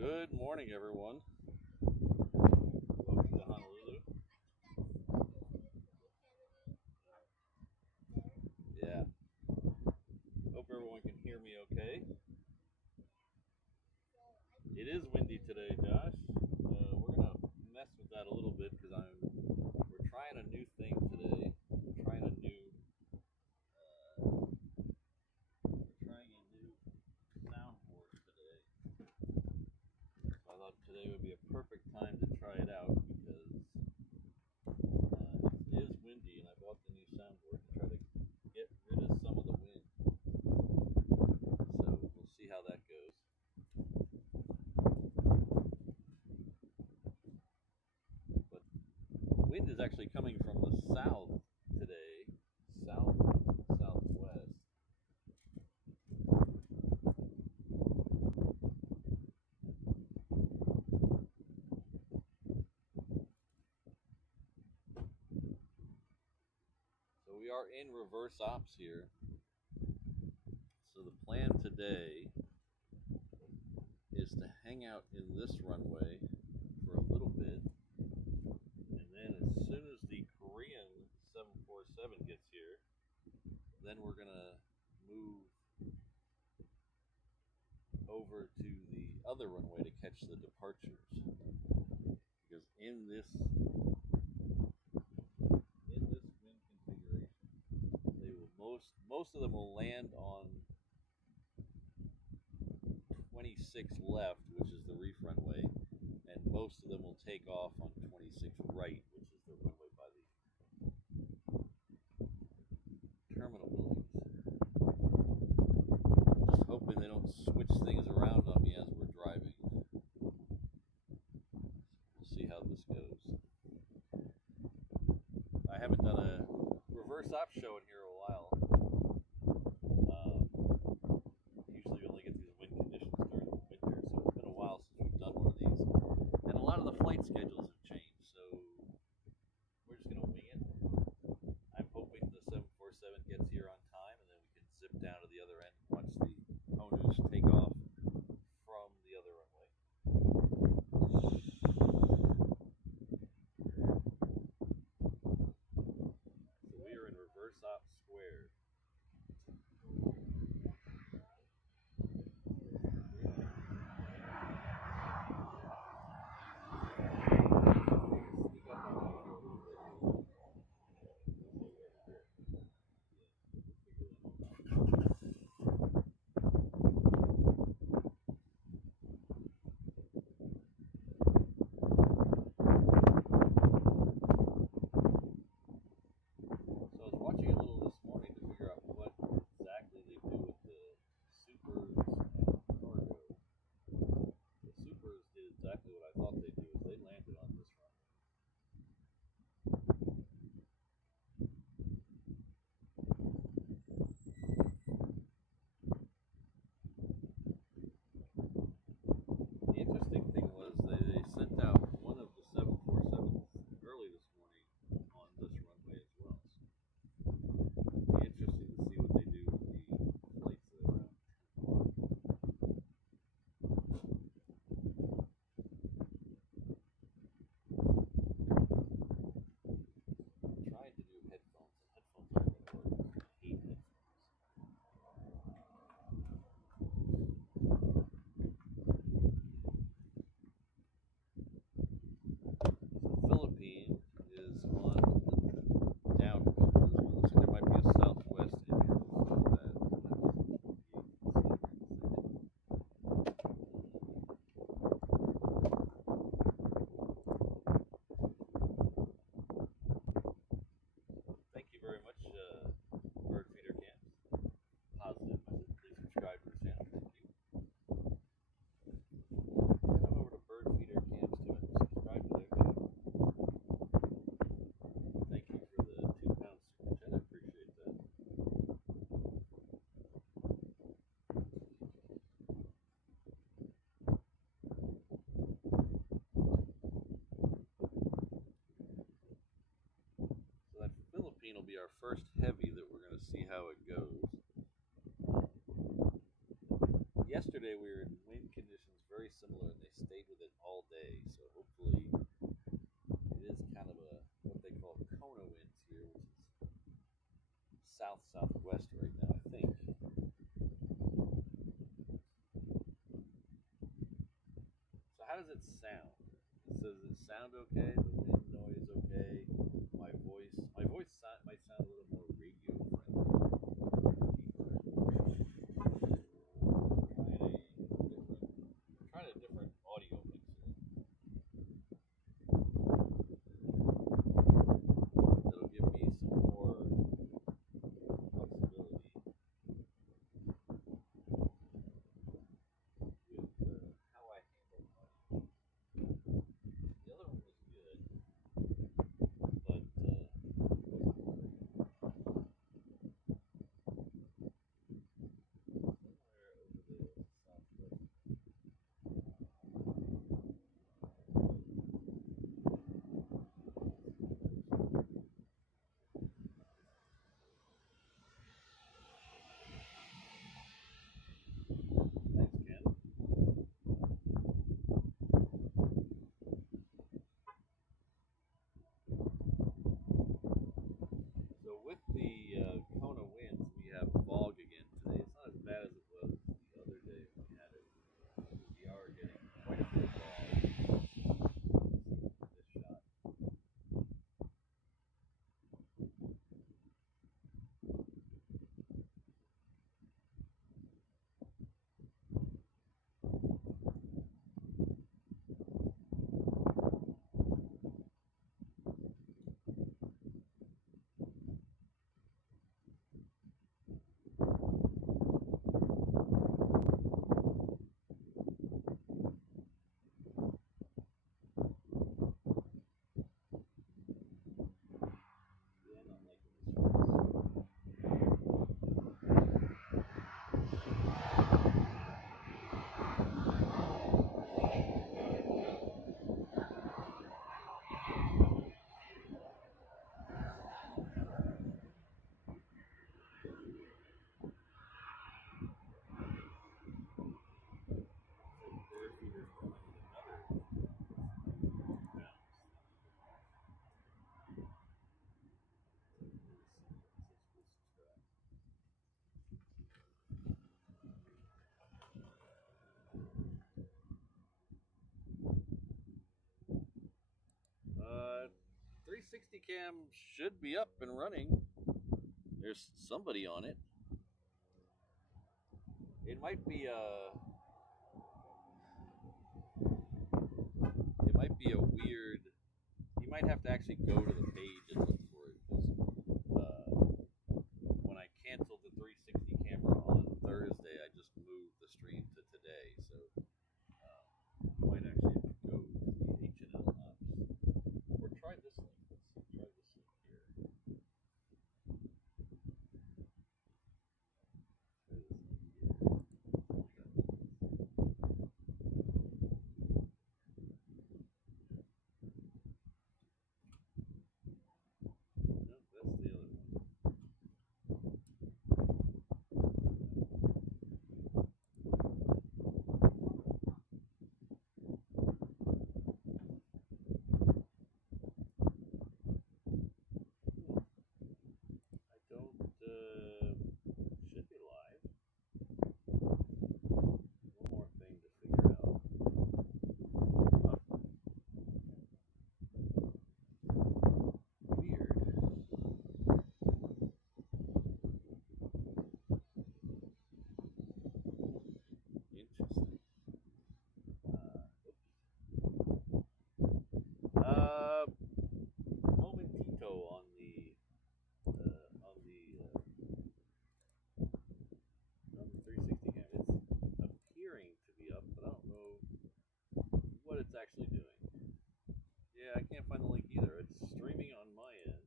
Good morning, everyone. Welcome to Honolulu. Yeah, hope everyone can hear me okay. It is windy today, Josh. We're gonna mess with that a little bit because we're trying a new thing today. We're trying a new soundboard today. So I thought today would be a perfect time to try it out because it is windy, and I bought the new soundboard to try to get rid of some of the wind. So we'll see how that goes. But wind is actually coming from the south today, southwest. So we are in reverse ops here. So the plan today is to hang out in this runway for a little bit, and then as soon as the Korean 747 gets here, then we're gonna move over to the other runway to catch the departures. Because in this wind configuration, they will most of them will land on 26 left, which is the reef runway, and most of them will take off on 26 right, which is the runway by the terminal buildings. Just hoping they don't switch things around on me as we're driving. We'll see how this goes. I haven't done a reverse op show in here in a while. Usually we only get these wind conditions during the winter, so it's been a while since we've done one of these. And a lot of the flight schedules have changed, so we're just going to wing it. I'm hoping the 747 gets here on time, and then we can zip down to the other end and watch the Honus take off from the other runway. So we are in reverse op squared. Sent out one of the 747s early this morning on this runway as well. So it'll be interesting to see what they do with the flights that are around 10 o'clock. I'm trying to do headphones, and headphones aren't going to work. I hate headphones. Philippine is on the downwind as well, so there might be a southwest in here before that. Thank you very much, Bird Feeder Camps. Positive message. Please subscribe to the channel. Thank you. Head on over to Bird Feeder Camps too and subscribe to their channel. Thank you for the £2 super chat. I appreciate that. So that Philippine will be our first heavy that we're going to see how it goes. Yesterday we were in wind conditions very similar, and they does it sound? Does it sound okay? The wind noise okay? My voice might sound a little more radio friendly. Trying a different audio mixer. That'll give me some more flexibility with how I handle audio. The other one was good, but somewhere over the southwest. Thanks, Ken. So with the Kona winds, we have fog again today. It's not as bad as it was the other day when we had it. We are getting quite a bit of fog this shot. Yeah, not liking this one. Air feeder's going with another bounce. Uh, 360 cam should be up and running. There's somebody on it. It might be a. It might be a weird. You might have to actually go to the page and look for it because when I canceled the 360 camera on Thursday, I just moved the stream to today. So you might actually have to go to the HNL Ops or try this link. Let's see. Try this link here. Try this link here. No, that's the other one. I don't. Should be live. One more thing to figure out. Huh, weird. Interesting. Uh, Momentito on the on the 360 cam. It's appearing to be up, but I don't know what it's actually doing. Yeah, I can't find the link either. It's streaming on my end.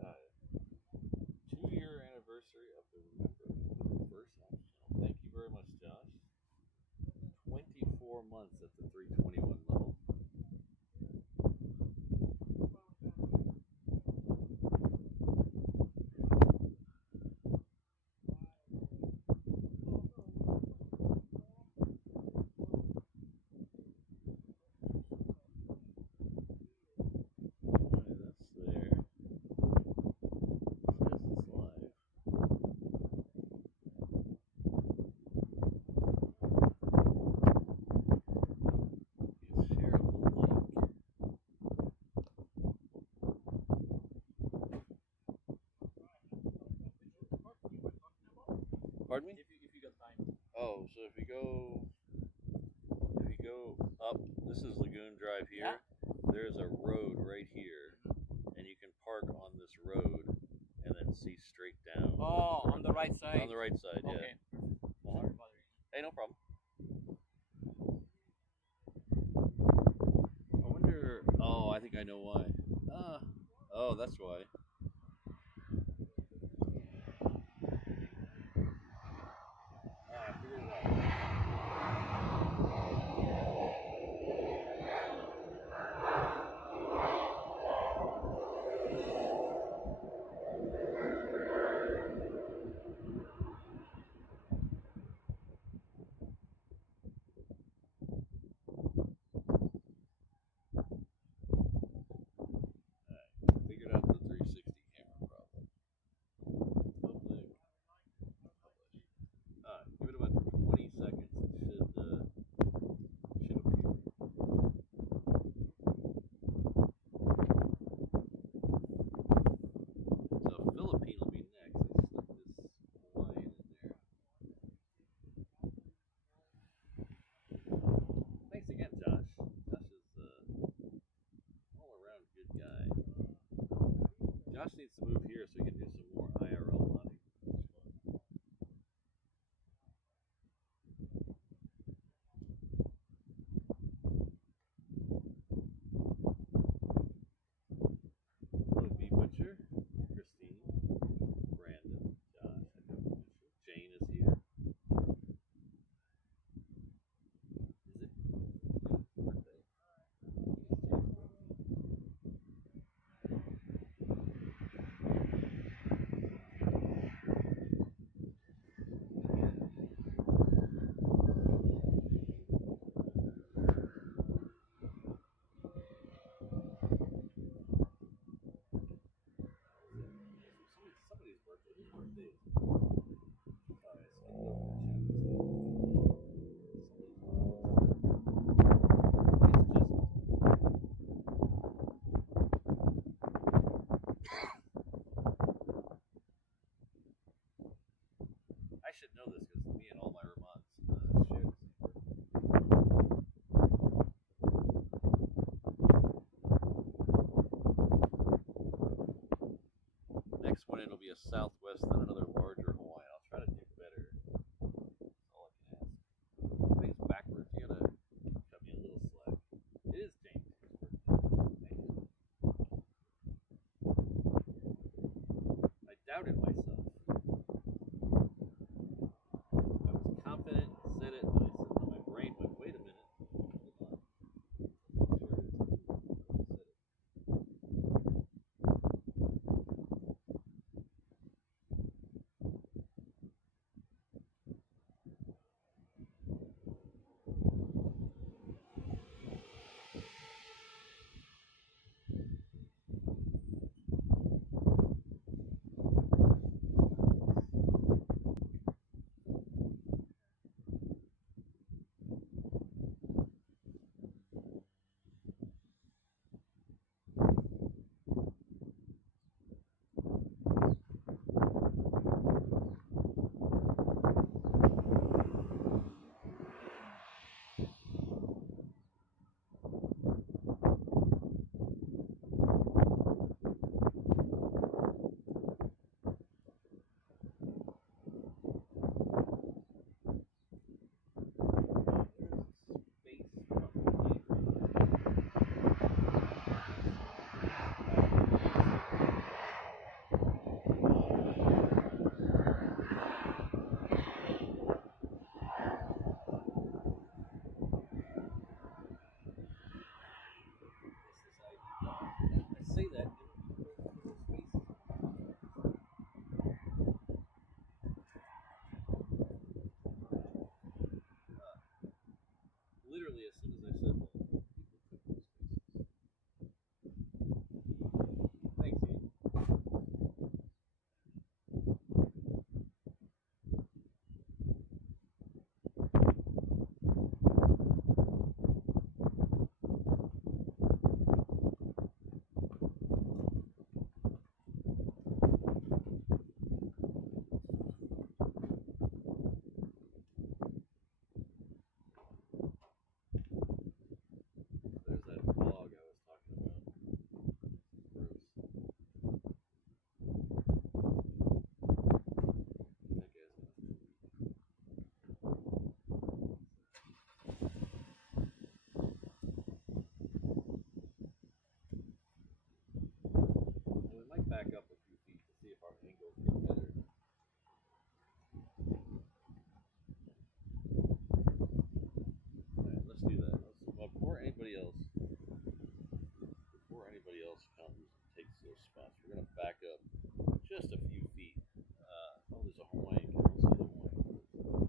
Uh, 2-year anniversary of the Reverse Ops channel. Thank you very much, Josh. 24 months at the 321 level. Alright, that's there. Pardon me? If you got time. Oh, so if you go up, this is Lagoon Drive here. There's a road right here, and you can park on this road and then see straight down. Oh, on the right side. On the right side, yeah. Okay. Sorry, bothering you. Hey, no problem. I wonder. Oh, I think I know why. Oh, that's why. I figured it out. Figured out the 360 camera problem. Public. Publish. Give it about 20 seconds. It should appear. So Philippine will be next. I slipped this Hawaiian in there. Thanks again, Josh. Josh is all around good guy. Josh needs to move here so he can do some more IRL modding. Hello, B Butcher, Christine, Brandon, Josh, Jane is here. Is it Jane's birthday? Somebody's birthday. Whose birthday is it? Sorry, I skipped over the chat. I should know this because me and all my Vermonts share the same birthday. Next one, it'll be a Southwest, then another larger Hawaiian. I'll try to do better. That's all I can ask. I think it's backwards. You gotta cut me a little slack. It is James' birthday. I doubted myself. I was confident, said it, and my brain went, wait a minute. Hold on. Sure it is. I said it. spots. We're going to back up just a few feet. Oh, there's a Hawaiian cow. Let's see the Hawaiian.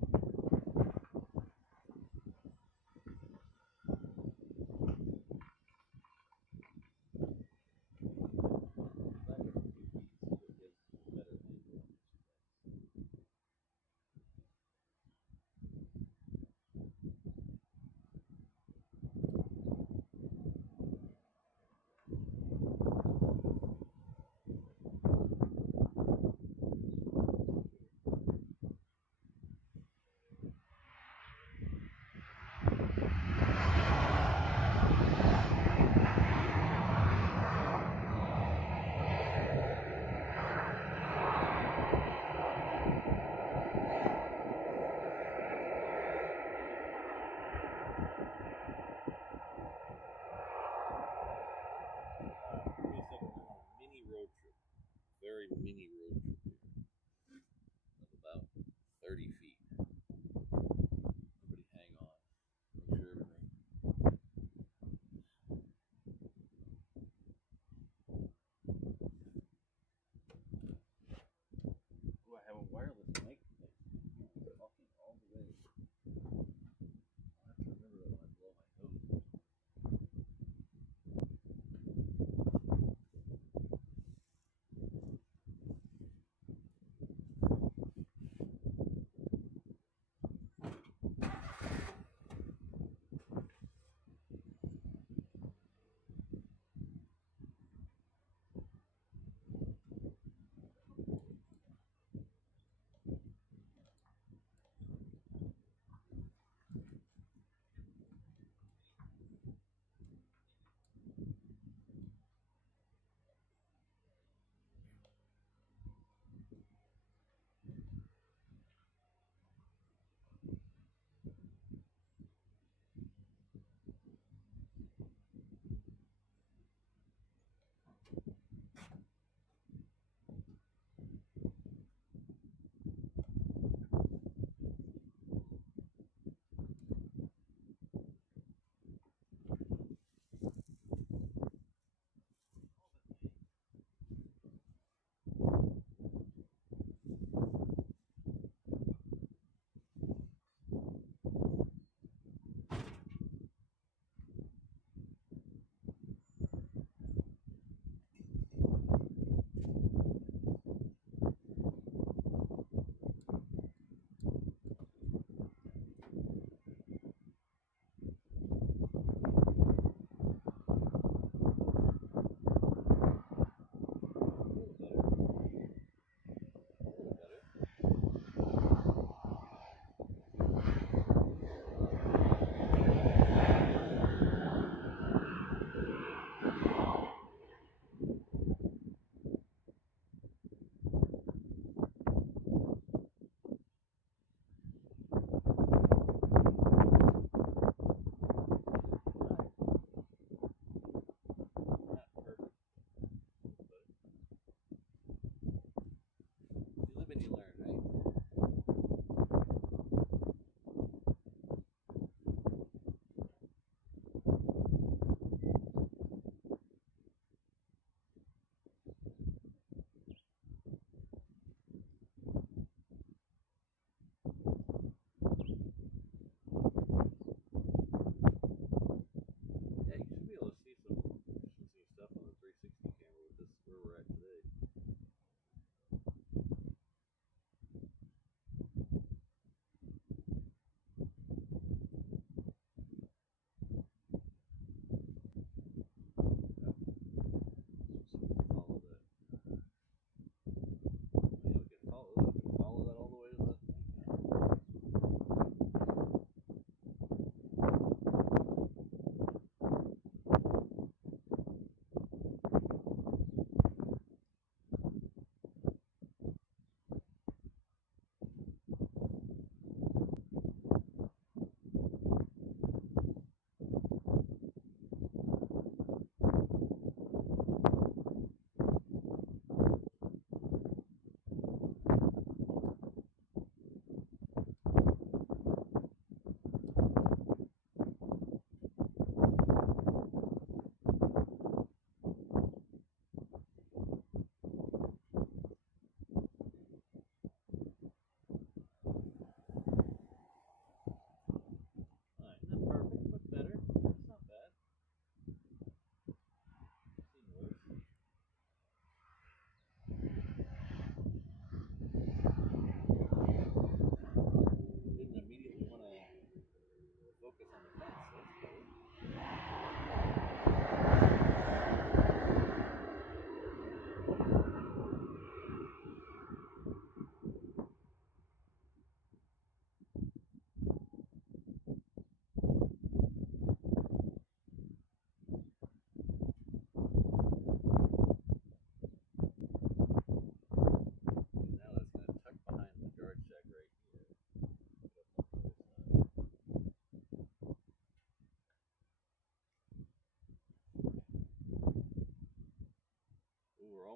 Back up a few feet, see what gives a better angle on this thing.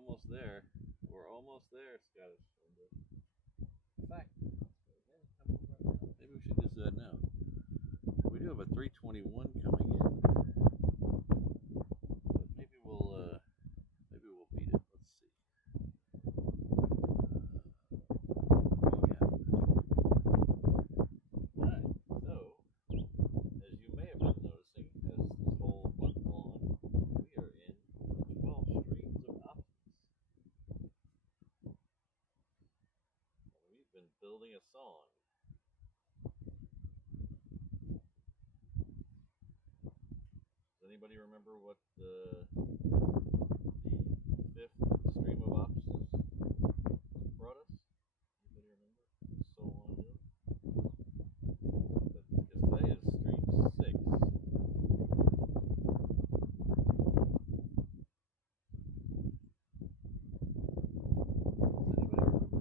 almost there. We're almost there, Scottish Thunder. In fact, maybe we should just do that now. We do have a 321 coming in, but maybe we'll beat it. Let's see. Alright, so as you may have been noticing, as this whole month long, we are in 12 streams of options. We've been building a song. Does anybody remember what the fifth stream of options brought us? Anybody remember? So long ago. Because today is stream 6. Does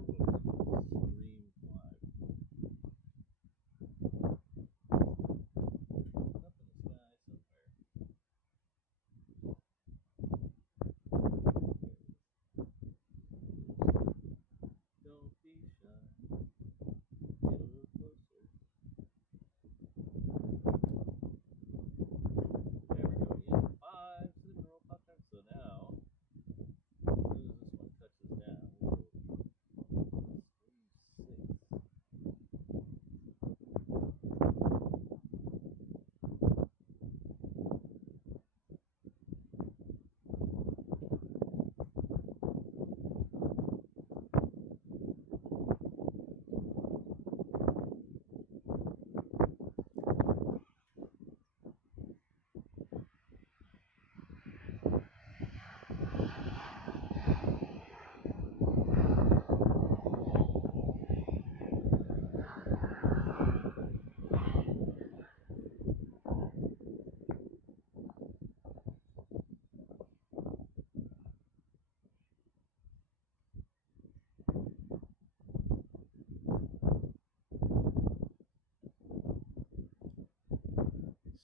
anybody remember what stream 5? Up in the sky somewhere. Don't be shy. Get a little closer. There we go. In 5 cinnamon roll pop tarts. So now, as soon as this one touches down, we'll be stream 6.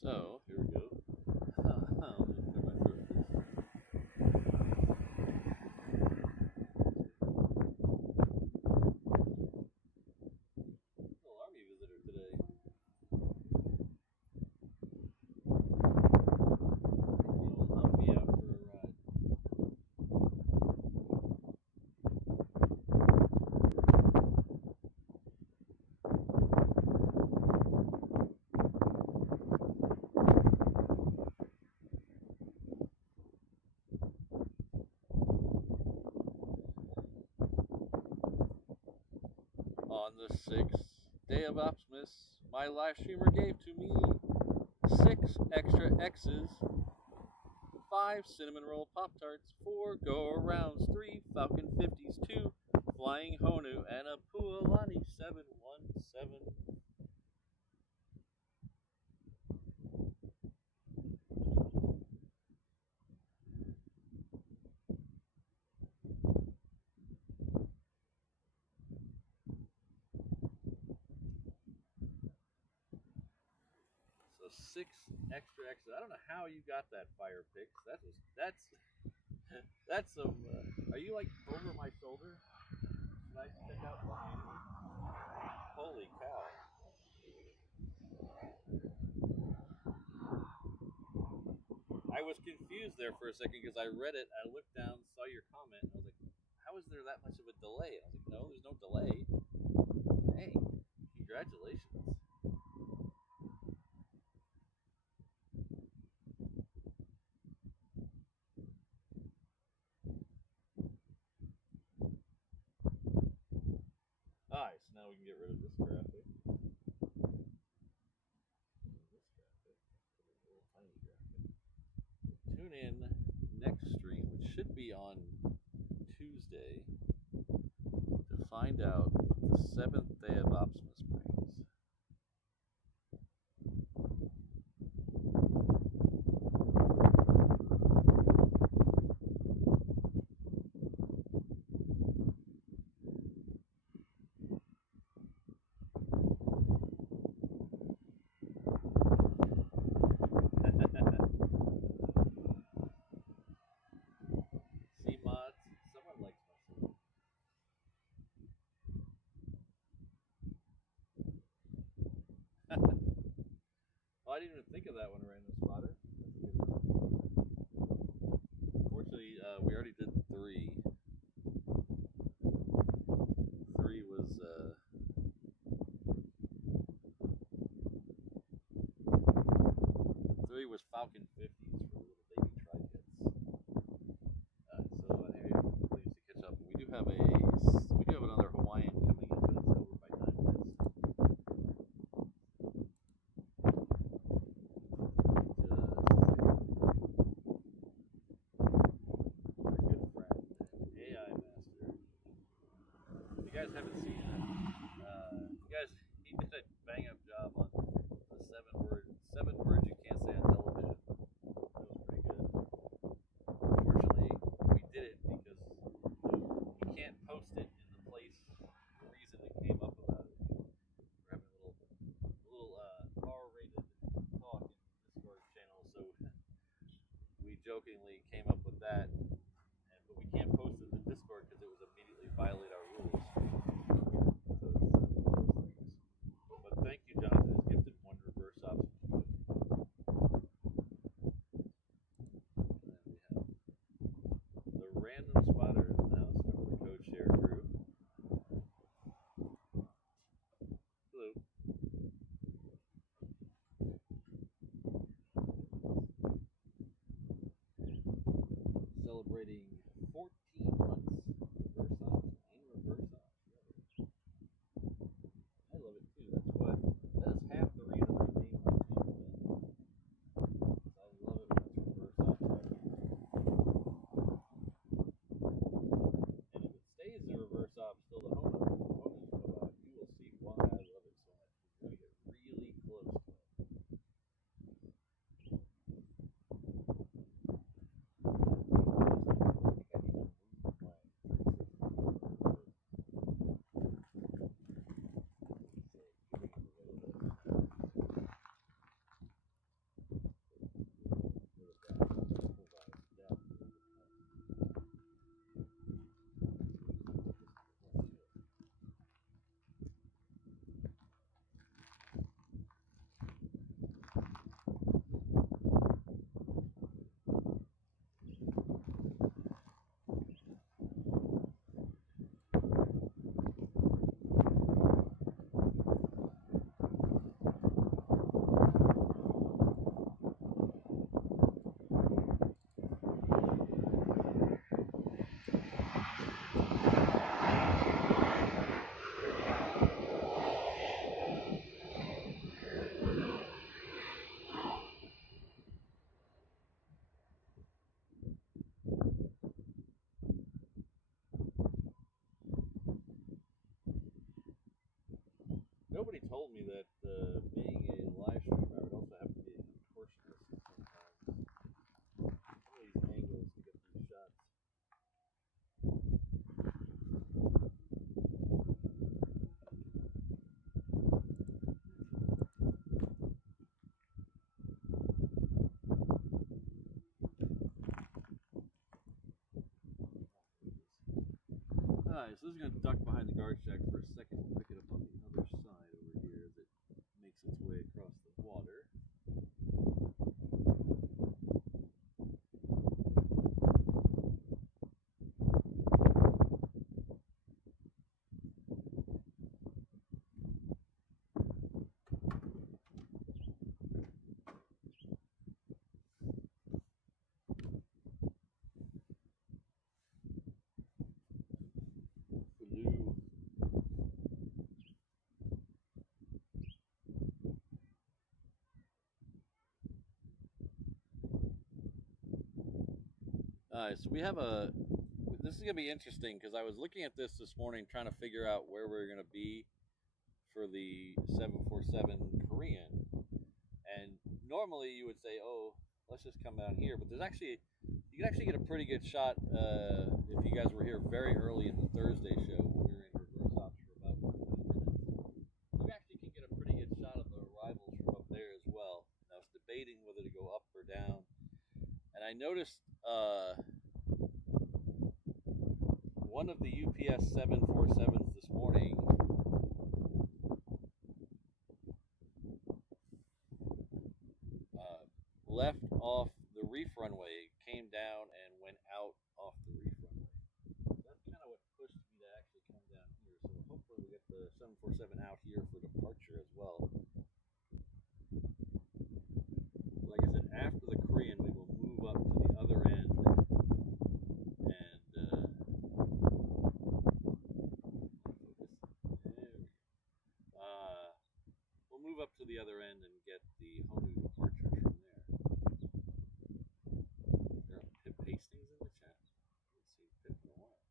So, here we go. Let me clear my throat, please. Little army visitor today. The old Humvee out for a ride. On the 6th day of Optimus, my live streamer gave to me 6 extra X's, 5 cinnamon roll Pop Tarts, 4 go arounds, 3 Falcon 50s, 2 Flying Honu, and a Pualani 717. So 6 extra X's. I don't know how you got that, Fire Pix. That's some. Are you like over my shoulder? Can I check out behind me? Holy cow! I was confused there for a second because I read it. I looked down, saw your comment, and I was like, "How is there that much of a delay?" And I was like, "No, there's no delay." Hey, congratulations! Alright, so now we can get rid of this graphic. This graphic. A little tiny graphic. Tune in next stream, which should be on Tuesday, to find out what the 7th day of Optimus brings. See, mods, I didn't even think of that one, random spotter. That's a good one. Unfortunately, we already did 3. 3 was 3 was Falcon 50s for the little baby tri-jets. So anyway, pleased to catch up. We do have another Hawaiian coming in, but it's over by 9 minutes. Our good friend, AI Master. If you guys haven't seen it, he did a bang up job on the 7 words you can't say on television. That was pretty good. Unfortunately, we did it because you can't post it in the place, the reason it came up about it. We're having a little R-rated talk in the Discord channel, so we jokingly came up with that, but we can't post it in the Discord because it would immediately violate our rules. So it's one of those things. But thank you, Jonathan, has gifted 1 reverse ops. And then we have the random spotter in the house from the Code Share crew. Hello. Celebrating 14 months reverse ops and reverse ops. I love it too. That is half the reason I named my channel that. I love it when it's reverse ops happening. And if it stays the reverse ops till the homeowners move out, you will see why I love it so much. You're going to get really close to it. Nobody told me that being a live streamer, I would also have to be a contortionist sometimes. Some of these angles to get these shots. Alright, so this is going to duck behind the guard shack for a second. We'll pick it up on the other side over here as it makes its way across the water. Blue. Alright, so we have this is going to be interesting because I was looking at this morning trying to figure out where we're going to be for the 747 Korean. And normally you would say, oh, let's just come down here. But you can actually get a pretty good shot if you guys were here very early in the Thursday show. We were in reverse ops for about 20 minutes. You actually can get a pretty good shot of the arrivals from up there as well. And I was debating whether to go up or down. And I noticed one of the UPS 747s this morning 747 out here for departure as well. Like I said, after the Korean, we will move up to the other end and we'll move up to the other end and get the Honu departure from there. There are Pip Hastings in the chat. I haven't seen Pip in a while.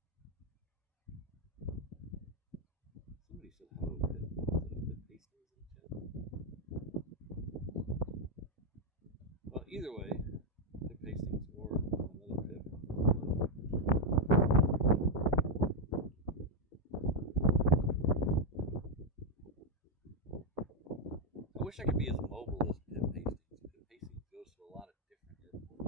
Somebody said hello, Pip. Is that Pip Hastings in the chat? Well, either way, Pip Hastings or another Pip. I wish I could be as mobile as Pip Hastings. Pip Hastings goes to a lot of different airports.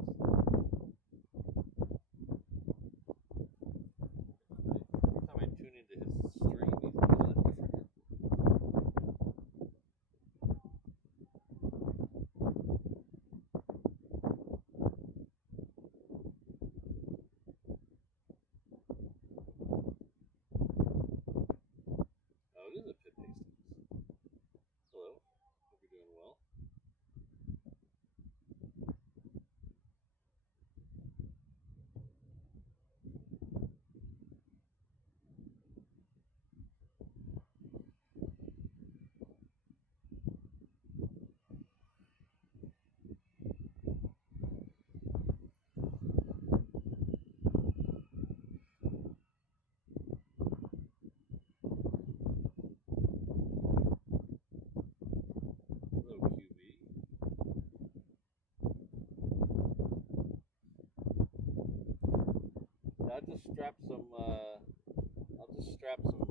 Every time I tune into his stream, he's on a different airport. Oh, it is a Pip Hastings. Hello. Hope you're doing well. Hello, QB. I'll just strap some. I'll just strap some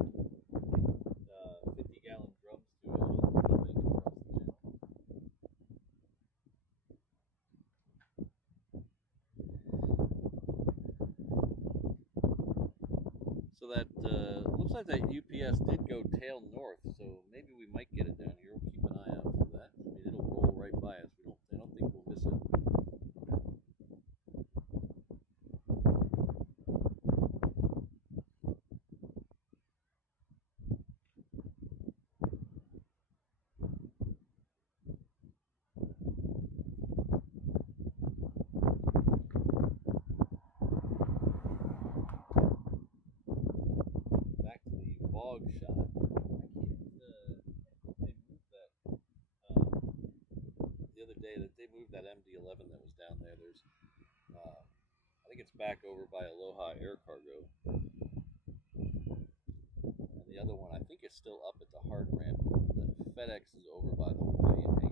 50-gallon drums to it. It'll make it across the channel. So that looks like that UPS did go tail north. So maybe we might get it down here. We'll keep an eye out for that. I mean, it'll roll right by us. I don't think we'll miss it. Back to the Vogue shot. I can't. They moved that the other day. That they moved that MD-11 that was down there. There's, I think it's back over by Aloha Air Cargo, and the other one I think is still up at the hard ramp. The FedEx is over by the Hawaiian hangar.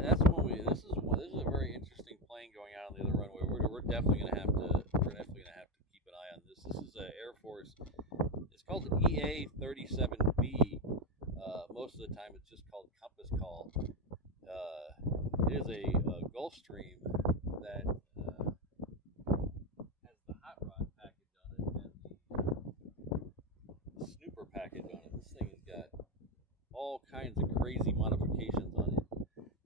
That's when we. This is a very interesting plane going out on the other runway. We're definitely gonna have to keep an eye on this. This is a Air Force. It's called an EA-37B. Most of the time, it's just called Compass Call. It is a Gulfstream that has the hot rod package on it and the snooper package on it. This thing has got all kinds of crazy modifications on it.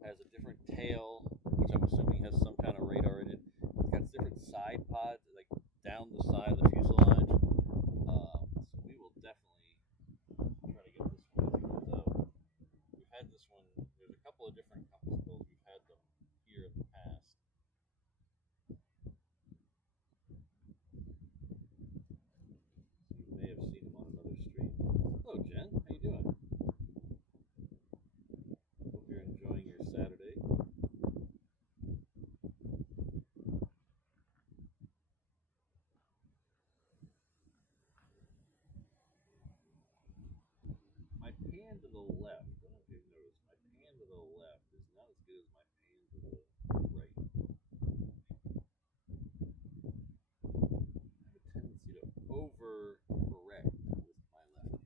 Has a different tail, which I'm assuming has some kind of radar in it. It's got different side pods, like down the side of the fuselage. So we will definitely try to get this one as it goes out. We've had this one. There's a couple of different Compass Calls. We've had them here in the past. So you may have seen them on another stream. Hello, Jen. How you doing? Hope you're enjoying your Saturday. My pan to the left, I don't know if you've noticed, my pan to the left is not as good as my pan to the right. I have a tendency to over correct with my left hand.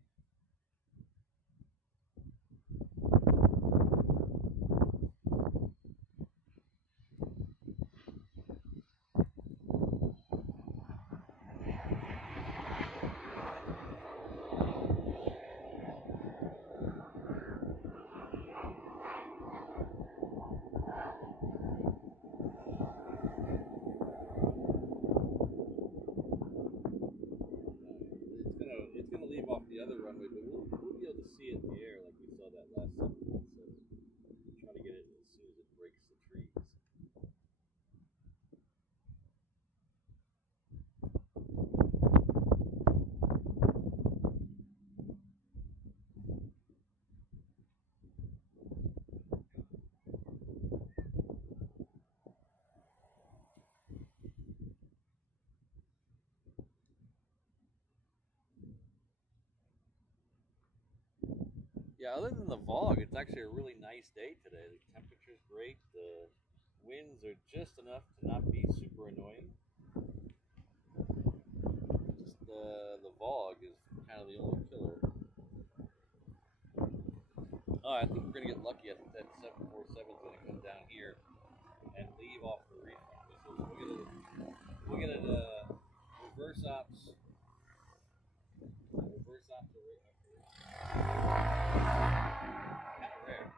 off the other runway, but we'll be able to see it in the air like we saw that last 747. Try to get it as soon as it breaks the trees. Yeah, other than the fog, it's actually a really nice day today. The temperature's great. The winds are just enough to not be super annoying. Just the fog is kind of the only killer. Oh, I think we're gonna get lucky. I think that 747 is gonna come down here and leave off the reef runway. So we'll get a reverse ops. Reverse ops to reef. Kind of rare.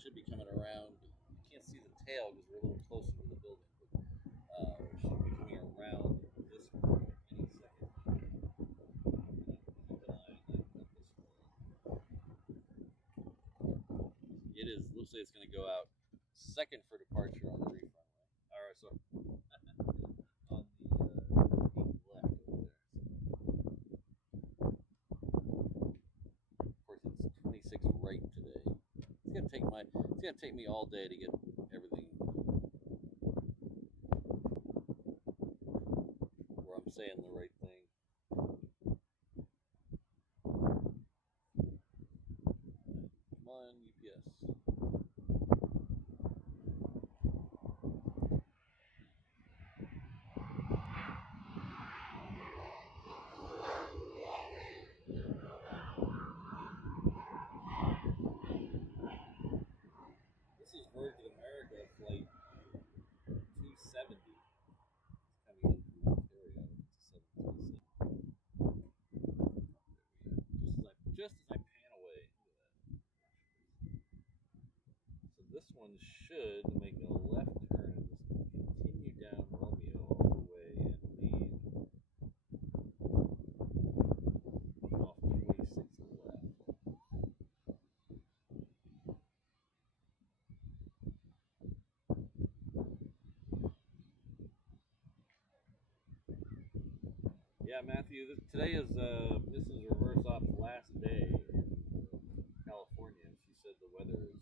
Should be coming around. You can't see the tail because we're a little closer to the building, but should be coming around this way any second. Keep an eye on that compass. It is. Looks like it's going to go out second for departure on the reef runway. All right, so on the left over there. Of course, it's 26 right today. It's gonna take me all day to get everything where I'm saying the right thing. Come on, UPS. This is Virgin America flight 270. It's coming in from Ontario. It's a 737. Just as I pan away. So this one should make a left turn and just continue down Romeo all the way and leave off 26 left. Yeah, Matthew, today is Mrs. Reverse Ops' last day in California. She said the weather is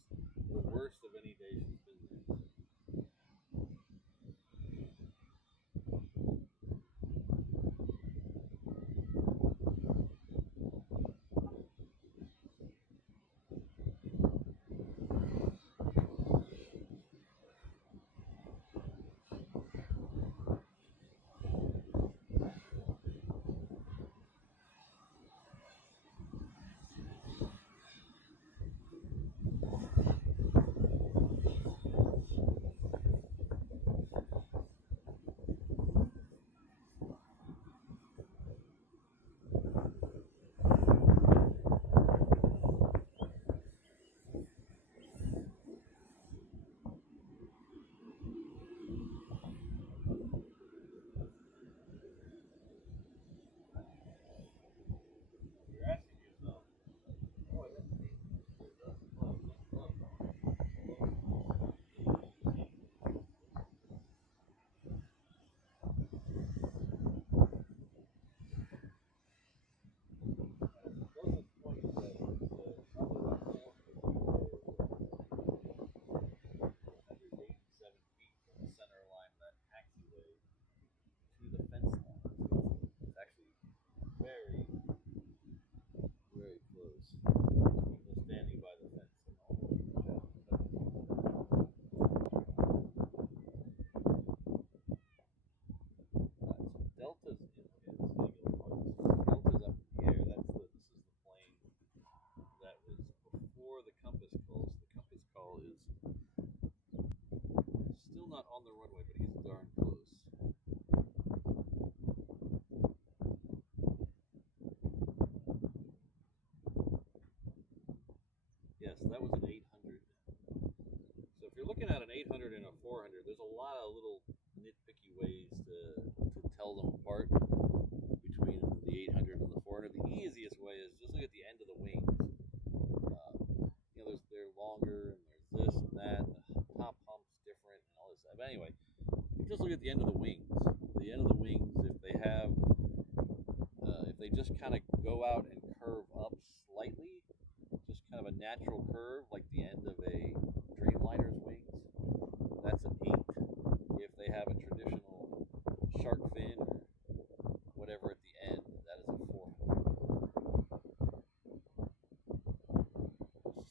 the worst of any day she's been there. You're asking yourself, oh, that's neat. Closest point is probably about 187 feet from the center line of that taxiway to the fence line. It's actually very, very close. People standing by the fence and almost reach out and touch it. So Delta's in. Okay, this is gonna go apart. Delta's up in the air. This is the plane that was before the compass call. So the compass call is still not on the runway, but he's darn close. Yes, that was an 800. So if you're looking at an 800 and a 400, there's a lot of little nitpicky ways to tell them apart between the 800 and the 400. The easiest way is just look at the end of the wings. They're longer and there's this and that. The top hump's different and all this stuff. But anyway, you just look at the end of the wings. The end of the wings, if they just kind of go out and curve up slightly, just kind of a natural curve like the end of a Dreamliner's wings, that's an 8. If they have a traditional shark fin or whatever at the end, that is a 4.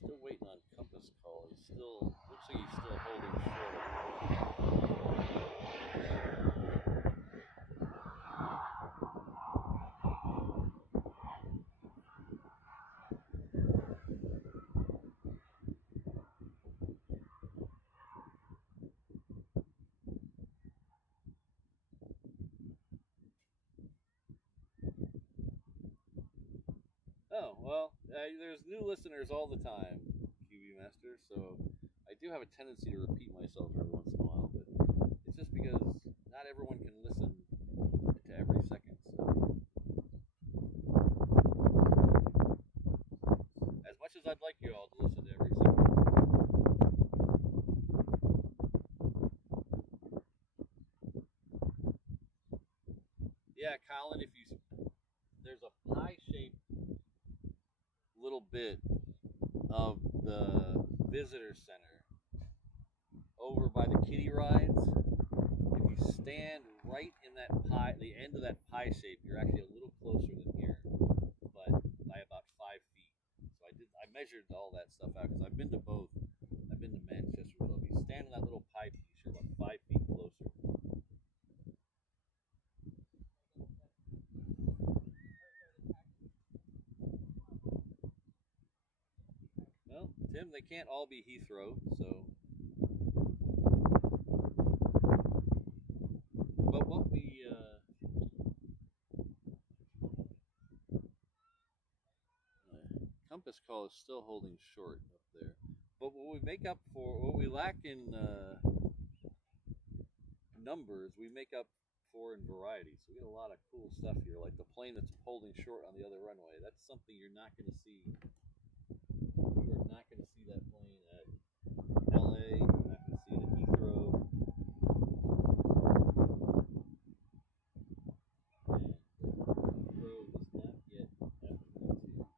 Still waiting on compass call. Looks like he's still holding short. Oh, well, there's new listeners all the time, QB Master, so I do have a tendency to repeat myself every once in a while, but it's just because not everyone can listen to every second. So. As much as I'd like you all to listen to every second. Yeah, Colin, there's a pie-shaped little bit of the visitor center over by the kiddie rides. If you stand right in that pie, the end of that pie shape, you're actually a little closer than here, but by about 5 feet. So I measured all that stuff out because I've been to both. I've been to Manchester. So if you stand in that little pie piece, you're about 5 feet closer. Well, Tim, they can't all be Heathrow, so. But what compass call is still holding short up there. But what we lack in numbers, we make up for in variety. So we get a lot of cool stuff here, like the plane that's holding short on the other runway. That's something you're not going to see. You are not going to see that plane at LA. You're not going to see it at Heathrow. And Heathrow does not get F-22s.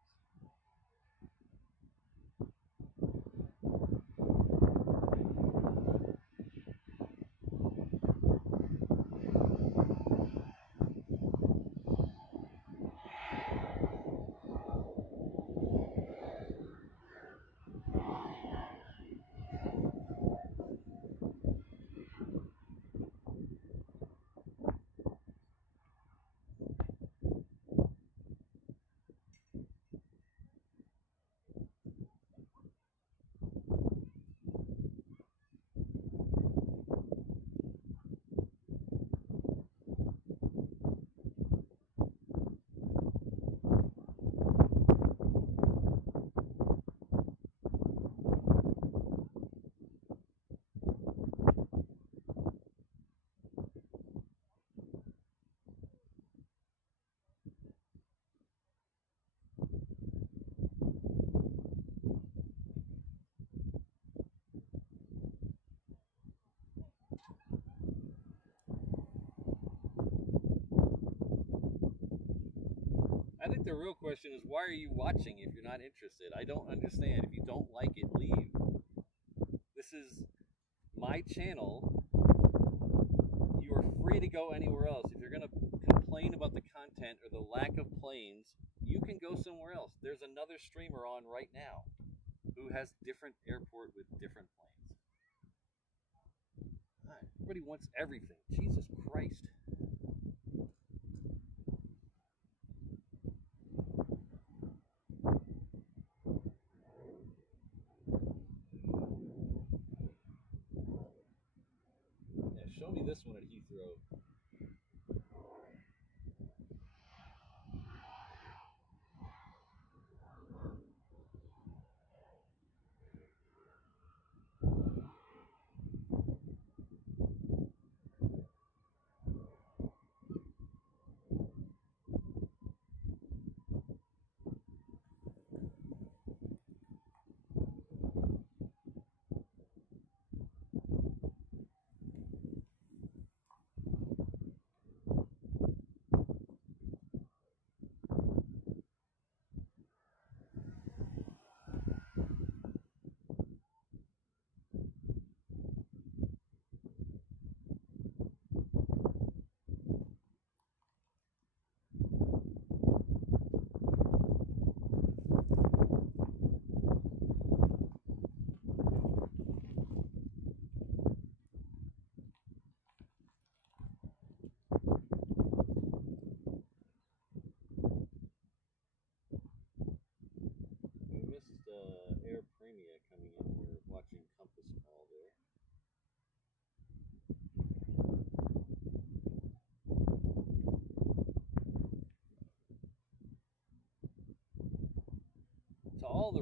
I think the real question is, why are you watching if you're not interested? I don't understand. If you don't like it, leave. This is my channel. You are free to go anywhere else. If you're going to complain about the content or the lack of planes, you can go somewhere else. There's another streamer on right now who has different airport with different planes. Everybody wants everything. Jesus Christ. Yeah, show me this one at Heathrow.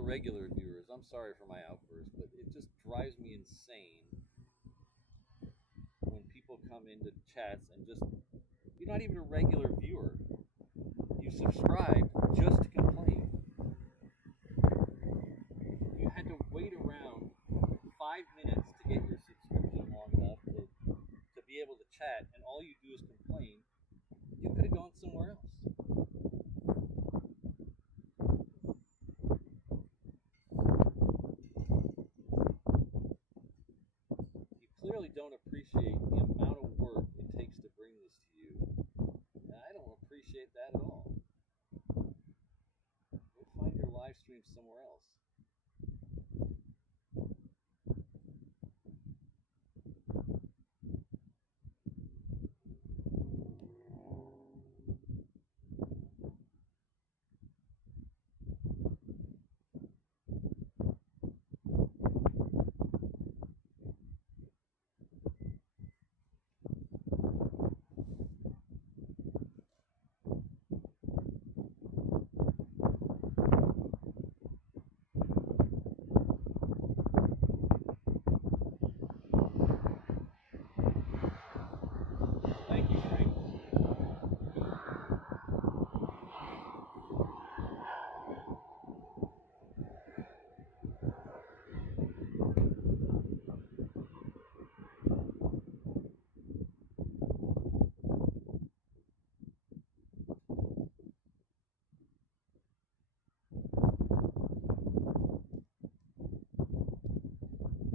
regular viewers, I'm sorry for my outburst, but it just drives me insane when people come into chats and just, you're not even a regular viewer. You subscribed just to complain. You had to wait around 5 minutes to get your subscription long enough to be able to chat, and all you do is complain. You could have gone somewhere else. You clearly don't appreciate the amount of work it takes to bring this to you, and I don't appreciate that at all. Go find your live stream somewhere else. Thank you, Frank.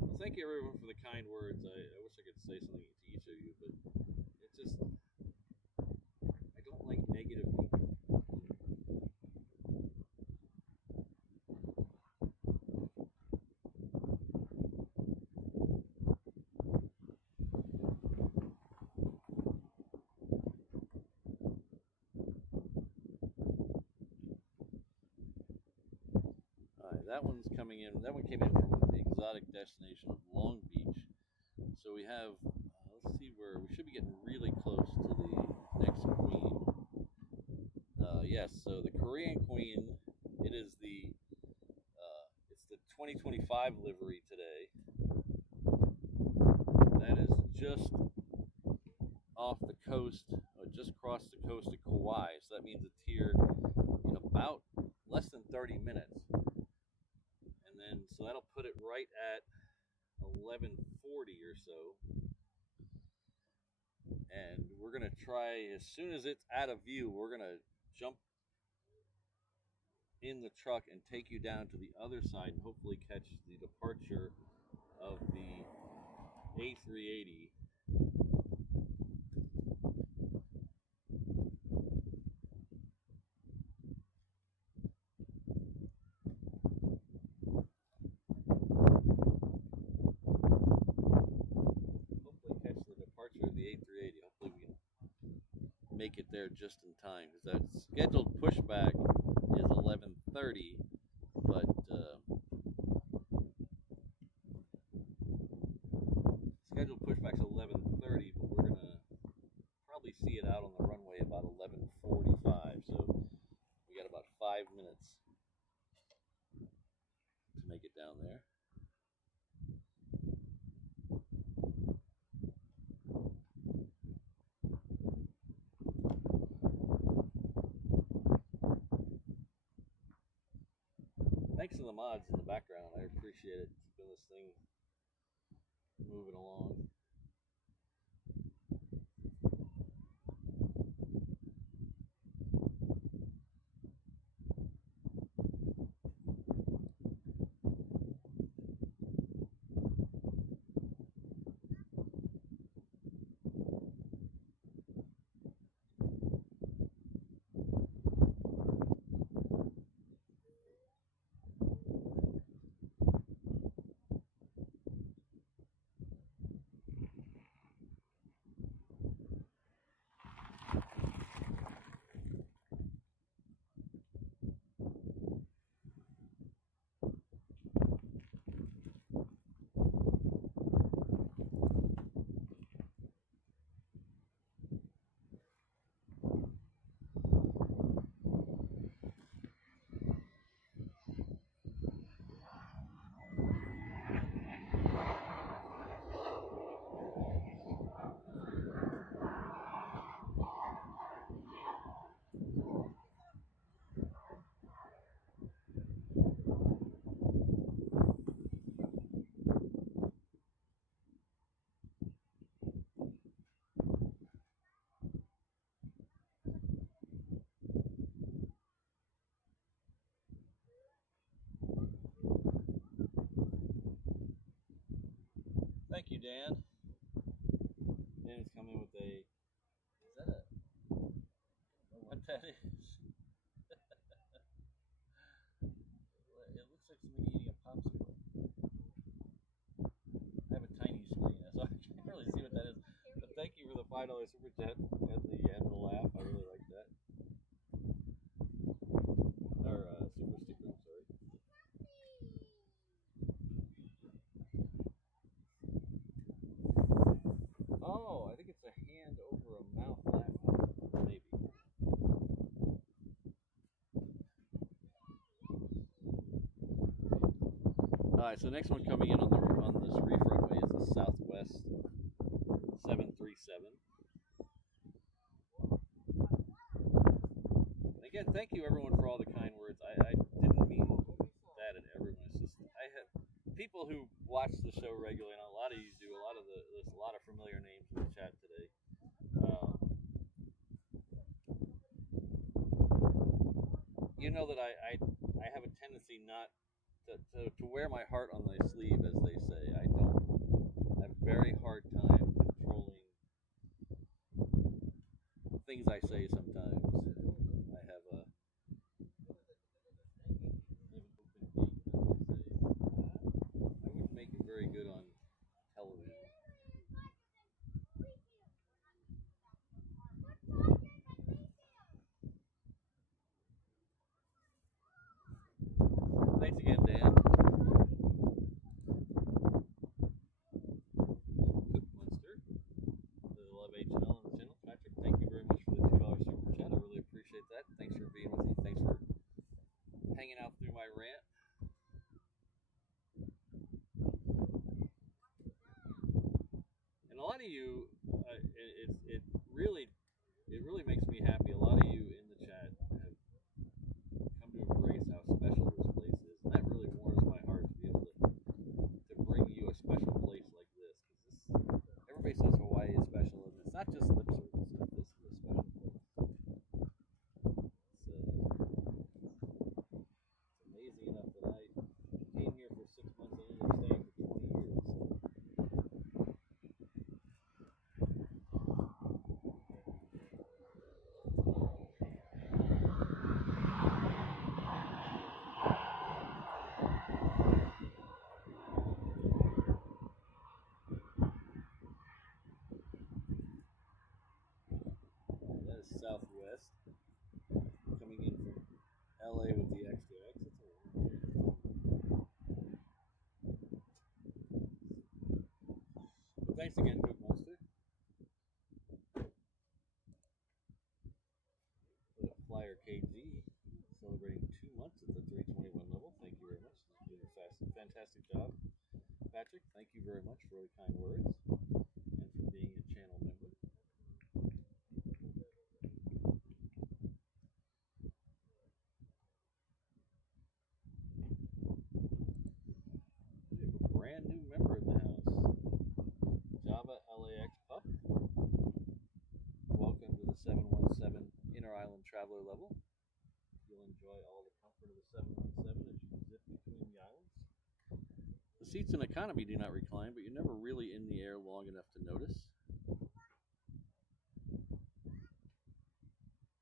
Well, thank you everyone for the kind words. I wish I could say something to each of you, but it just, I don't like negative people. Alright, that one's coming in. That one came in from the exotic destination of Long Beach. So we have, let's see where, we should be getting really close to the next queen. Yes, so the Korean queen, it is it's the 2025 livery today. That is just off the coast, just across the coast of Kauai. So that means it's here in about less than 30 minutes. And then, so that'll put it right at 11:40 or so. And we're going to try, as soon as it's out of view, we're going to jump in the truck and take you down to the other side and hopefully catch the departure of the A380. Hopefully catch the departure of the A380. Hopefully we can make it there just in time, because that scheduled pushback is 11:30, but scheduled pushback's 11:30, but we're gonna probably see it out on the runway about 11:45. So we got about 5 minutes to make it down there. Thanks to the mods in the background. I appreciate it, keeping this thing moving along. Thank you, Dan. Dan is coming with a. Is that a? I don't know what that is. It looks like somebody eating a popsicle. I have a tiny screen, so I can't really see what that is. But thank you for the $5 super chat and the laugh. I really like that. Or super sticker. I'm sorry. Oh, I think it's a hand over a mouth laugh. Maybe. Alright, so next one coming in on this reef runway is the Southwest 737. And again, thank you everyone for all the kind words. I didn't mean that at everyone. It's just I have people who watch the show regularly, and a lot of you do. There's a lot of familiar names in the chat today. You know that I have a tendency not to wear my heart on my sleeve, as they say. I have a very hard time controlling things I say sometimes. I have a I wouldn't make it very good on television. Thanks again, Dan. Cook Monster. I love HNL on the channel. Patrick, thank you very much for the $2 super chat. I really appreciate that. Thanks for being with me. Thanks for hanging out through my rant. And a lot of you, it really makes me happy. A lot of you in the chat have come to embrace how special this place is, and that really warms my heart to be able to bring you a special place like this. Because everybody says Hawaii is special, and it's not just lip service. This is a special place. It's amazing enough that I came here for 6 months and ended up staying for 20 years. That is Southwest coming in from LA with the X2X. But thanks again, Cook Monster. Flyer KG celebrating 2 months at the 321 level. Thank you very much. You're doing a fantastic job. Patrick, thank you very much for the kind words and for being a channel member. We have a brand new member in the house. Java LAX Pup. Welcome to the 717 Inner Island Traveler level. You'll enjoy all the comfort of the 717 as you zip between the islands. The seats in economy do not recline, but you're never really in the air long enough to notice.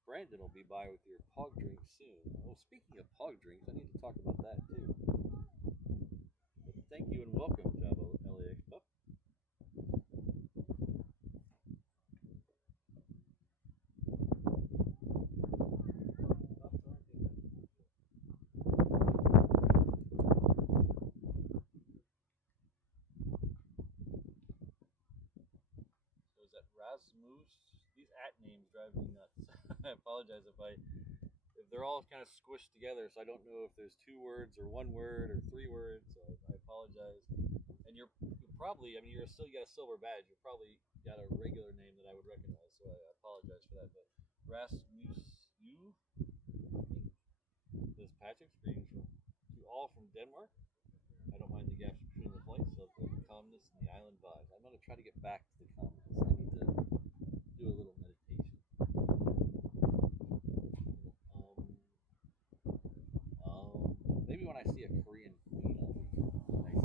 Brandon will be by with your pog drink soon. Oh, speaking of pog drinks, I need to talk about that too. But thank you and welcome, Java LAX Pup. So is that Rasmus? These names drive me nuts. I apologize if they're all kind of squished together, so I don't know if there's 2 words or 1 word or 3 words. So I apologize. And you're probably, I mean, you got a silver badge. You probably got a regular name that I would recognize, so I apologize for that. But Rasmus, you, says Patrick, greetings to all from Denmark. I don't mind the gaps between the flights, so the calmness and the island vibes. I'm going to try to get back to the calmness. I need to do a little meditation. Maybe when I see a Korean queen, I'll be nice.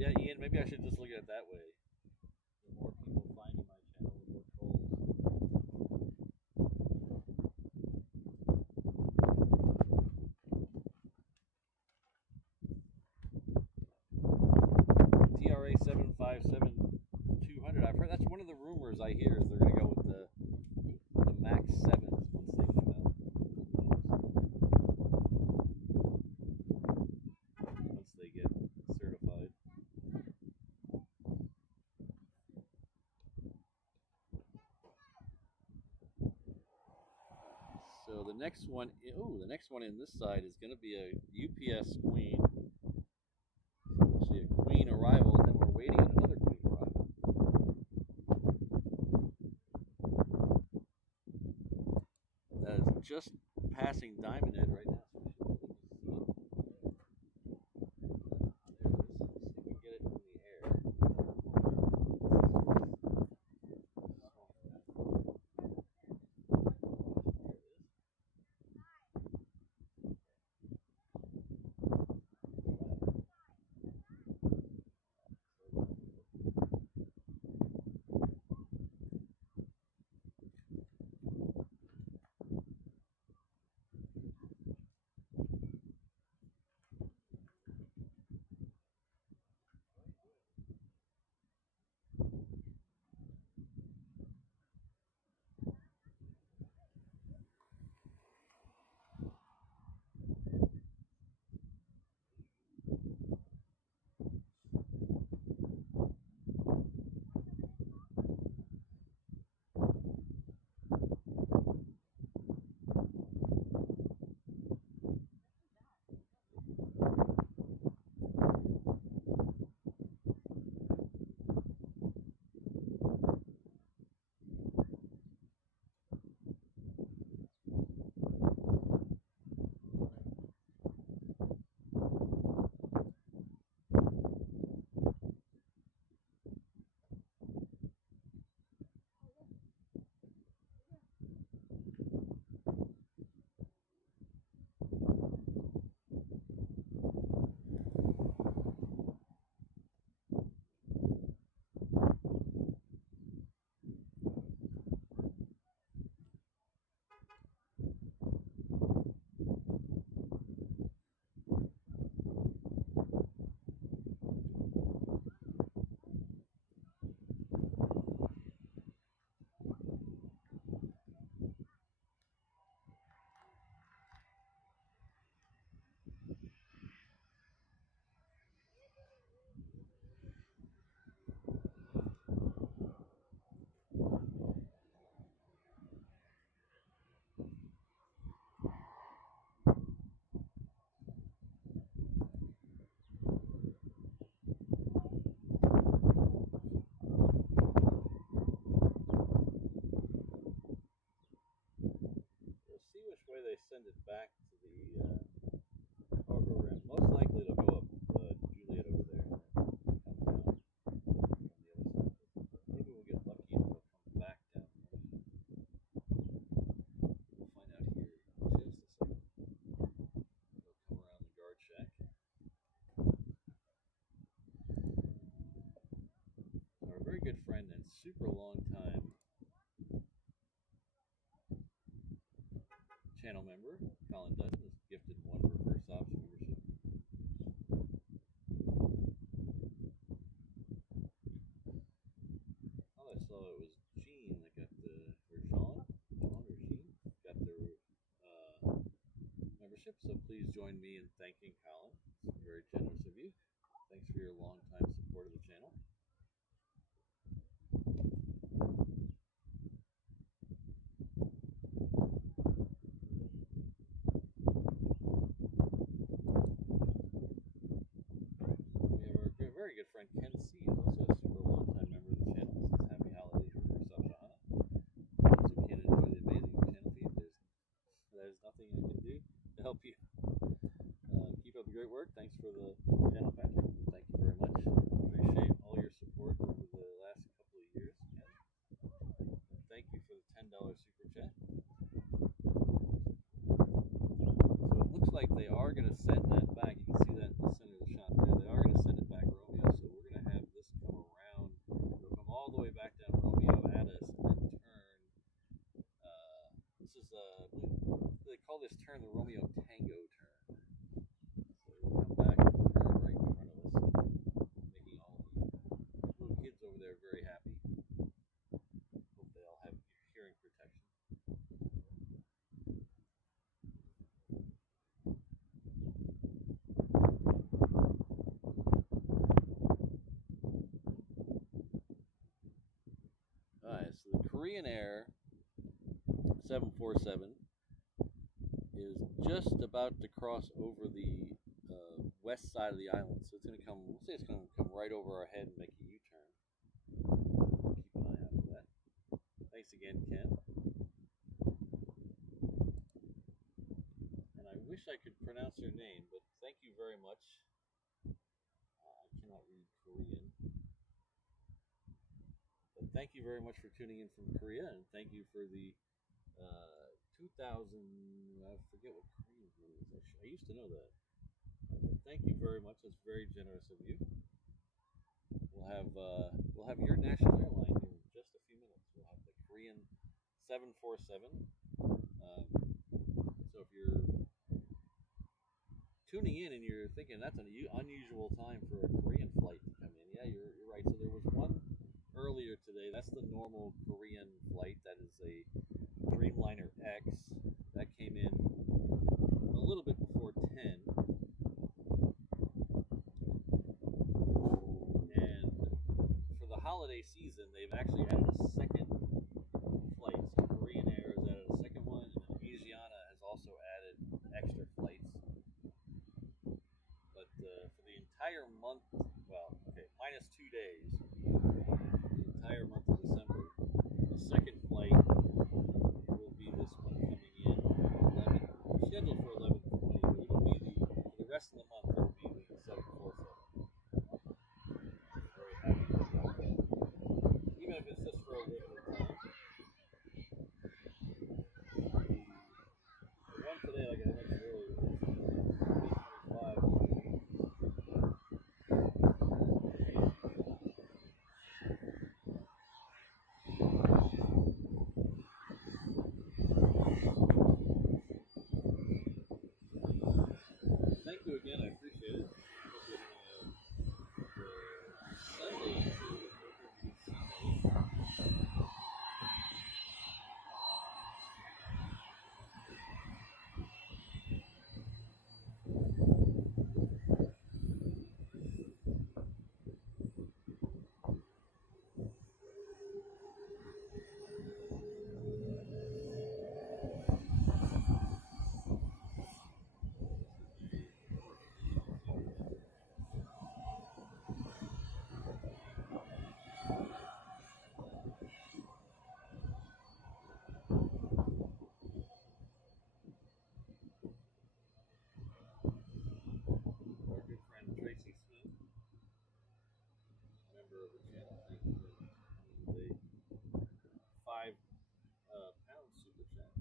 Yeah, Ian, maybe I should just look at it that way. The more people finding my channel, the more trolls. TRA 757-200. I've heard that's one of the rumors I hear is they're going to go with the Max 7s once they come out. Once they get certified. So the next one, the next one in this side is going to be a UPS Queen. Actually, a Queen arrival, and then we're waiting on another Queen arrival. That is just passing Diamond Head right now, so we should be able to see it. There it is. Let's see if we can get it in the air. We'll see which way they send it back to the cargo ramp. Most likely it'll go up Juliet over there and then come down from the other side. But maybe we'll get lucky and it'll come back down. We'll find out here in just a second. It'll come around the guard shack. Our very good friend and super long time channel member, Colin Dutton, is gifted one reverse ops membership. I thought I saw it was Jean that got the, or Jean or Jean got their membership. So please join me in thanking Colin. It's very generous of you. Thanks for your long time support of the channel. We have our very good friend Ken C, who's also a super long time member of the channel. Says happy holidays, reverse up Shahana. Those who can't enjoy the amazing channel feed, there's nothing I can do to help you. Keep up the great work. Thanks for the channel, Patrick. Thank you very much. Appreciate all your support over the last couple of years, Ken. And thank you for the $10 super chat. So it looks like they are going to send that back. You can see that in the center of the shot there. They are going to send it back, Romeo. So Korean Air 747 is just about to cross over the west side of the island. So it's going to come, we'll say it's going to come right over our head and make a U-turn. Keep an eye out for that. Thanks again, Ken. And I wish I could pronounce your name, but thank you very much. I cannot read Korean. But thank you very much for tuning in from Korea, and thank you for the 2000, I forget what Korean it is. I used to know that. Thank you very much. That's very generous of you. We'll have your national airline here in just a few minutes. We'll have the Korean 747. So if you're tuning in and you're thinking that's an unusual time for a Korean flight to come in, yeah, you're right. So there was one earlier today. That's the normal Korean flight. That is a Dreamliner X that came in a little bit before 10. And for the holiday season, they've actually added a second flight. So Korean Air has added a second one, and then Asiana has also added extra flights. But for the entire month, well, okay, minus 2 days, the entire month of December, the second flight will be this one coming in 11, scheduled for 11:20, but it'll be for the rest of the month, it'll be the 747. Very happy about that. Even if it's just for a limited time. The one today, like I mentioned earlier, is 825. Thank you again, I appreciate it. Hope you're having a Sunday. Our good friend Tracy Smith, member of the channel, thank you very much for coming today. 5 pound super chat.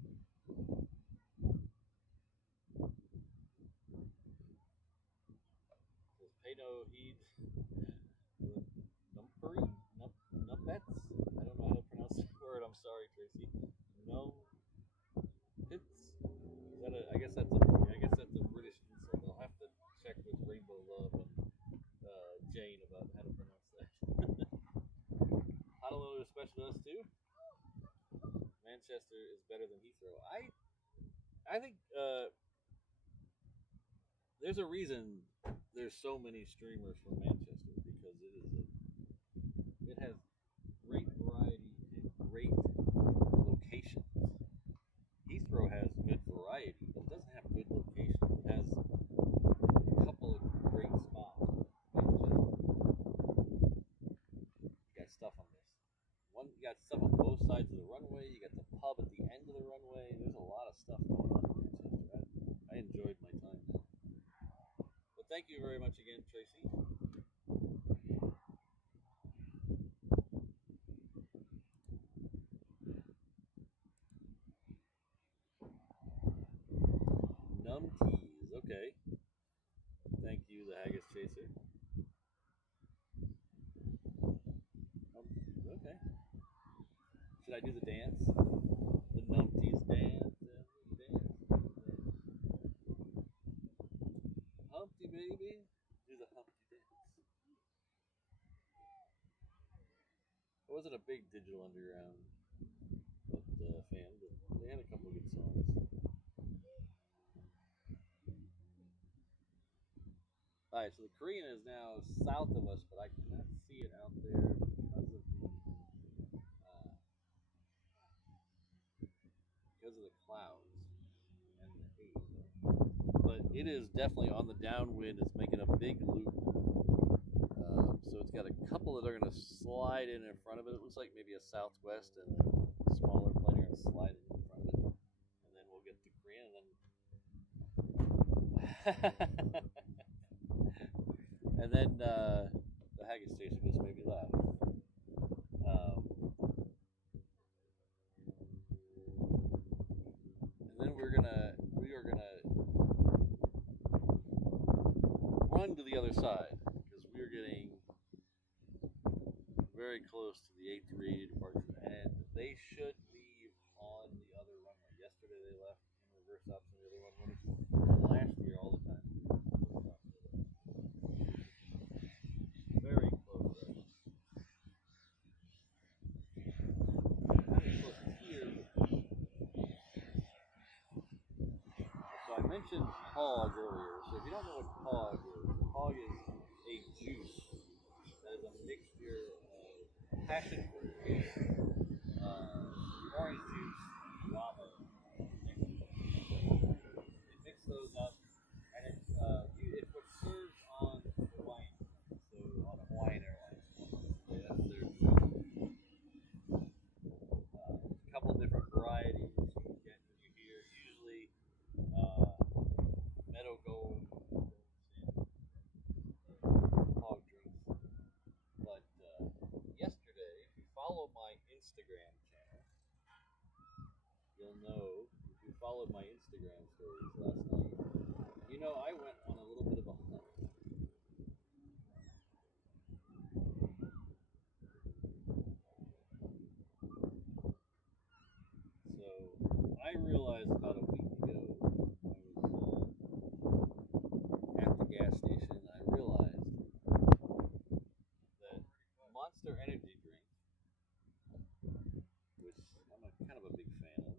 Says pay no heed. Numpuri? Numpets? I don't know how to pronounce that word. I'm sorry, Tracy. No pits? Is that I guess that's a British insult. I'll have to check with Rainbow Love and Jane about how to pronounce that. Honolulu is special to us too. Manchester is better than Heathrow. I think there's a reason there's so many streamers from Manchester because it has great variety and great locations. Heathrow has good variety, but it doesn't have good locations. It has a couple of great spots. You got stuff on this. You got stuff on both sides of the runway. You got the pub at the end of the runway. There's a lot of stuff going on in Manchester. I enjoyed my time there. But thank you very much again, Tracy. Numb teas, okay. Thank you, the Haggis Chaser. Okay. Should I do the dance? The numpties dance. Humpty baby. Do the Humpty dance. I wasn't a big Digital Underground fan, but they had a couple of good songs. Alright, so the Korean is now south of us, but I cannot see it out there because of the it is definitely on the downwind. It's making a big loop. So it's got a couple that are going to slide in front of it. It looks like maybe a southwest and a smaller plane are going to slide in front of it. And then we'll get the Korean and then and then the Haggis station just made me laugh. And then we are gonna run to the other side because we are getting very close to the 8380 departure, and they should leave on the other runway. Yesterday they left in reverse ops on the other runway. Last year, all the time. Very close. Very close here. So I mentioned hog earlier. So if you don't know what hog is a juice that is a mixture of passion fruit, orange juice, guava. They mix those up, and it's what's served on Hawaiian. So on a Hawaiian Airlines, that's their a couple different varieties you can get when you're here. Usually, meadow gold hog drinks. But yesterday, if you follow my Instagram channel, you'll know. If you followed my Instagram stories last night, you know I went on a little bit of a hunt. So I realized about a week ago, I was at the gas station, and I realized that Monster Energy drink, which I'm kind of a big fan of,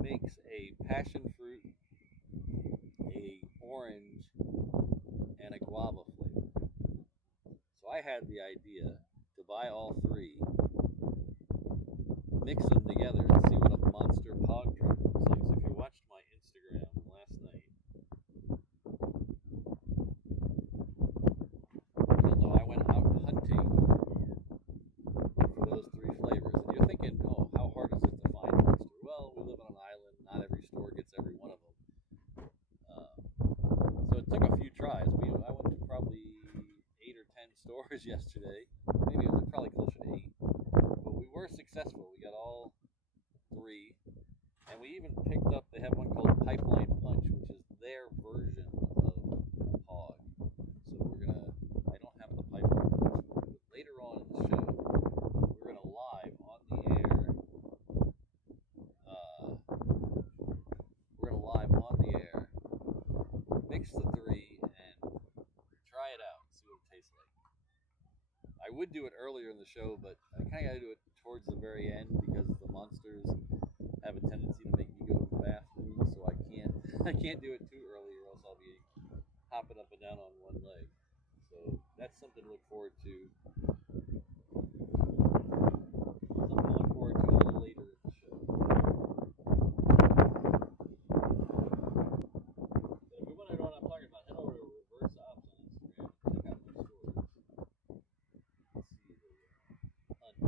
makes a passion fruit, a orange, and a guava flavor. So I had the idea to buy all three, mix them together, and see what a Monster Pog drink looks like. So if you watched my Instagram last night, you'll know I went out hunting for those three flavors. And you're thinking, oh, how hard is it to find Monster? Well, we live on an island. Not every store gets every one of them. So it took a few tries. I went to probably 8 or 10 stores yesterday. Maybe it was probably closer to 8. But we were successful. We got all three. And we even picked up, they have one called Pipeline Punch, which is their version of hog. So I don't have the Pipeline Punch, but later on in the show, we're going to live on the air. Mix the three and try it out, see what it tastes like. I would do it earlier in the show, but I kind of got to do it towards the very end because the monsters have a tendency to make me go to the bathroom, so I can't do it too early, or else I'll be hopping up and down on one leg. So that's something to look forward to. Something to look forward to a little later in the show. If you want to know what I'm talking about, head over to Reverse Ops on Instagram and check out my stories. See the hunt.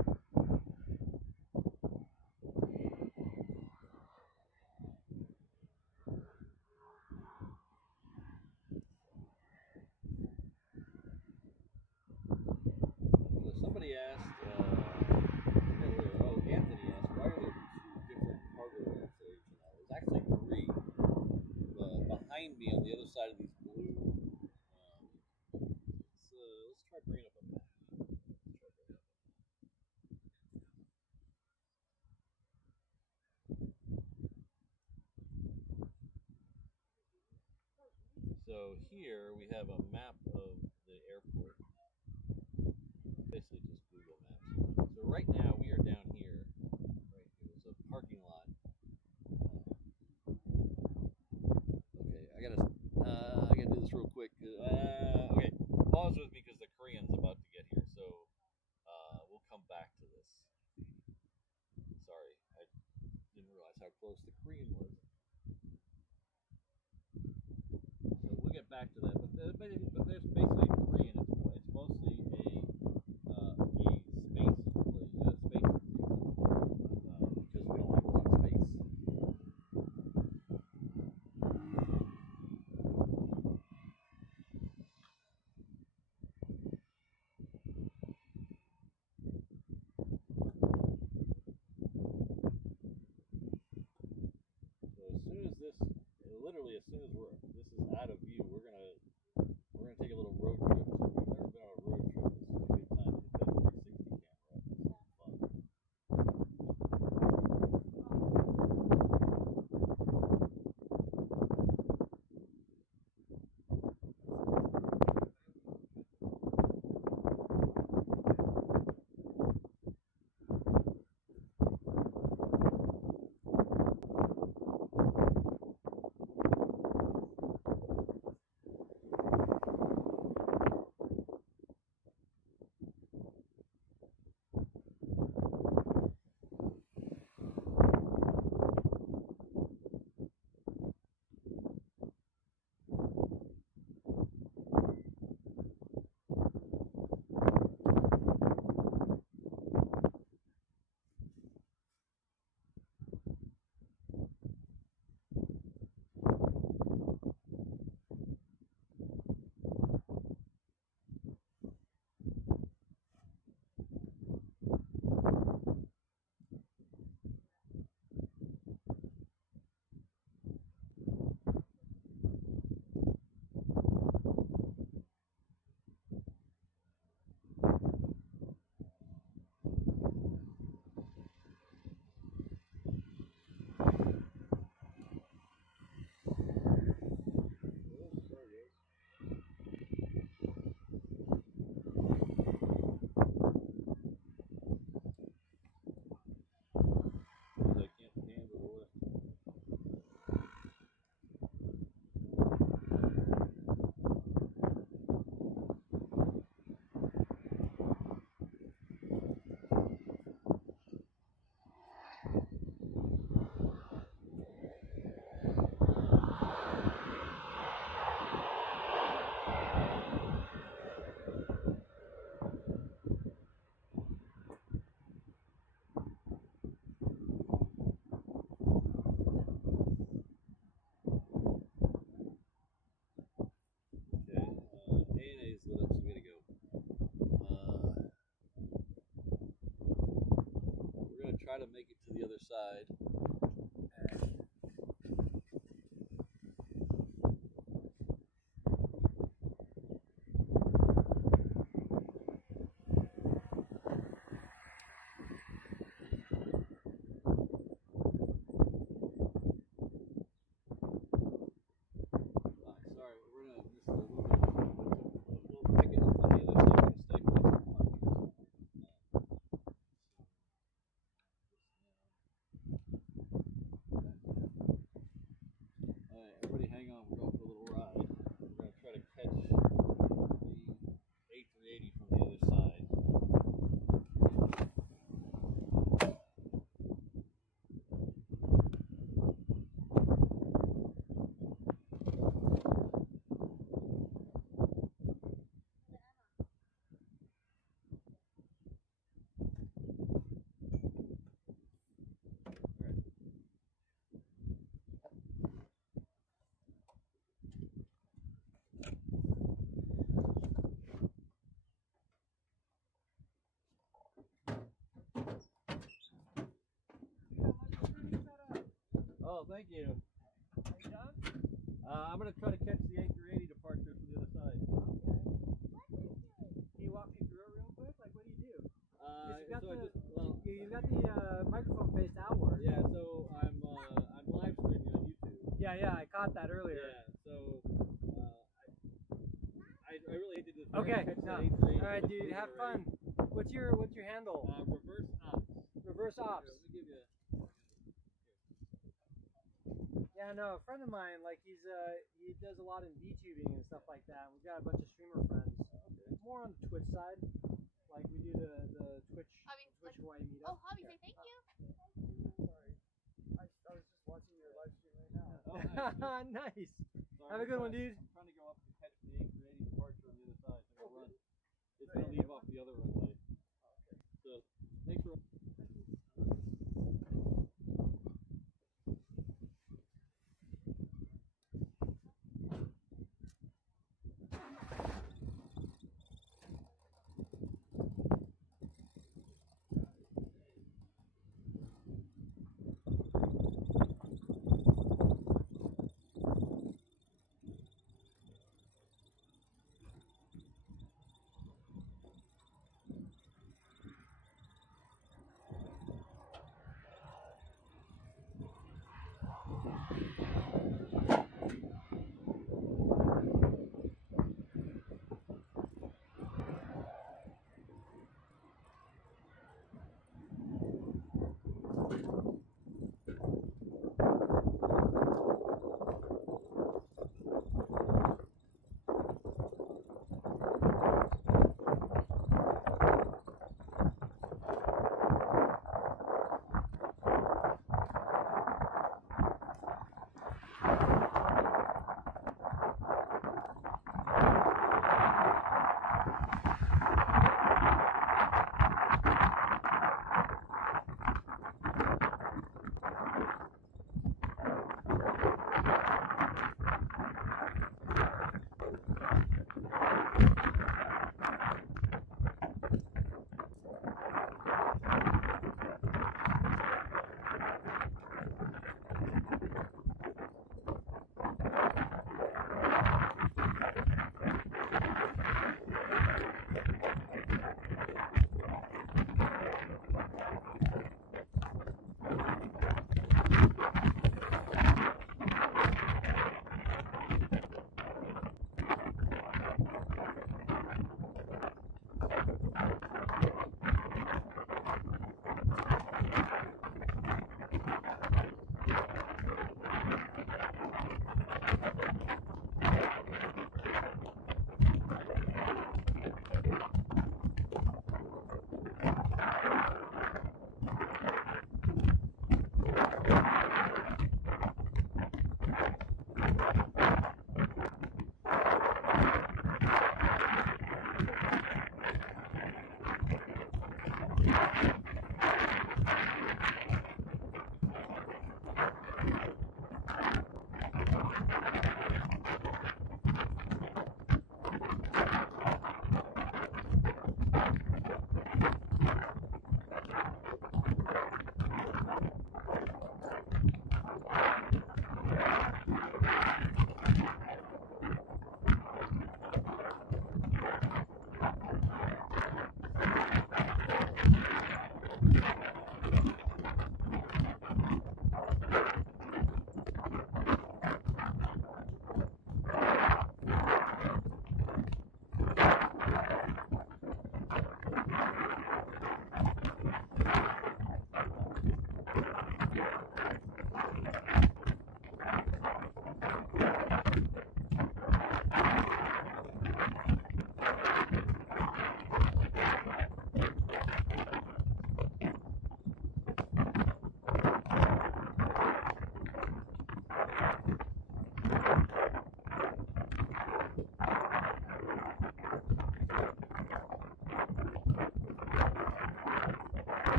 So somebody asked, Anthony asked, why are there two different cargo racks at HNL? There's actually three. Behind me on the other side of these blue. Let's try bringing up a map. So here we have a map of the airport. Basically just Google Maps. So right now we are down here. Right here. It's a parking lot. Okay, I gotta do this real quick. Okay, pause with me because the Korean's about to get here. So we'll come back to this. close the Korean was. So we'll get back to that. But there's basically three, and it's mostly a space reason, because we don't have a lot of space. So as soon as this, literally as soon as this is out of view, we're gonna take a little road trip. So if you've never been on a road trip, this is a good time to hit that 360 camera. This is fun. I can't handle it. Okay, A&A's lit up, so we gotta go. We're gonna try to make it to the other side. Sorry, we're gonna miss a little bit. We'll pick it up on the other side. We're gonna stay close to the markers. Alright, everybody hang on, we're going for a little ride. We're gonna try to catch the A380 from the other side. Oh, thank you. Are you done? I'm gonna try to catch the A380 departure from the other side. Can you walk me through it real quick? Like, what do you do? You got So you got the microphone faced outward. yeah, so I'm live streaming on YouTube. Yeah, I caught that earlier. Yeah, so I really hate to do this. Okay, Catch no. that A380 All right, with dude, the have already. fun. What's your handle? Reverse ops. Reverse ops. Here, let me give you. Yeah, no, a friend of mine, like he does a lot in VTubing and stuff like that. We've got a bunch of streamer friends. Okay. More on the Twitch side. Like we do the Twitch Hobby, Twitch like, Hawaii meetup. oh, Hobby, say thank you. Sorry. I was just Nice. Sorry, Have a good one, dude. I'm trying to go up to catch the 880 departure on the other side. So I'll run. It's going to leave off the other runway. So thanks for.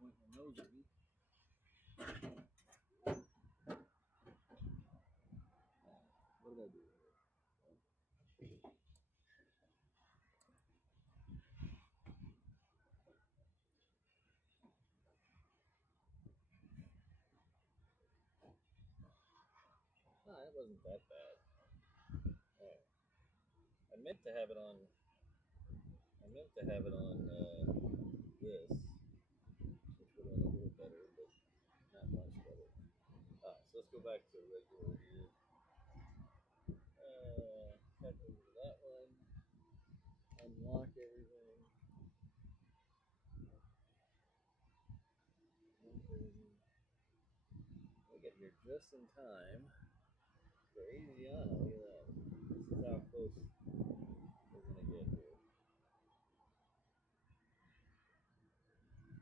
Point my nose at me. What did I do? No, it wasn't that bad. Oh. I meant to have it on. I meant to have it on this, which would have been a little better, but not much better. So let's go back to regular here. Head over to that one. Unlock everything. We get here just in time for Asiana. Look at that. This is how close we're gonna get here.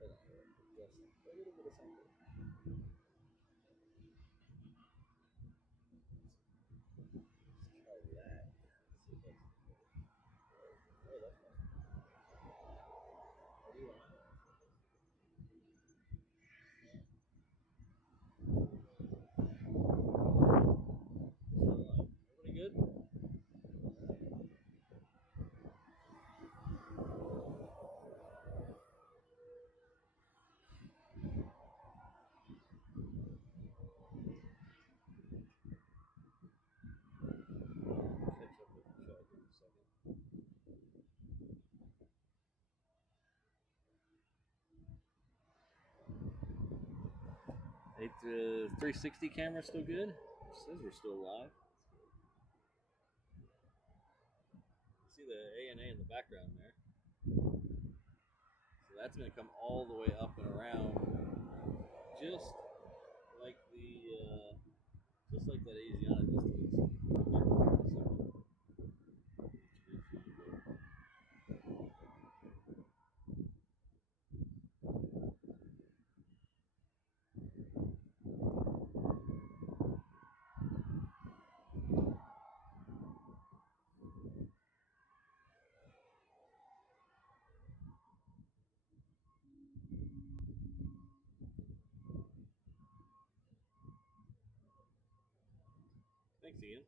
Hold on, just a little bit of something. Let's try that. Let's see if that's. Oh, that's nice. What do you want? Everybody good? Catch up with the chat here in a second. Hey, 360 camera still good? It says we're still live. See the ANA in the background there. So that's going to come all the way up and around, just like that Asiana distance. Thanks, Ian.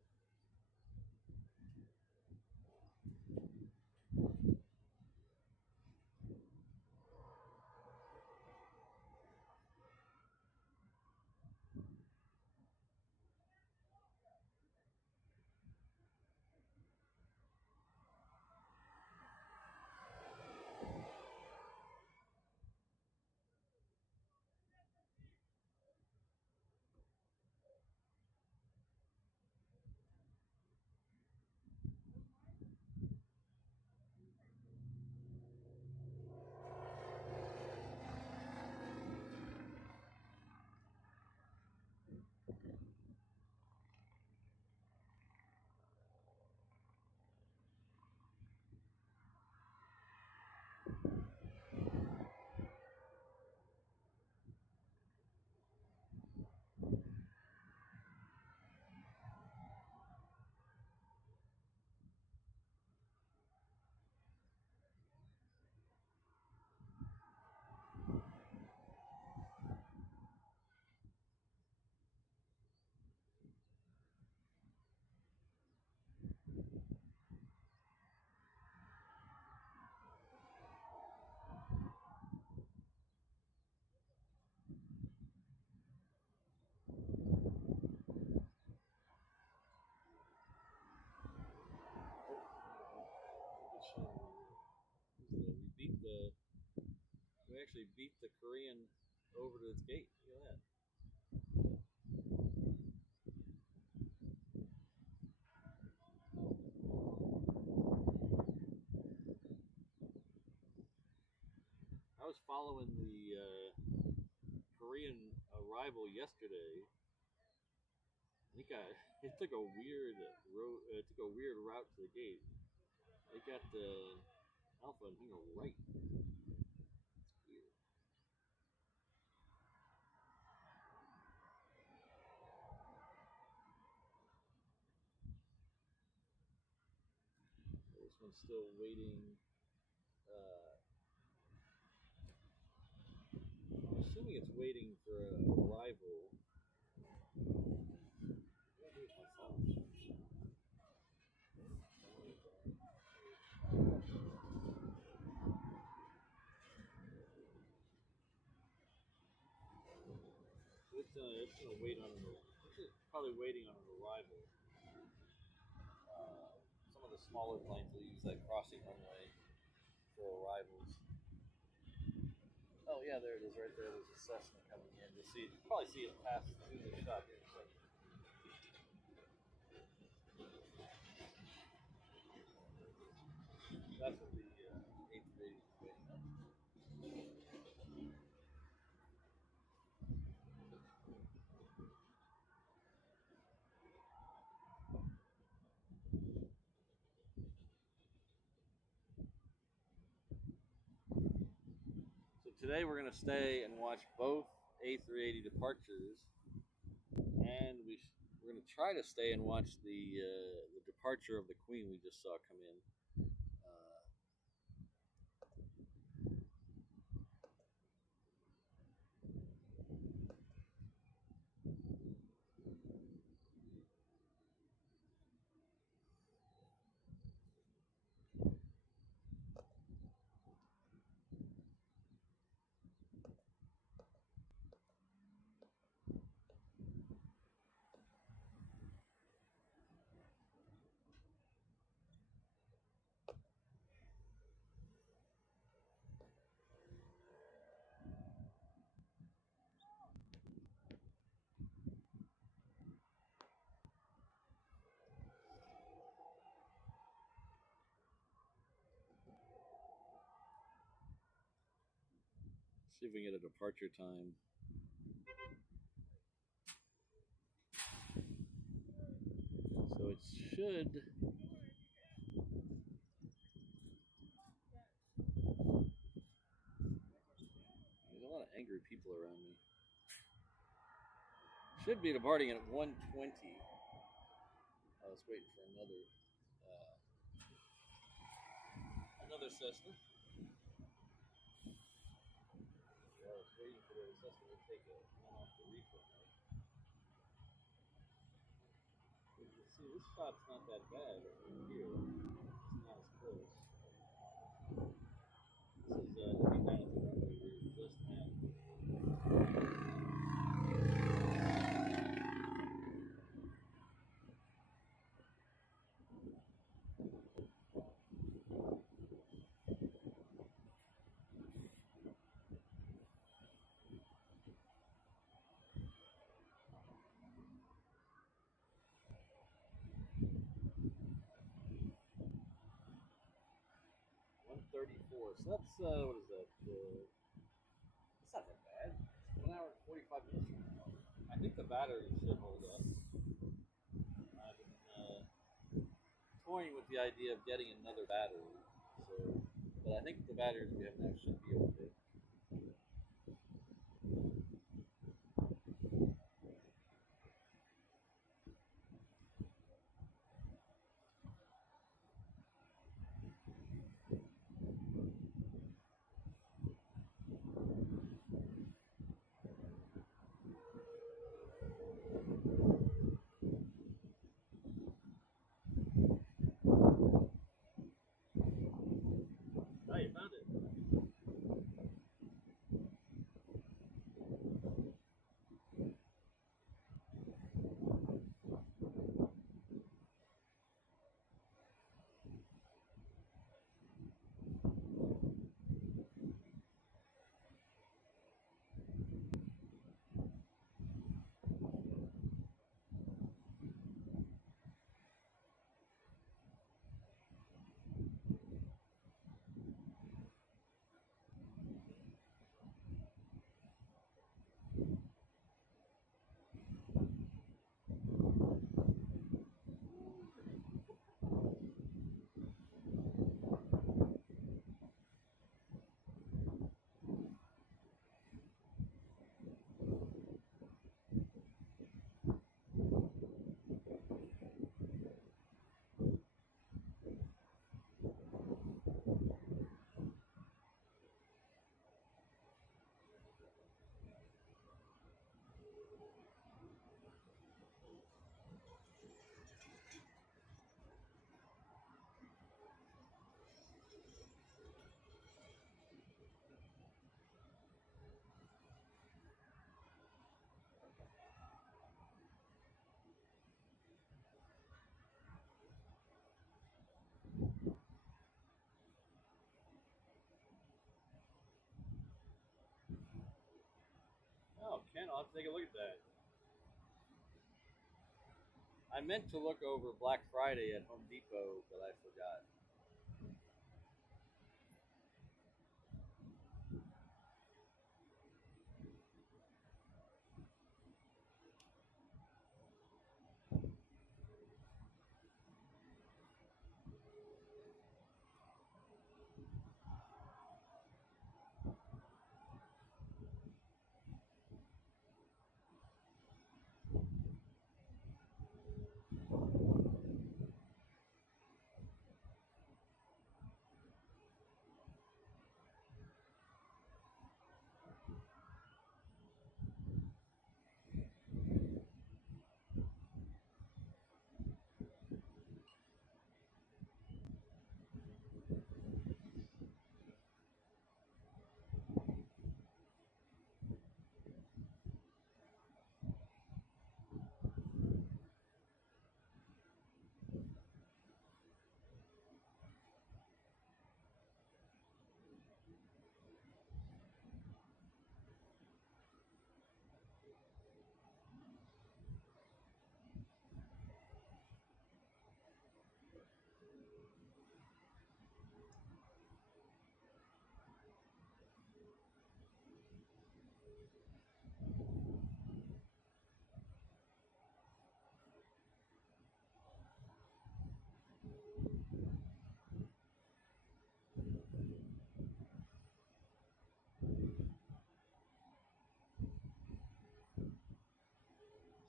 We actually beat the Korean over to its gate. Look at that. I was following the Korean arrival yesterday. It took a weird road. It took a weird route to the gate. It got Alpha and Hangar right. It's weird. This one's still waiting. I'm assuming it's waiting for arrival. gonna wait on probably waiting on an arrival. Some of the smaller planes will use that crossing runway for arrivals. Oh yeah, there it is right there. There's a Cessna coming in. You'll probably see it pass through the shot here in a second. That's what the A380 is waiting on. So today we're going to stay and watch both A380 departures, and we're going to try to stay and watch the departure of the Queen we just saw come in. See if we can get a departure time. So it should. There's a lot of angry people around me. Should be departing at 1:20. I was waiting for another Cessna. I was waiting for the Cessna to take one off the reefer. You can see this shot's not that bad from here. It's not as close. This is looking down at the runway we just had. So that's what is that? It's not that bad. It's 1 hour and 45 minutes from now. I think the battery should hold up. I've been toying with the idea of getting another battery. But I think the batteries we have now should be okay. Oh, you found it. man. I'll have to take a look at that. I meant to look over Black Friday at Home Depot, but I forgot.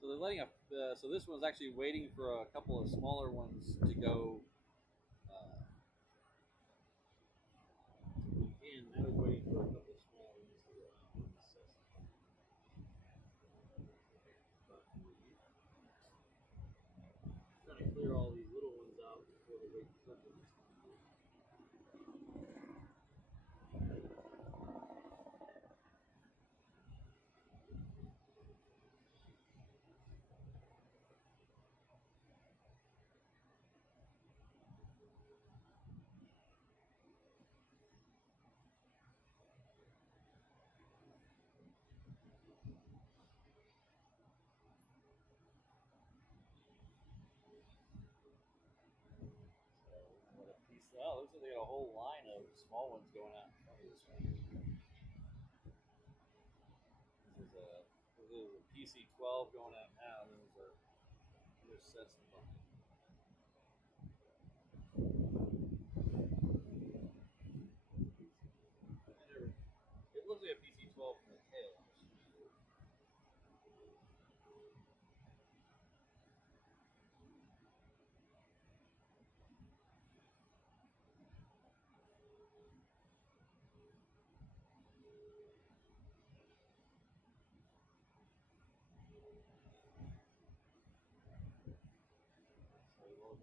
So they're letting so this one's actually waiting for a couple of smaller ones to go. In I was waiting for a couple of small ones to go out. Trying to clear all these little ones out before the big ones. Oh, looks like they got a whole line of small ones going out in front of this one. There's a PC12 going out now, and there's sets of them. It looks like a PC12 from the tail.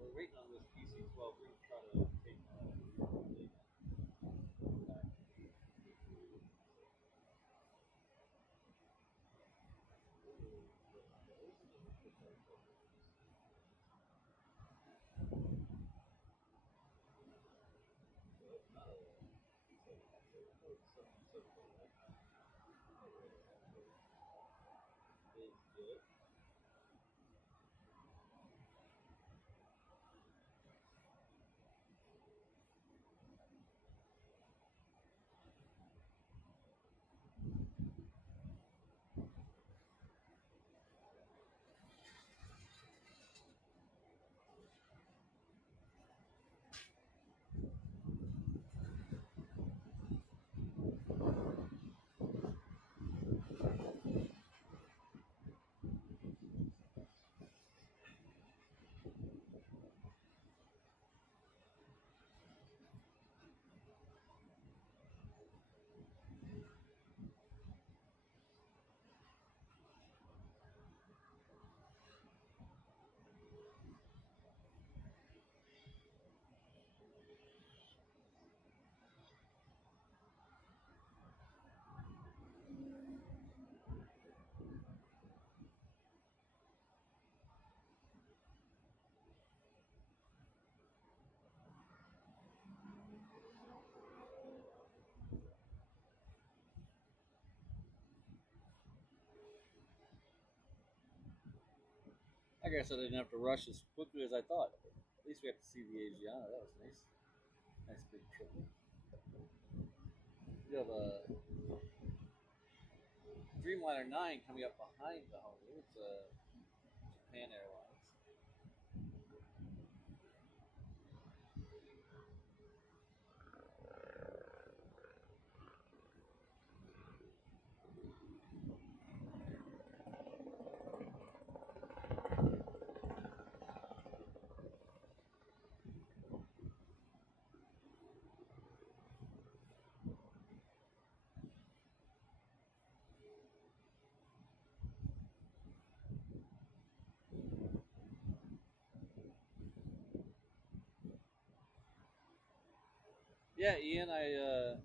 So we're waiting on this PC12. We're gonna try to take guess I didn't have to rush as quickly as I thought. At least we have to see the Asiana. That was nice. Nice big trip. You have a Dreamliner 9 coming up behind the Honolulu. It's Japan Airlines. Yeah, Ian, I'm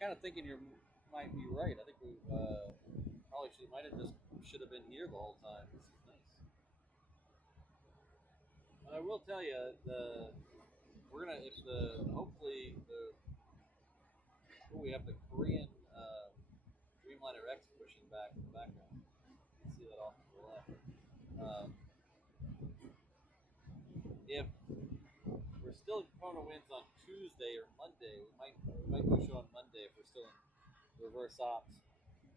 kind of thinking you might be right. I think we probably should have been here the whole time. This is nice. But I will tell you, we're gonna if the hopefully the we have the Korean Dreamliner X pushing back in the background. You can see that off to the left. If we're still in Kona winds on Tuesday or Monday, we might push it on Monday if we're still in reverse ops.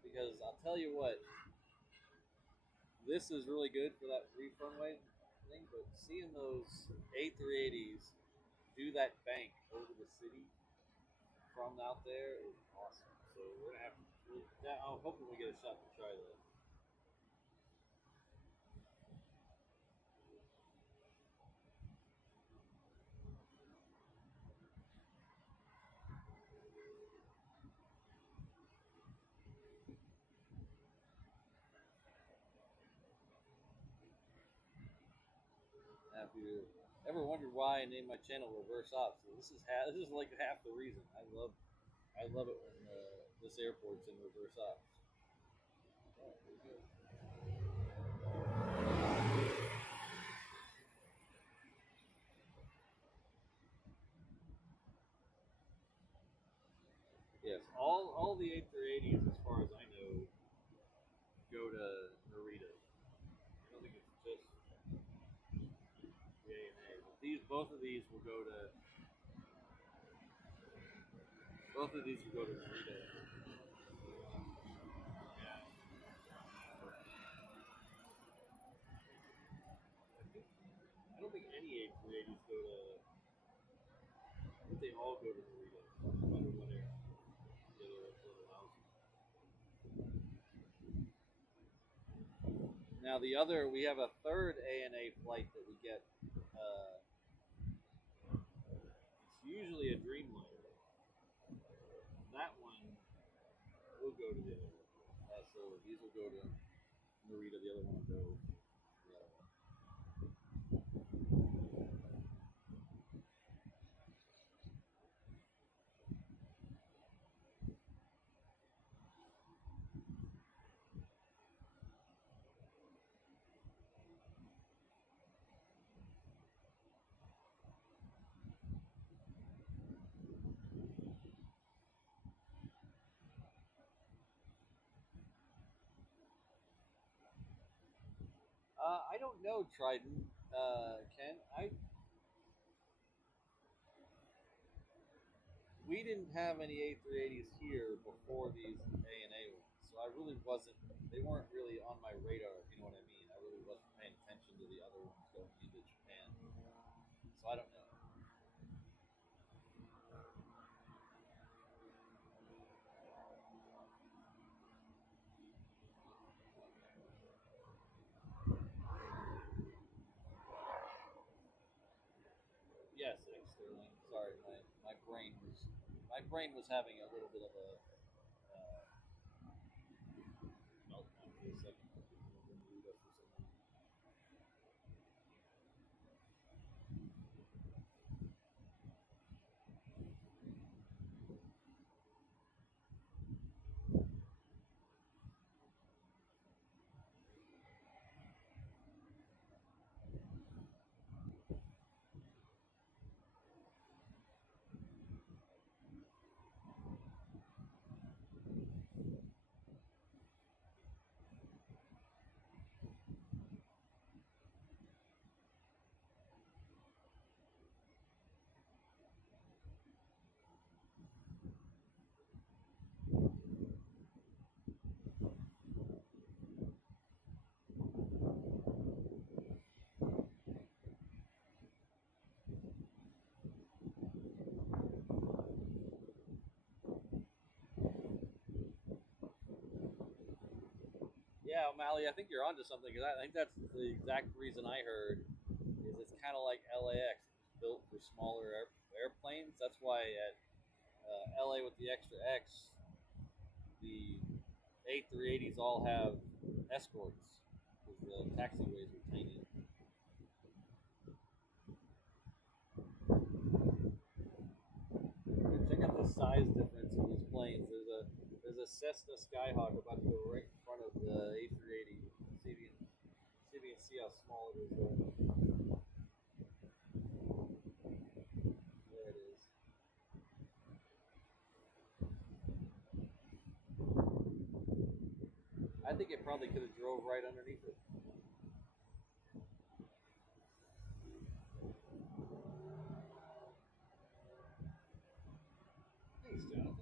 Because I'll tell you what, this is really good for that reef runway thing, but seeing those A380s do that bank over the city from out there is awesome. So we're gonna have to. I'm hoping we get a shot to try that. Now, if you ever wondered why I named my channel Reverse Ops, this is like half the reason. I love it when this airport's in reverse ops. Yes, all the A380s, as far as I know, go to Narita. I don't think it's just the ANA. Both of these will go to Narita. Yeah. I don't think any A380s go to. I think they all go to Narita, no matter what air. The other airport allows them. Now we have a third ANA flight that we get. It's usually a Dreamliner. That one will go to the other one. So these will go to Narita. The other one will go. I don't know, Trident. Ken, we didn't have any A380s here before these ANA ones, so I really wasn't. They weren't really on my radar, if you know what I mean. I really wasn't paying attention to the other ones going into Japan, so I don't know. Yes, Sterling. Sorry, my brain was having a little bit of a meltdown for a second. Yeah, O'Malley, I think you're onto something because I think that's the exact reason I heard is it's kind of like LAX, built for smaller airplanes. That's why at LA with the extra X, the A380s all have escorts because the taxiways are tiny. Check out the size difference in these planes. There's a Cessna Skyhawk about to go right in front of the A380. See if you can see how small it is there. There it is. I think it probably could have drove right underneath it. Thanks, Jonathan.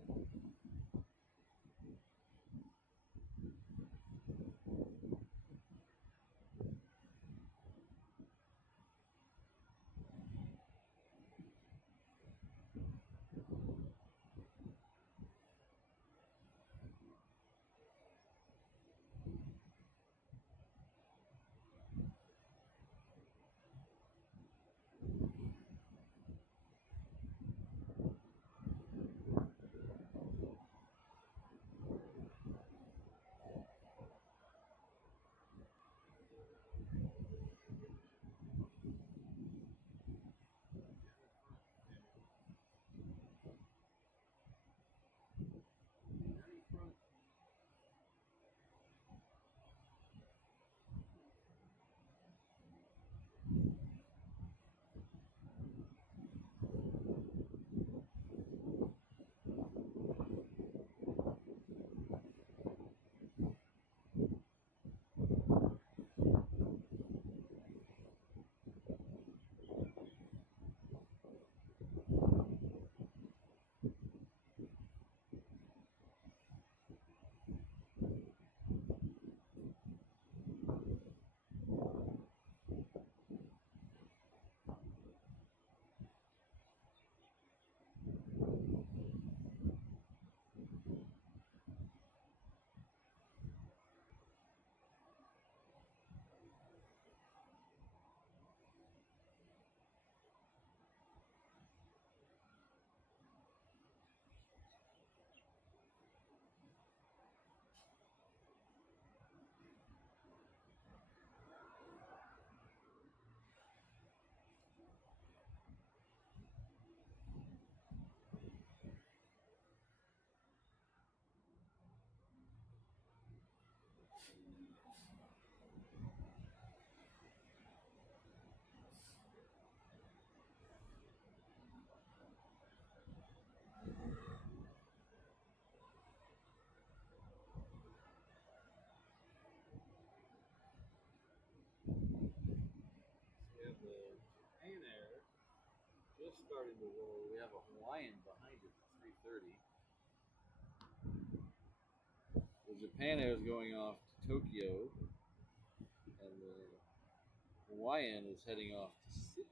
We have the Japan Air just starting to roll. We have a Hawaiian behind it at 3:30. The Japan Air is going off to Tokyo, and the Hawaiian is heading off to Sydney.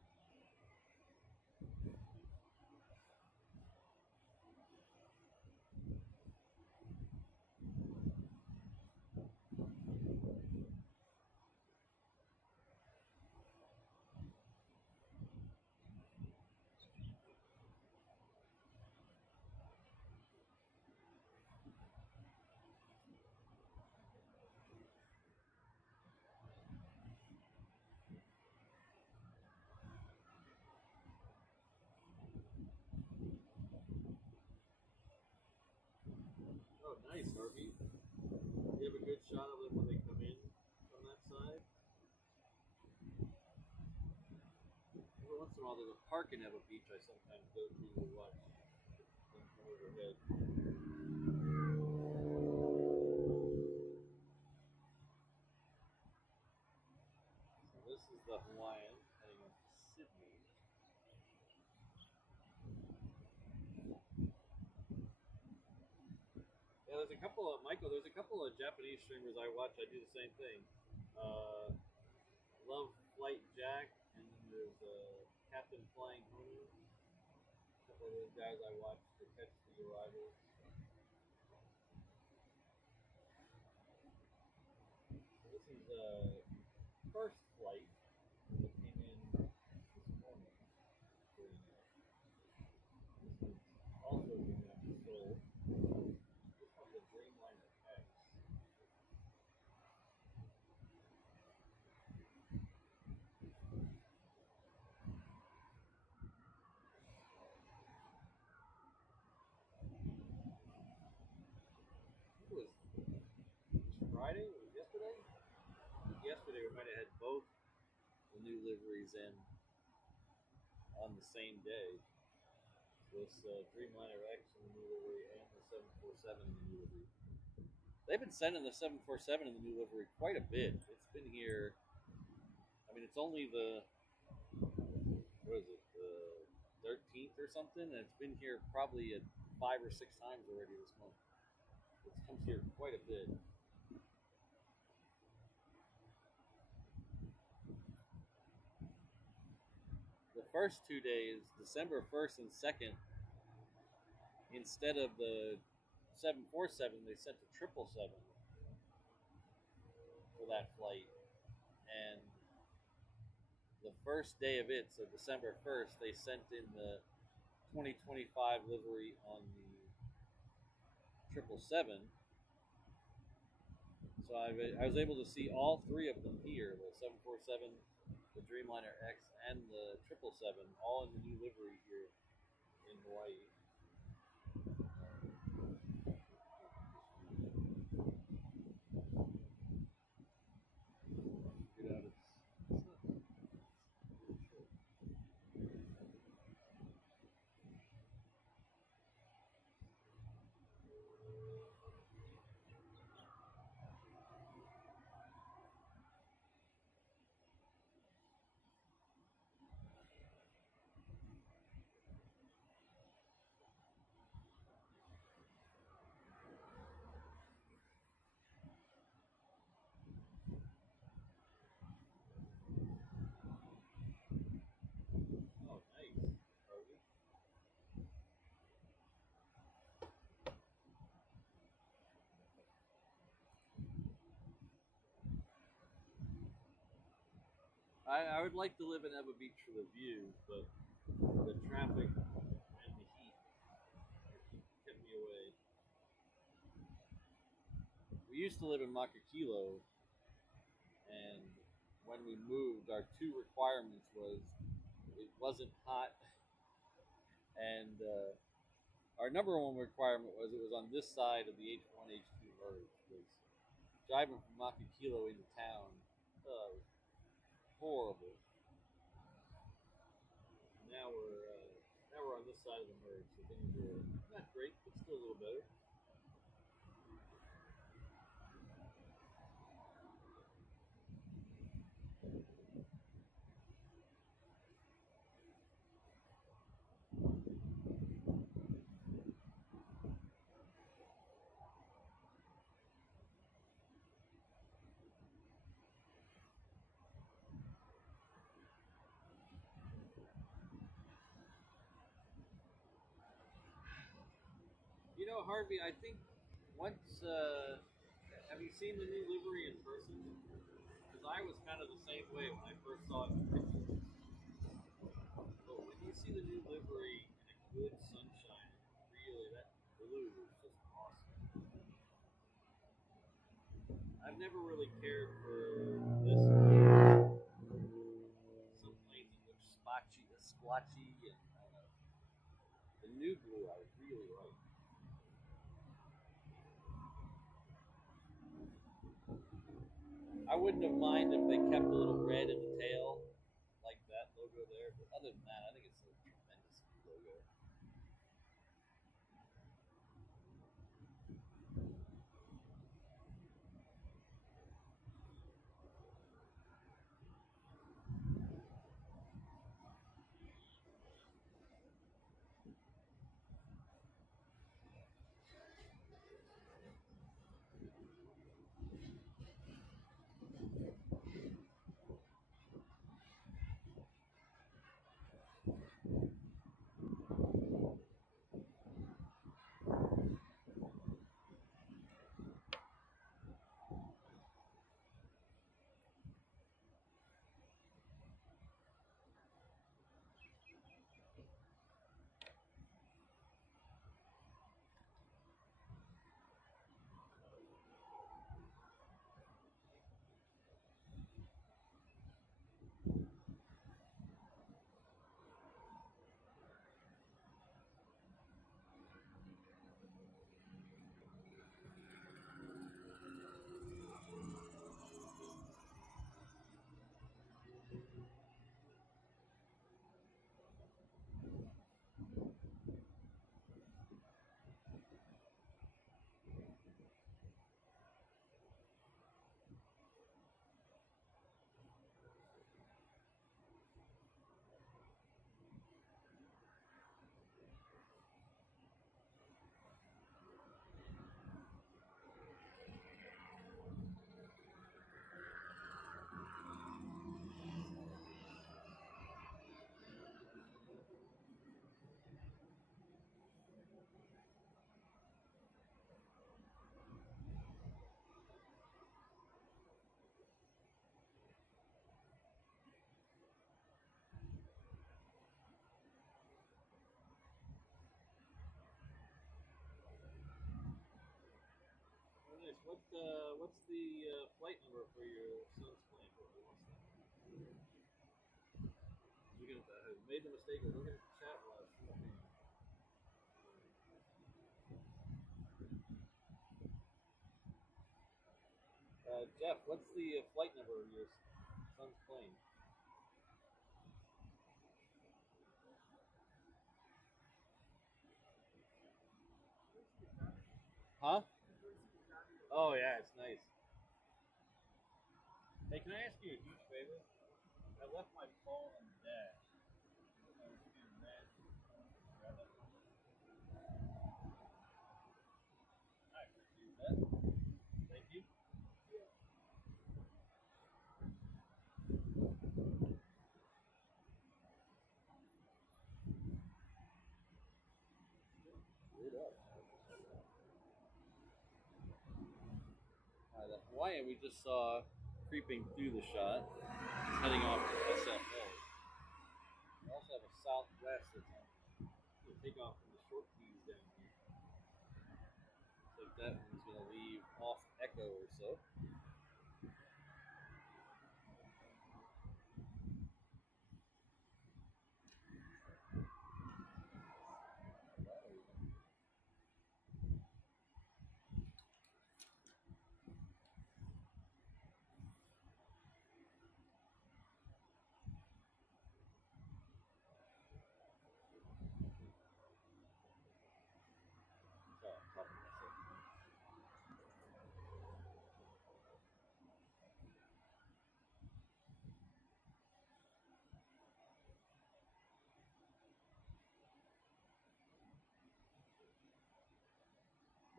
Oh, nice, Harvey. You have a good shot of them when they come in from that side. Every once in a while, there's a park in Ewa Beach I sometimes go to watch them come overhead. So this is the Hawaiian heading off to Sydney. Yeah, there's a couple of Michael. There's a couple of Japanese streamers I watch. I do the same thing. Love Flight Jack, and then there's Captain Flying Homie. A couple of those guys I watch to catch the arrivals. is first flight that came in this morning. This is also being sold. This one's a Dreamliner X. It was Friday? Was it yesterday? Yesterday we might have had both the new liveries in on the same day. This Dreamliner X in the new livery and the 747 in the new livery. They've been sending the 747 in the new livery quite a bit. It's been here. I mean, it's only the what is it, the 13th or something, and it's been here probably 5 or 6 times already this month. It comes here quite a bit. The first 2 days, December 1st and 2nd, instead of the 747, they sent the 777 for that flight. And the first day of it, so December 1st, they sent in the 2025 livery on the 777. So I was able to see all 3 of them here, the 747, the Dreamliner X, and the 777, all in the new livery here in Hawaii. Get out of Oh, nice. Harvey. I would like to live in Eva Beach for the view, but the traffic and the heat kept me away. We used to live in Makakilo, and when we moved, our 2 requirements was it wasn't hot, and our number 1 requirement was it was on this side of the H1 H2 merge. Because driving from Makakilo into town was horrible. Now we're on this side of the merge, so things are not great, but still a little better. You know, Harvey, I think once have you seen the new livery in person? Because I was kind of the same way when I first saw it in pictures. But when you see the new livery in a good sunshine, really, that blue is just awesome. I've never really cared for this one. Some planes that look splotchy, and the new blue I really like. I wouldn't have minded if they kept a little red in the tail, like that logo there. But other than that, I think it's a tremendous logo. Nice. What's the flight number for your son's plane? You're gonna have made the mistake of looking at the chat while I was talking. Jeff, what's the flight number of your son's plane? Huh? Oh yeah, it's nice. Hey, can I ask you a huge favor? I left my phone on the dash. I was getting mad. Grab it. I appreciate that. Thank you. Lit up. That Hawaiian we just saw creeping through the shot, heading off to SFO. We also have a Southwest that's going to take off from the short keys down here. Looks like that one's going to leave off Echo or so.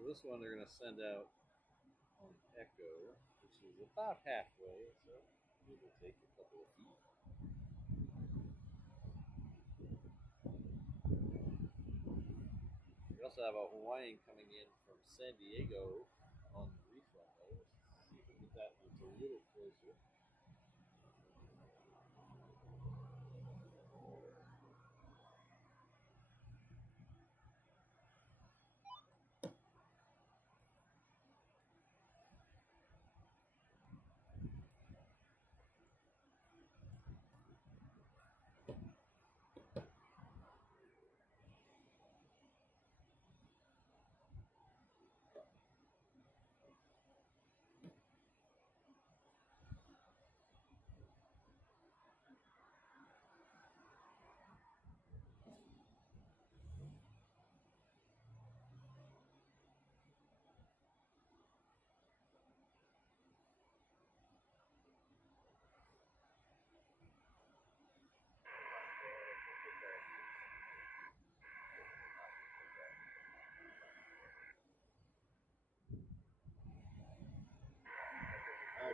So this one they're going to send out on Echo, which is about halfway, so it will take a couple of feet. We also have a Hawaiian coming in from San Diego on the refund. Let's see if we can get that one a little closer.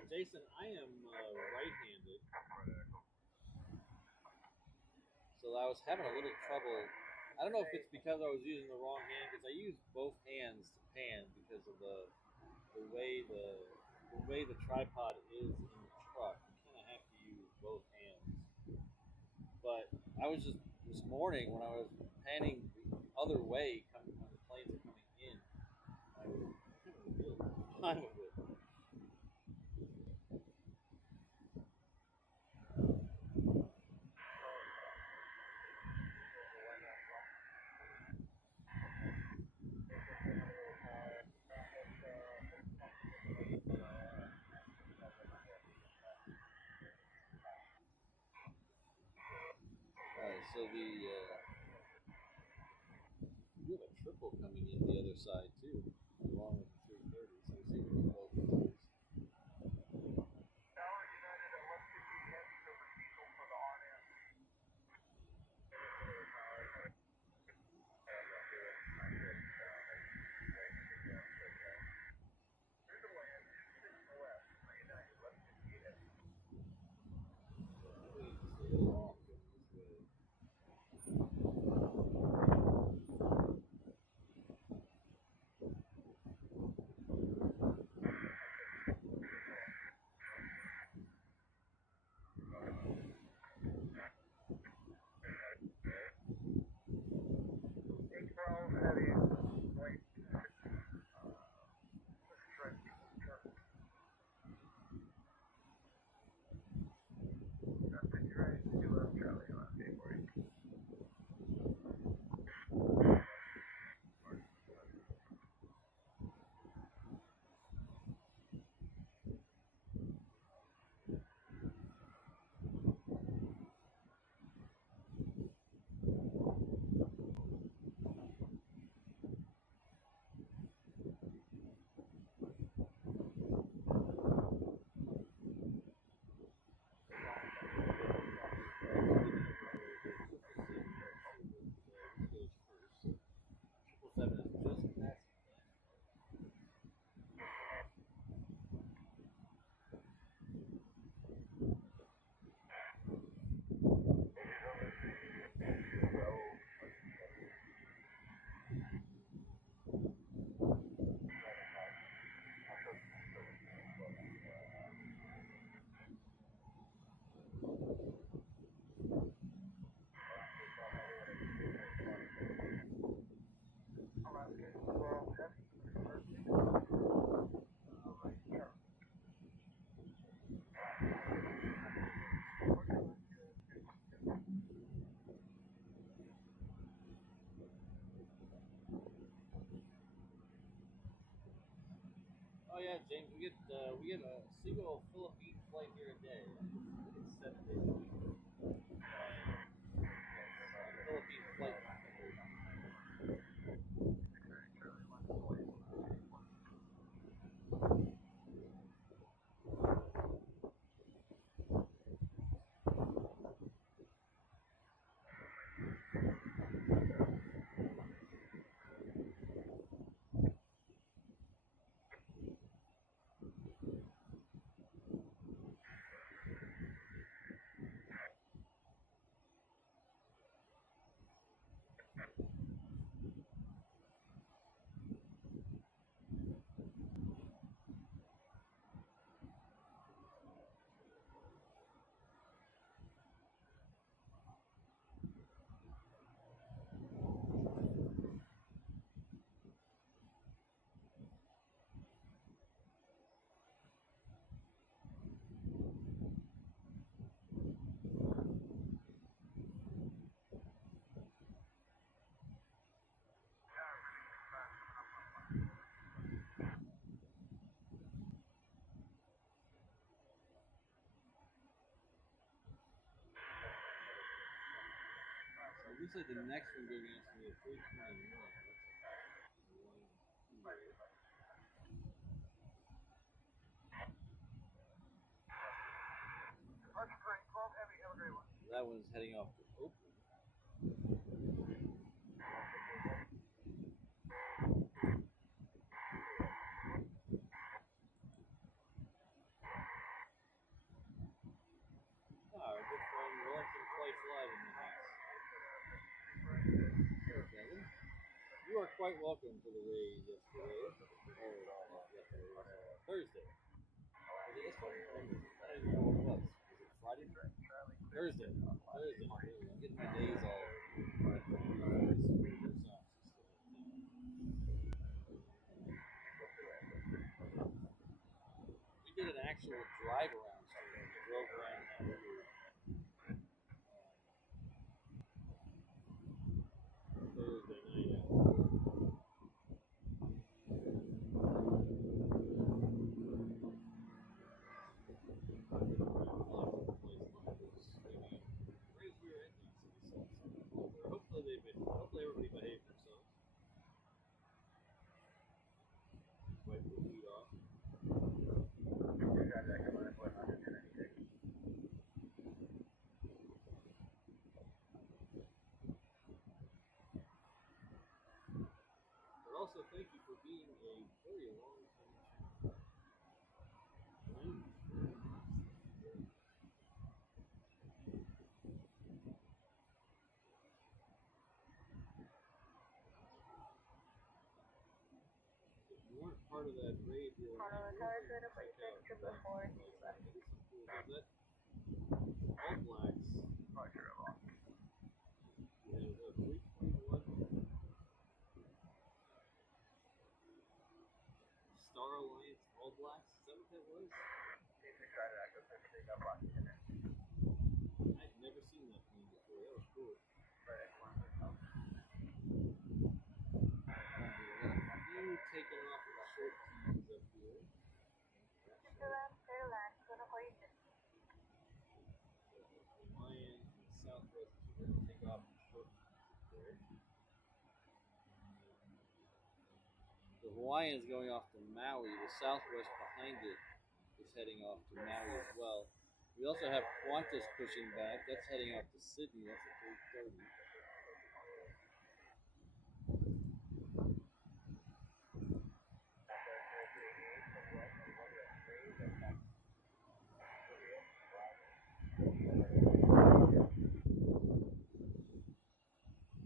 Jason, I am right-handed, so I was having a little trouble. I don't know if it's because I was using the wrong hand, because I use both hands to pan because of the way the tripod is in the truck. You kind of have to use both hands. But I was just this morning when I was panning the other way, coming when the planes are coming in, I was having a real time with it. So we have a triple coming in the other side too, along with the 330. So we'll see if we can both of those. Yeah, James, we get a single Philippine flight here a day. It's 7 days a week. Philippine flight. So it looks like the next one going out to be a 321. That one's heading off to Oakland. Our good friend Lawrence Flights Live in the house. Kevin, you are quite welcome to the raid yesterday. Or not yesterday, Thursday. Was it yesterday? I don't even know what it was. Was it Friday? Thursday. I'm getting my days all we did an actual drive around stream. We drove around that river Thursday night. Hopefully everybody behaved themselves. Wipe the feet off. But also thank you for being a very long time. If you weren't part of that raid here, check out All Blacks. Yeah, it was 321 Star Alliance All Blacks. Is that what that was? I'd never seen that plane before. That was cool. We got a few taken off of the short teams up here. Hawaiian and Southwest are going to take off the short there. The Hawaiian's going off to Maui. The Southwest behind it is heading off to Maui as well. We also have Qantas pushing back. That's heading off to Sydney. That's at 3:30.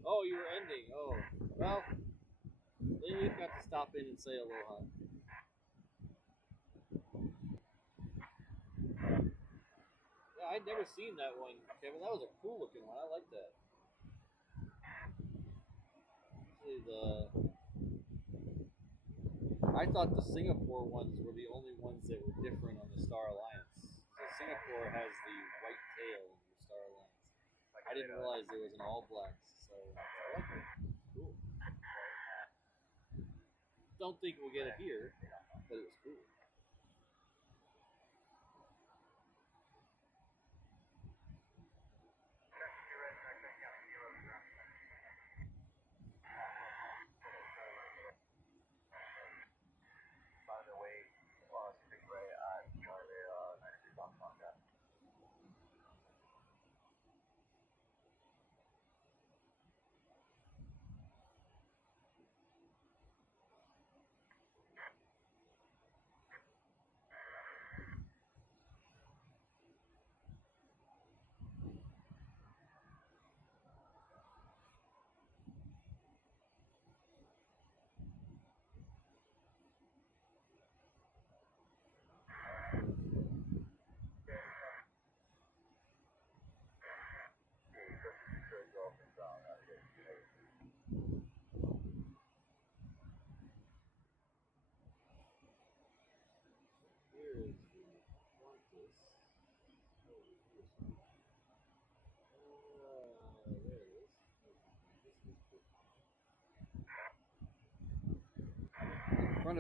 Oh, you were ending. Oh, well, then you've got to stop in and say aloha. Yeah, I'd never seen that one, Kevin. That was a cool looking one. I like that. I thought the Singapore ones were the only ones that were different on the Star Alliance. So Singapore has the white tail in the Star Alliance. I didn't realize there was an All Blacks, so I like it. Cool. Don't think we'll get it here, but it was cool.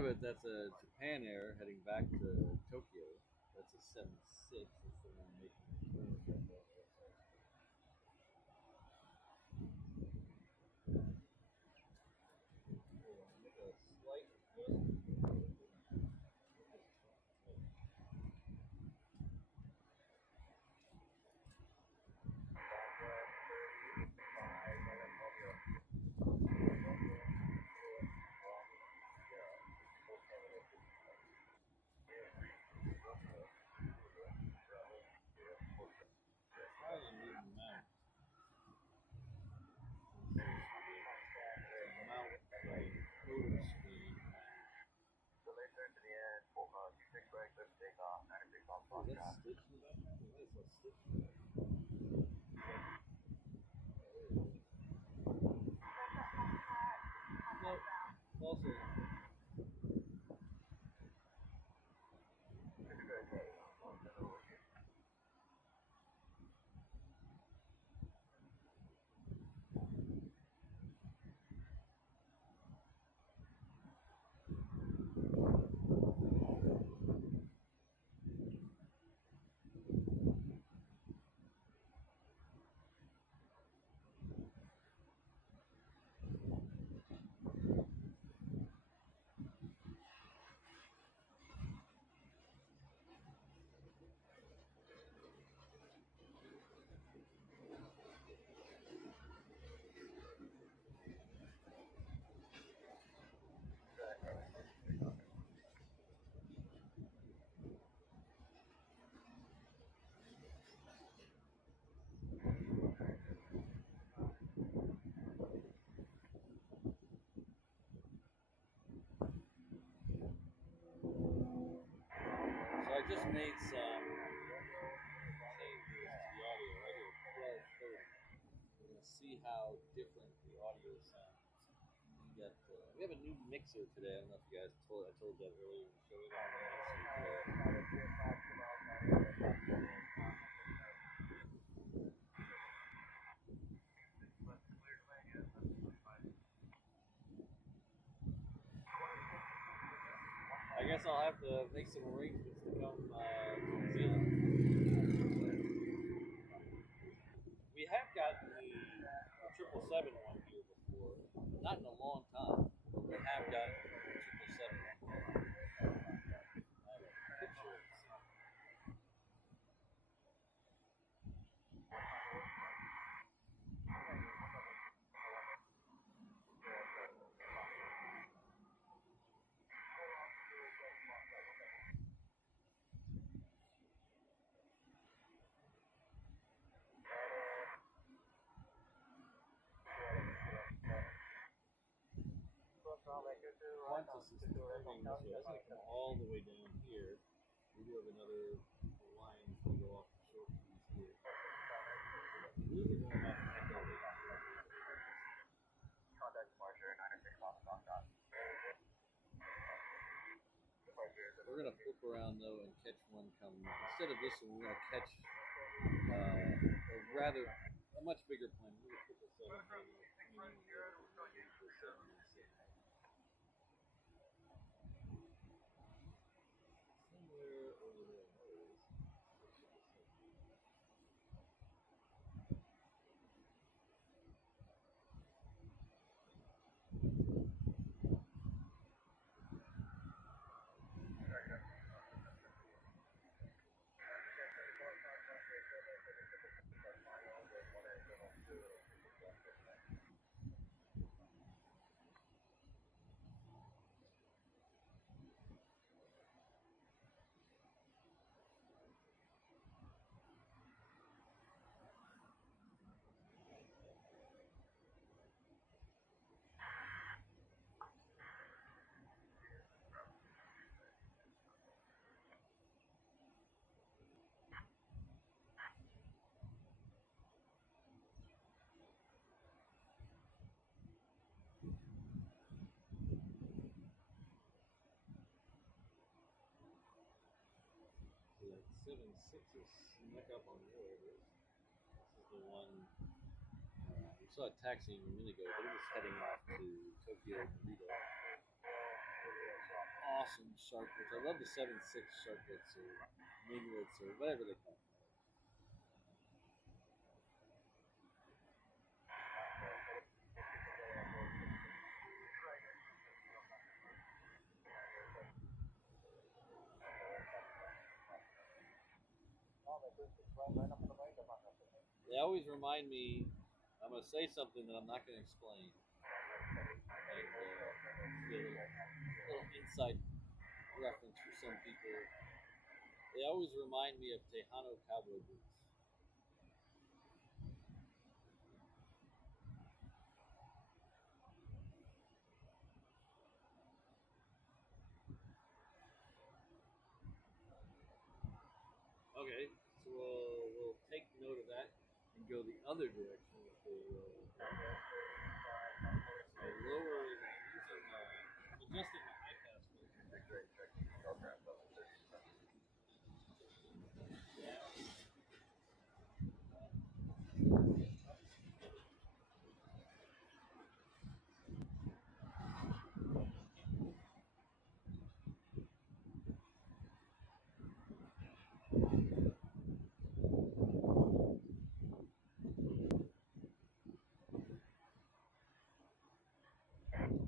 of it, that's a Japan Air heading back to Tokyo. That's a 7-6. That's the one making the turns right there. Make a slight adjustment. Probably a new mount. It's a mount rotor screen. Oh, is that stitch in the back? What is that stitch in the back? No, also. So I just made some changes to the audio right here, 12:30. We're gonna see how different the audio sounds. We have a new mixer today. I don't know if you guys I told that earlier. So we got a new mixer today. I guess I'll have to make some arrangements to come to New Zealand. We have gotten the 777 one here before, not in a long time. But we have gotten the 777 one. I have a picture of it. Qantas is curving this way. That's going to come all the way down here. We do have another line to go off the short piece here. I believe we're going off Echo right here. We're going to flip around though and catch one come. Instead of this one, we're going to catch a much bigger plane. We're going to 777. Somewhere over there. There it is. So that 7.6 is snuck up on there. This is the one we saw it taxiing a minute ago, but it was heading off to Tokyo Narita. awesome sharklets. I love the 7.6 sharklets or winglets or whatever they call them. They always remind me. I'm going to say something that I'm not going to explain, and get a little inside reference for some people. They always remind me of Tejano cowboy boots. Okay, so we'll take note of that and go the other direction with the lower using adjusting the high pass filter.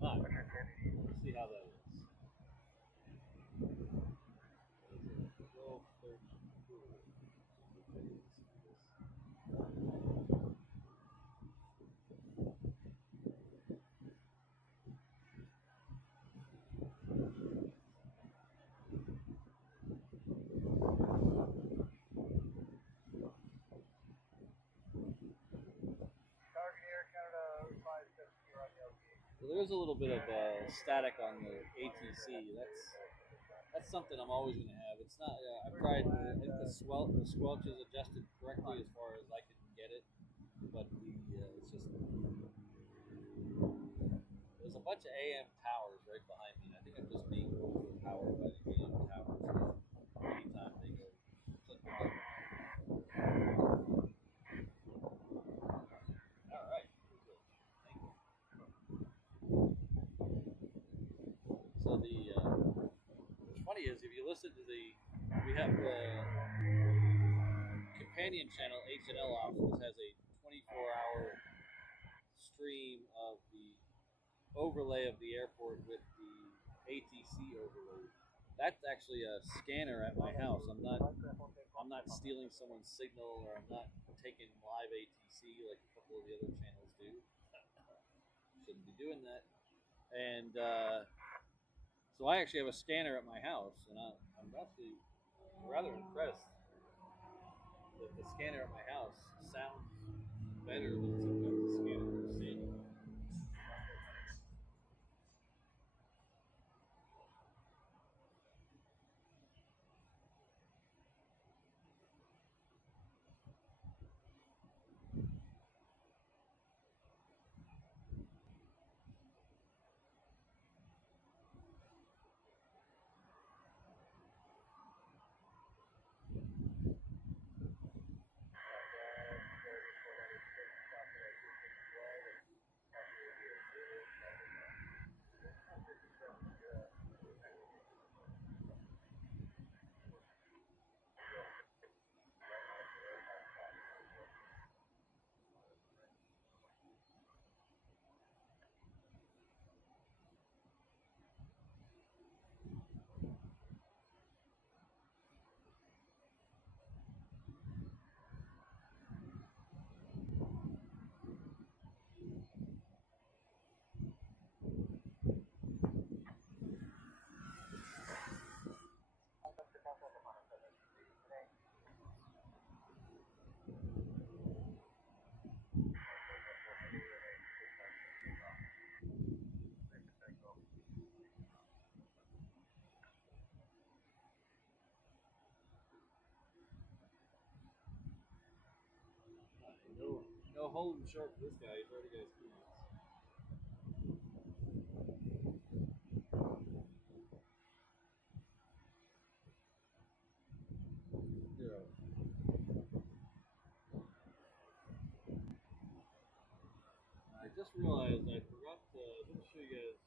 Ah, let's see how that is. 12:34. So there's a little bit of static on the ATC. That's something I'm always going to have. It's not. I've tried. I think the squelch is adjusted correctly as far as I can get it, but it's just there's a bunch of AM towers right behind me. And I think I'm just being overpowered by the AM towers. Anytime they go click the button. All right. Good. Thank you. So what's funny is if you listen to we have the companion channel HNL Ops, which has a 24-hour stream of the overlay of the airport with the ATC overlay. That's actually a scanner at my house. I'm not stealing someone's signal, or I'm not taking live ATC like a couple of the other channels do. Shouldn't be doing that. And so I actually have a scanner at my house, and I'm actually rather impressed that the scanner at my house sounds better than sometimes the scanner at the city. No holding short for this guy. He's already got his keys. Zero. I just realized I forgot to. I didn't show you guys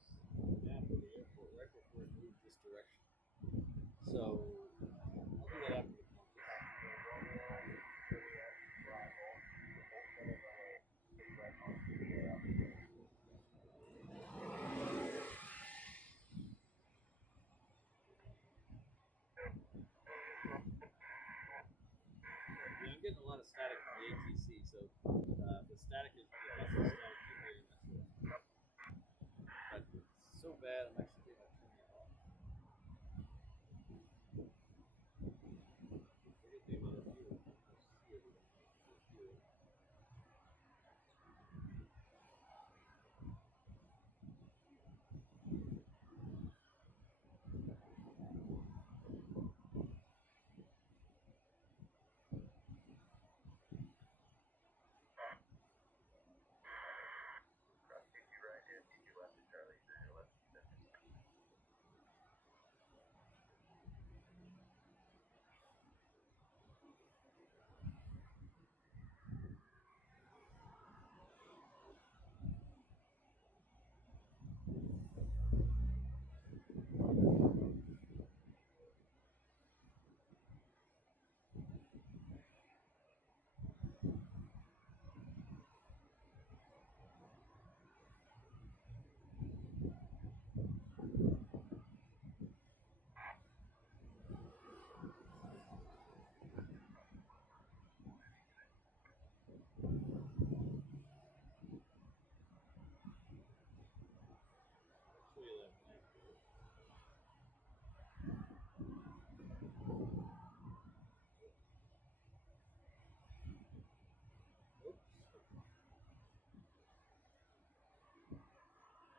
the map of the airport right before I moved this direction. So I'll do that after the conference. Yeah, I'm getting a lot of static from the ATC, so the static is if that's the static you're hearing, that's what. But it's so bad, I'm actually thinking about turning it off. The good thing about it here is you can see everything. You can hear it. I'll show you that map here. Oops.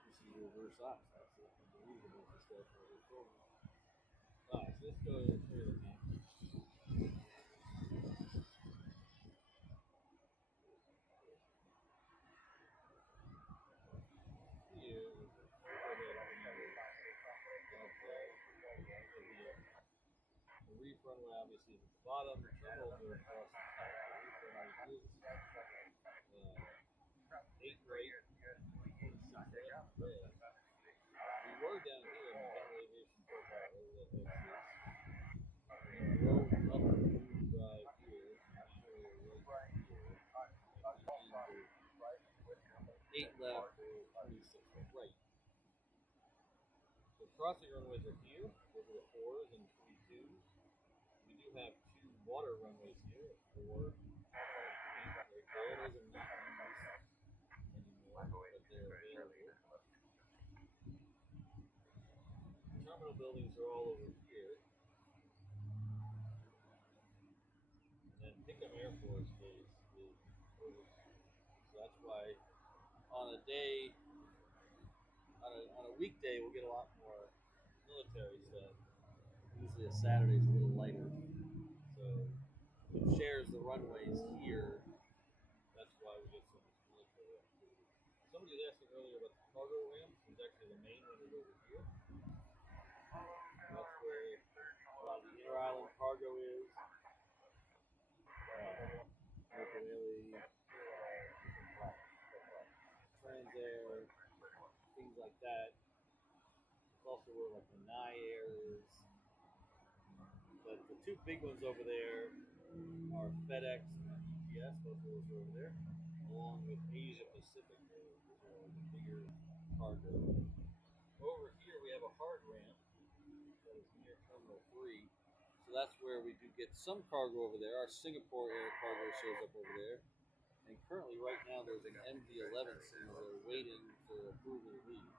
This is reverse ops. That's unbelievable. This stuff right here. Alright, so let's go ahead and show you the map. Here is the overhead view of the reef runway. Obviously is at the bottom. The terminals are across the top. The reef runway is 8 right, 6 left, red. We were down here in the general aviation profile, whatever that X is. And we drove up the blue drive here, and now we're right here at the end of 8 left or 26 right. The crossing runways are here. Those are the 4s and 22s. We do have 2 water runways here, 4 right there. Those are not used anymore, but they're available. Terminal buildings are all over here. And then Pinkham Air Force Base is over here. So that's why on a day, on a weekday, we'll get a lot more military stuff. Usually a Saturday's a little lighter. So it shares the runways here. That's why we get so much military activity. Somebody was asking earlier about the cargo ramp. It's actually the main one is over here. That's where a lot of the inter-island cargo is. Ukulele, Transair, things like that. It's also where like the Air is. But the 2 big ones over there are FedEx and UPS, both of those are over there, along with Asia Pacific, which are the bigger cargo. Over here we have a hard ramp that is near Terminal 3. So that's where we do get some cargo over there. Our Singapore Air cargo shows up over there. And currently, right now, there's an MD-11 sitting there waiting for approval to leave.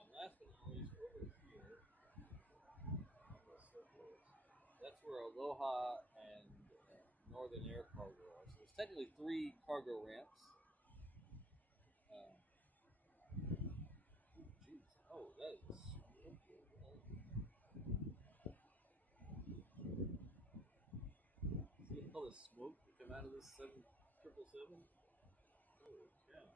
And last but not least, over here, that's where Aloha and Northern Air cargo are. So there's technically 3 cargo ramps. Jeez, oh, that is a smoky wall. See all the smoke that come out of this 777? Holy cow.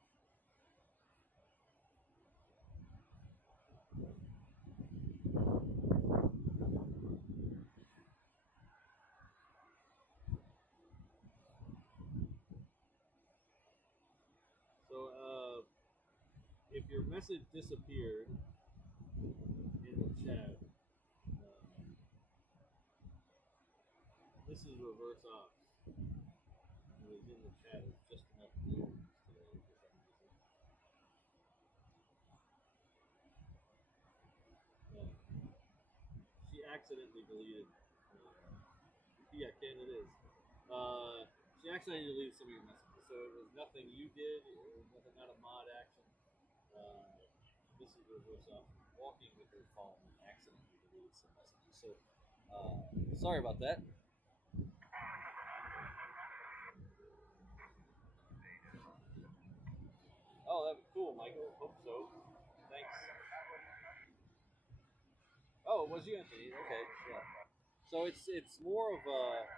So, if your message disappeared in the chat, This is reverse ops. It was in the chat. It's just enough news today for some reason. Yeah. She accidentally deleted. Yeah, Ken, it is. She accidentally deleted some of your messages, so it was nothing you did. It was nothing, not a mod action. This is reverse ops. Walking with her phone and accidentally deleted some messages. So sorry about that. Oh, that'd be cool, Michael. Hope so. Thanks. Oh, it was you, Anthony? Okay, yeah. So it's more of a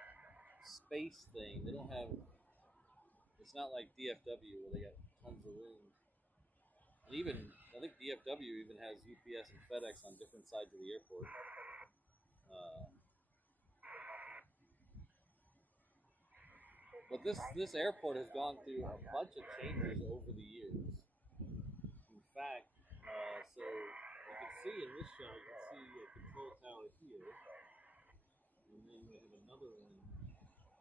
space thing. They don't have. It's not like DFW where they got tons of room. And even I think DFW even has UPS and FedEx on different sides of the airport. But this airport has gone through a bunch of changes over the years. In fact, so you can see in this shot, you can see a control tower here, and then we have another one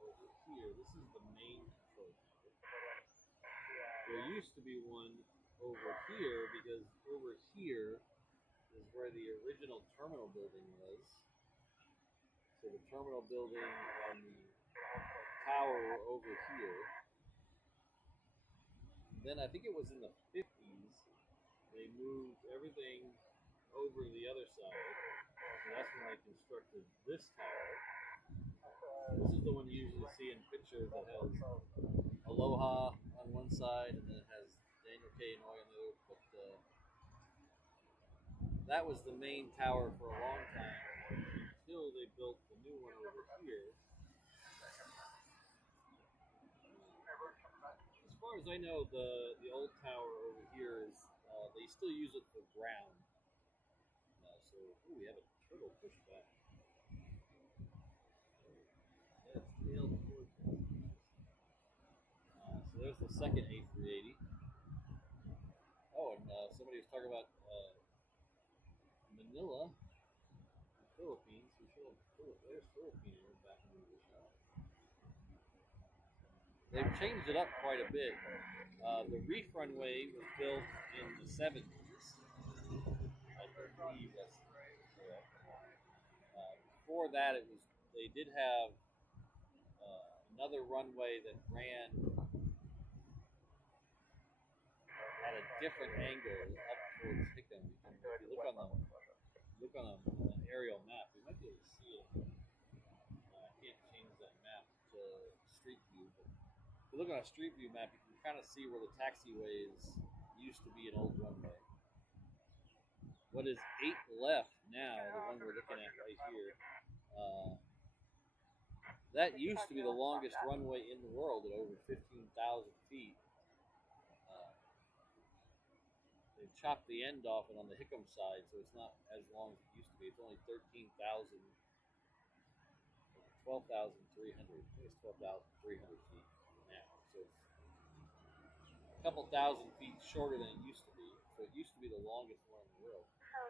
over here. This is the main control tower. There used to be one over here because over here is where the original terminal building was. So the terminal building and the tower were over here. Then I think it was in the 50s, they moved everything over the other side. So that's when they constructed this tower. This is the one you usually see in pictures that has Aloha on one side and then it has Daniel K. Inouye on the other. But that was the main tower for a long time until they built the new one over here. As far as I know, the old tower over here is they still use it for ground. So we have a turtle pushback. Yeah, it's tailed towards us. So there's the second A380. Oh, and somebody was talking about Manila, the Philippines. We should have there's Philippine Air back in the shot. They've changed it up quite a bit. The reef runway was built in the 70s. I believe that's correct. Before that, they did have another runway that ran at a different angle up towards Hickam. If you look on an aerial map, you might be able to see it. I can't change that map to Street View, but if you look on a Street View map, you can kind of see where the taxiways used to be an old runway. What is 8 left now, the one we're looking at right here, that used to be the longest runway in the world at over 15,000 feet. They chopped the end off it on the Hickam side, so it's not as long as it used to be. It's only 12,300. I think it's 12,300 feet now. So it's a couple thousand feet shorter than it used to be. So it used to be the longest one in the world. There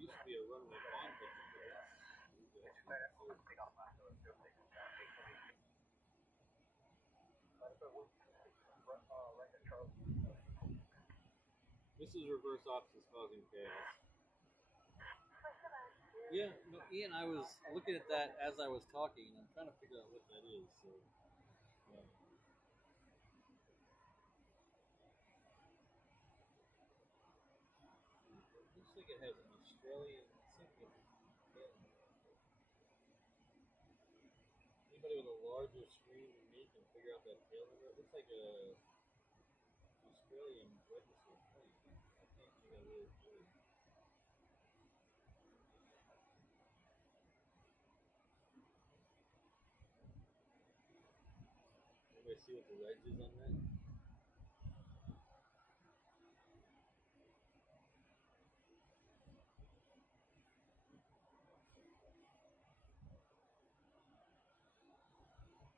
used to be a runway on Hickam. This is reverse ops is causing chaos. Yeah, no, Ian, I was looking at that as I was talking, and I'm trying to figure out what that is. So, it looks like it has an Australian. Anybody with a larger screen than me can figure out that tail number. It looks like a Australian registered plane. I can't think of it. Anybody see what the reg is on that?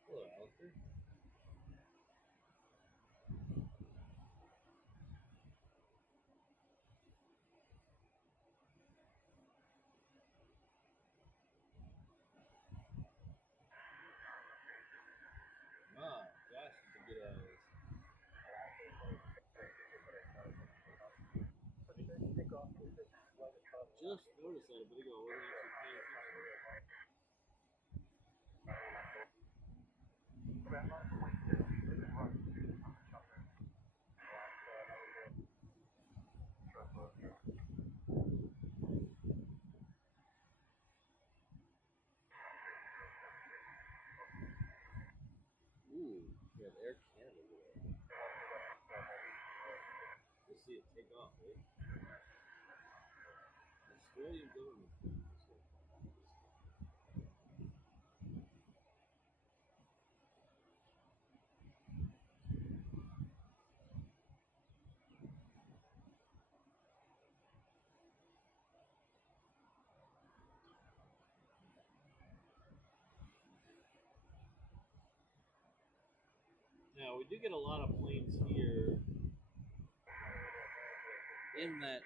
Hello, Alistair. noticed that a bit ago. I wasn't actually paying attention. Ooh, we have Air Canada there. You'll see it take off, right? Australian government. Now, we do get a lot of planes here in that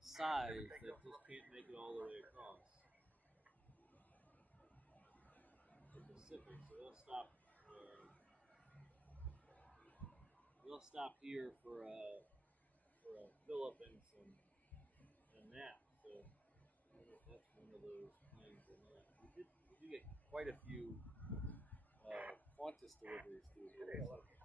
size that just can't make it all the way across the Pacific, so they'll stop. They'll stop here for a fill up and a nap. So I don't know if that's one of those planes or not. We do get quite a few Qantas deliveries through here. So.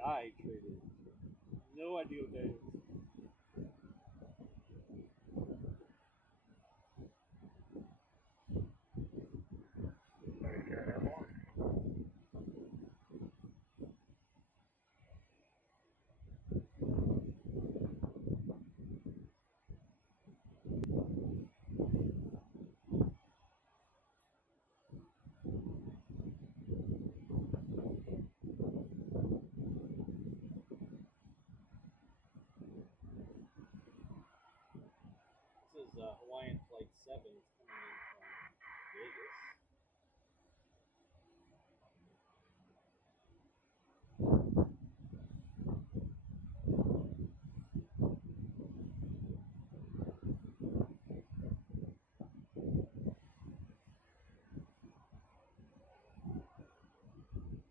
Sky Trader. No idea what that is. This is Hawaiian Flight 7. It's coming in from Vegas.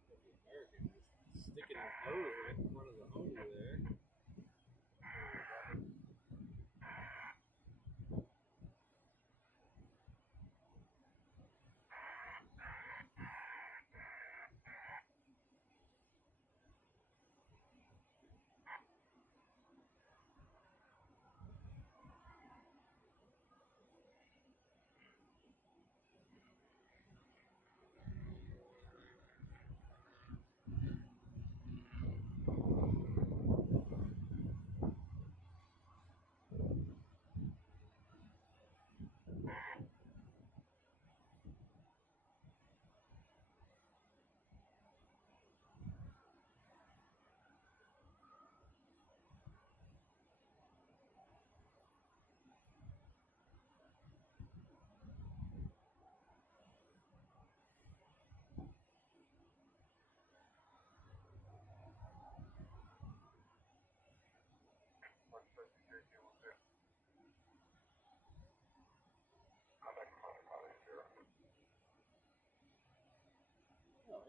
The American just sticking his nose right in front of the Honda there.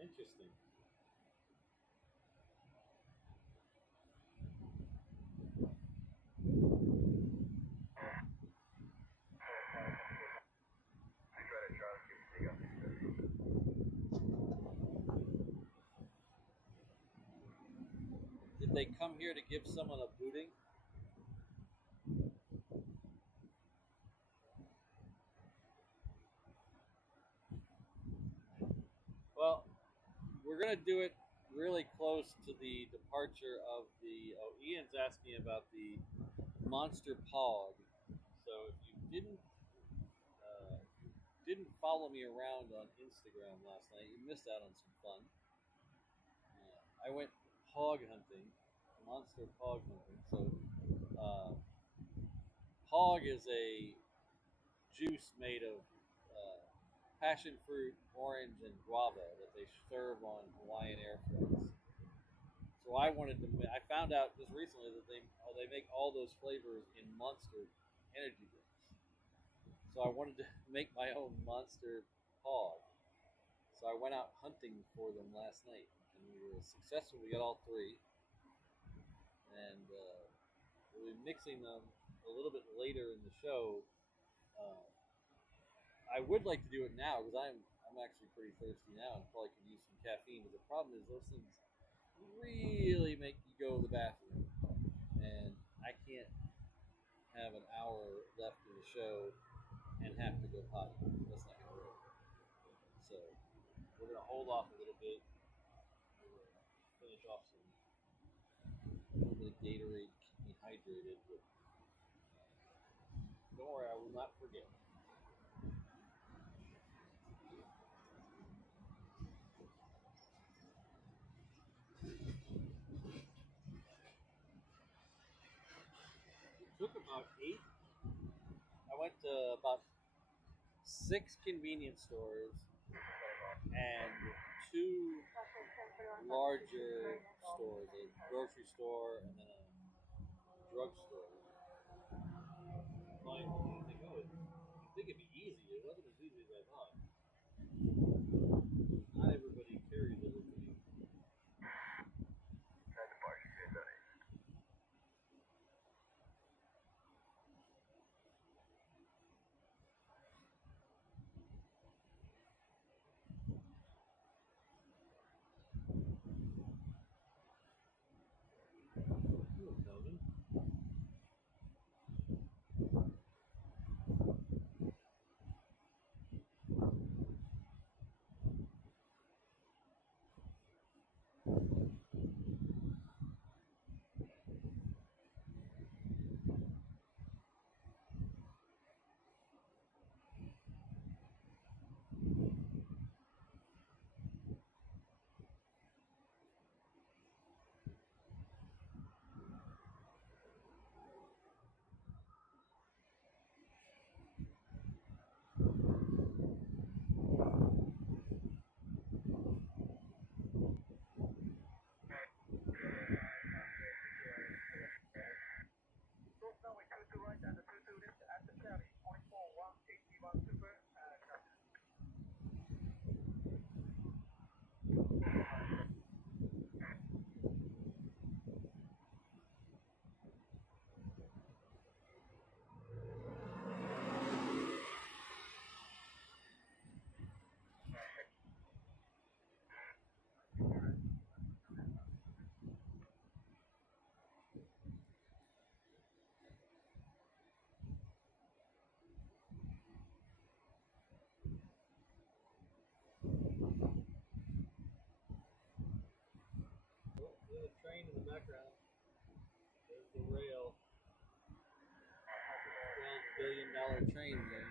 Interesting. Did they come here to give someone a booting? Well, we're gonna do it really close to the departure of the. Oh, Ian's asking about the Monster Pog. So if you didn't follow me around on Instagram last night, you missed out on some fun. I went hog hunting, monster hog hunting. So, hog is a juice made of passion fruit, orange, and guava that they serve on Hawaiian air flights. So I wanted to. I found out just recently that they make all those flavors in Monster energy drinks. So I wanted to make my own Monster hog. So I went out hunting for them last night, and we were successful. We got all three, and we'll be mixing them a little bit later in the show. Uh, I would like to do it now because I'm actually pretty thirsty now and probably could use some caffeine. But the problem is those things really make you go to the bathroom, and I can't have an hour left in the show and have to go potty. That's not gonna work. So we're gonna hold off a little bit. Finish off some a little bit of Gatorade, keep me hydrated. But don't worry, I will not forget. It took about 8. I went to about 6 convenience stores and 2 larger stores, a grocery store and then a drugstore. Find anything. Oh, I think it'd be easy. It wasn't as easy as I thought. Not everybody carries everything. Hello, Calvin. Oh, there's a train in the background. There's the rail. $12 billion train there.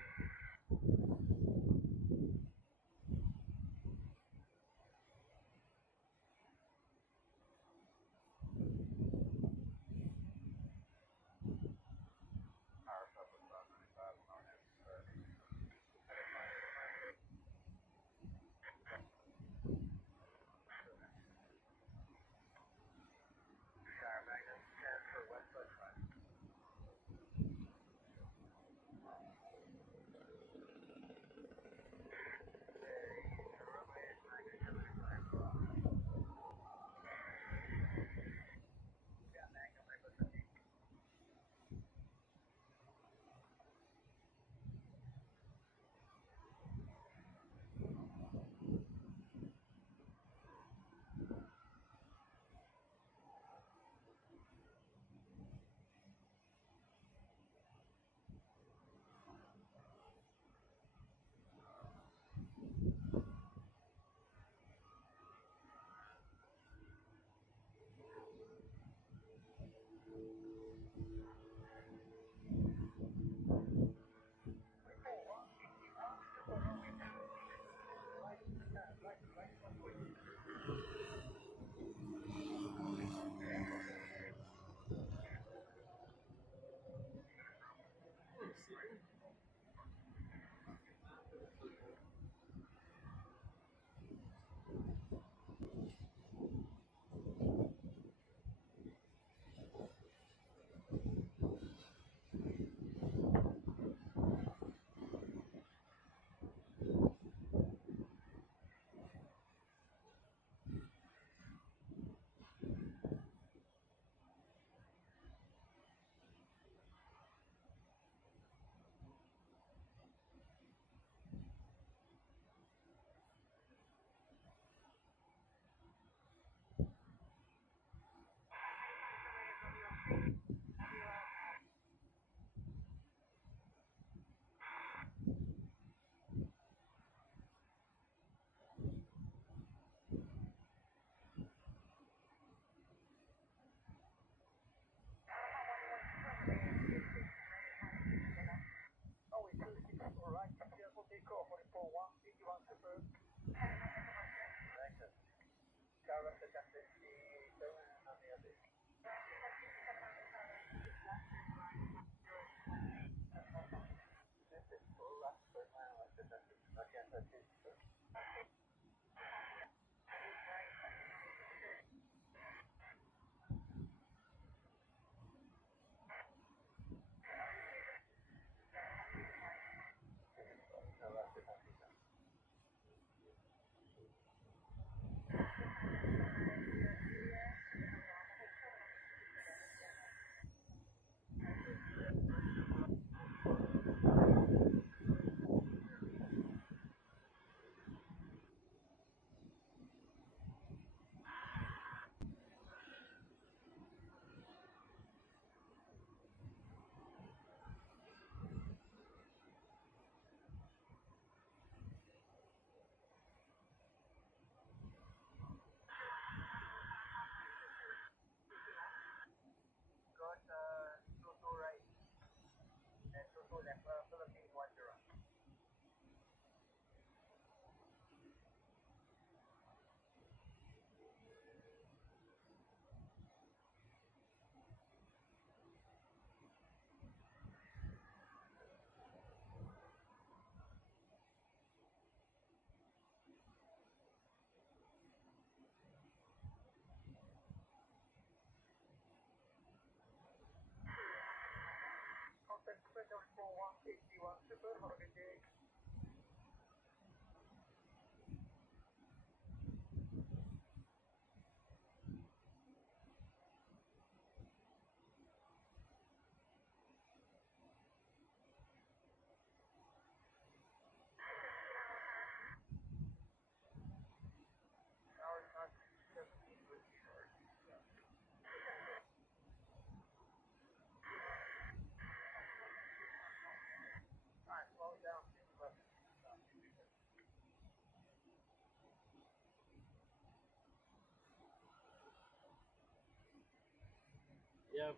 Yeah,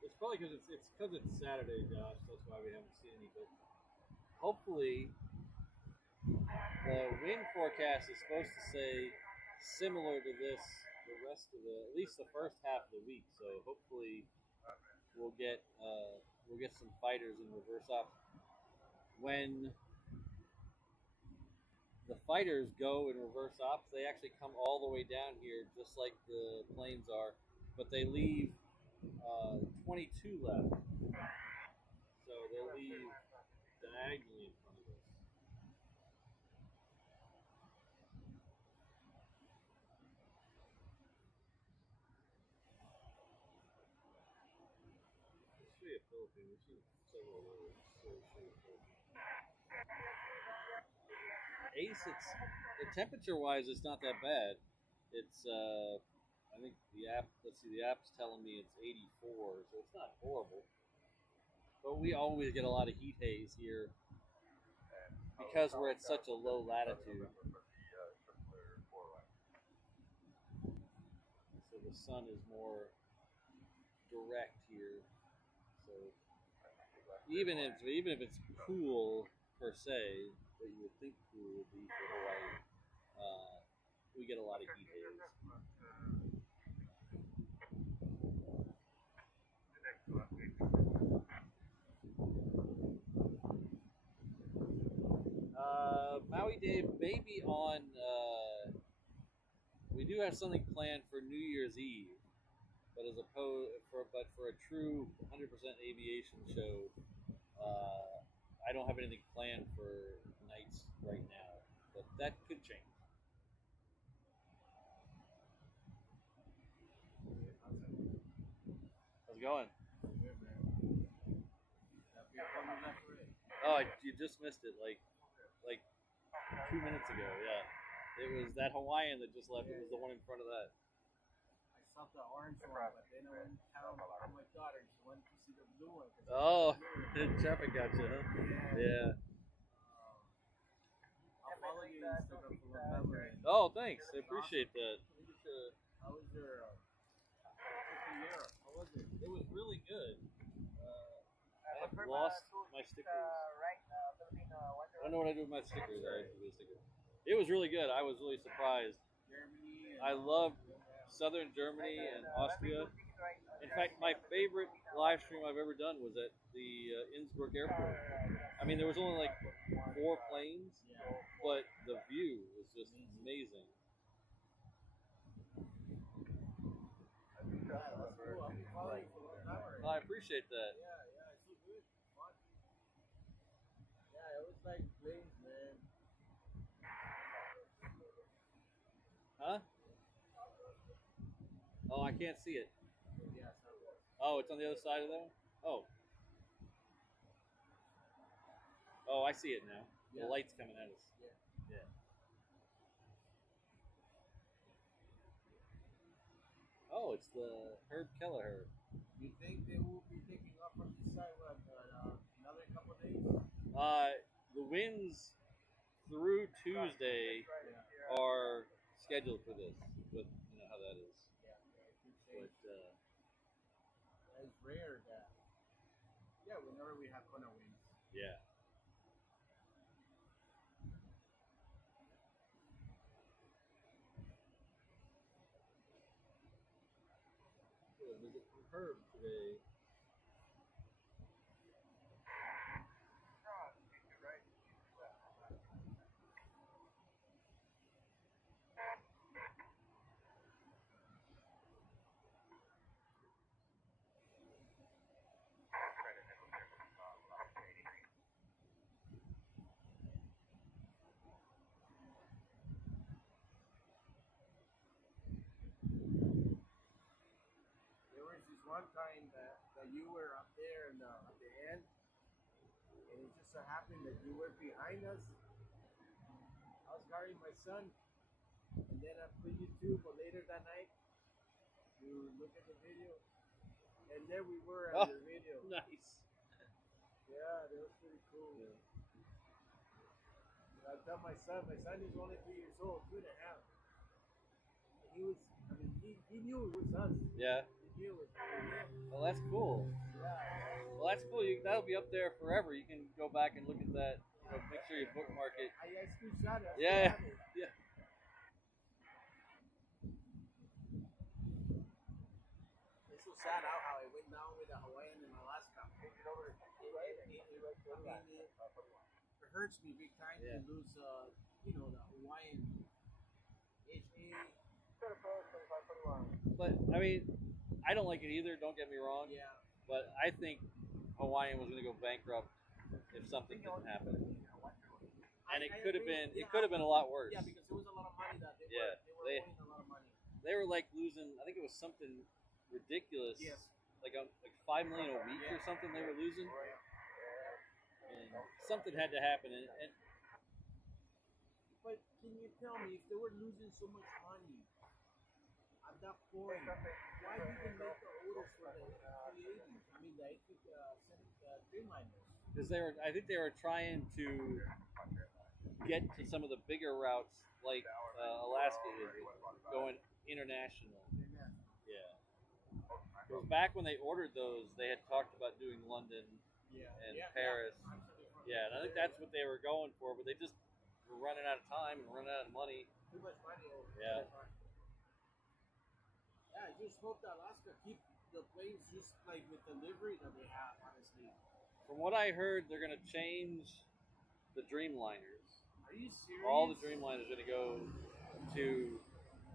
it's probably because it's Saturday, Josh. That's why we haven't seen any. But hopefully, the wind forecast is supposed to say similar to this the rest of at least the first half of the week. So hopefully, we'll get some fighters in reverse ops when the fighters go in reverse ops. They actually come all the way down here, just like the planes are, but they leave 22 left. So they'll leave diagonally in front of us. Let's show you a Philippine. We've seen several of those. Ace, it's the temperature wise, it's not that bad. It's I think the app. Let's see, the app's telling me it's 84, so it's not horrible. But we always get a lot of heat haze here because we're at such a low latitude. So the sun is more direct here. So even if it's cool per se, what you would think cool would be for Hawaii, we get a lot of heat haze. Maui Day maybe on. We do have something planned for New Year's Eve, but for a true 100% aviation show, I don't have anything planned for nights right now, but that could change. How's it going? Oh, you just missed it, like 2 minutes ago. Yeah, it was that Hawaiian that just left. It was the one in front of that. I saw the orange one, but then I went down. Oh my god, I just wanted to see the blue one. Oh, traffic got you, huh? Yeah. I'll follow you on Instagram for remembering. Oh, thanks. I appreciate that. How was your year? How was it? It was really good. I have lost my stickers. I don't know what I do with my stickers. It was really good. I was really surprised. Germany. I loved southern Germany and Austria. In fact, my favorite live stream I've ever done was at the Innsbruck airport. I mean, there was only like 4 planes, but the view was just amazing. I appreciate that. Yeah, it's so good. Fun. Yeah, it was like planes, man. Huh? Oh, I can't see it. Yeah, Oh, it's on the other side of that one? Oh. Oh, I see it now. The light's coming at us. Yeah. Oh, it's the Herb Kelleher. You think they will be picking up from this side another couple of days? The winds through Tuesday are scheduled for this, but you know how that is. Yeah, But it's rare that. Yeah, whenever we have Kona winds. yeah. A visit from Herb today. one time that you were up there and at the end, and it just so happened that you were behind us. I was carrying my son, and then I put you two, but later that night, you look at the video, and there we were Oh. on the video. Nice. Yeah, that was pretty cool. Yeah. I tell my son is only 3 years old, 2.5. He was, I mean, he knew it was us. Yeah. He knew it. Yeah. Well, that's cool. Well, that's cool. That'll be up there forever. You can go back and look at that. You know, make sure you bookmark it. I screenshot it. Yeah. Yeah. It's so sad how I went down with the Hawaiian in Alaska. It hurts me big time Yeah. to lose, the Hawaiian HA. But I mean, I don't like it either. Don't get me wrong. Yeah. But I think Hawaiian was going to go bankrupt if something didn't happen. And it could have been. It could have been a lot worse. Yeah, because there was a lot of money that they Yeah, were winning a lot of money. They were like losing. I think it was something ridiculous. Yes. Like $5 million a week or something they were losing. And something had to happen. And But can you tell me if they were losing so much money at that point, why didn't they make the orders for the 380s? I mean, the Dreamliners. because I think they were trying to get to some of the bigger routes, like Alaska is going international. Yeah. Because back when they ordered those, they had talked about doing London and Paris. Yeah, and I think that's what they were going for, but they just were running out of time and running out of money. Too much money. Yeah. Yeah, I just hope that Alaska keep the planes just like with the livery that they have, honestly. From what I heard, they're going to change the Dreamliners. Are you serious? All the Dreamliners are going to go to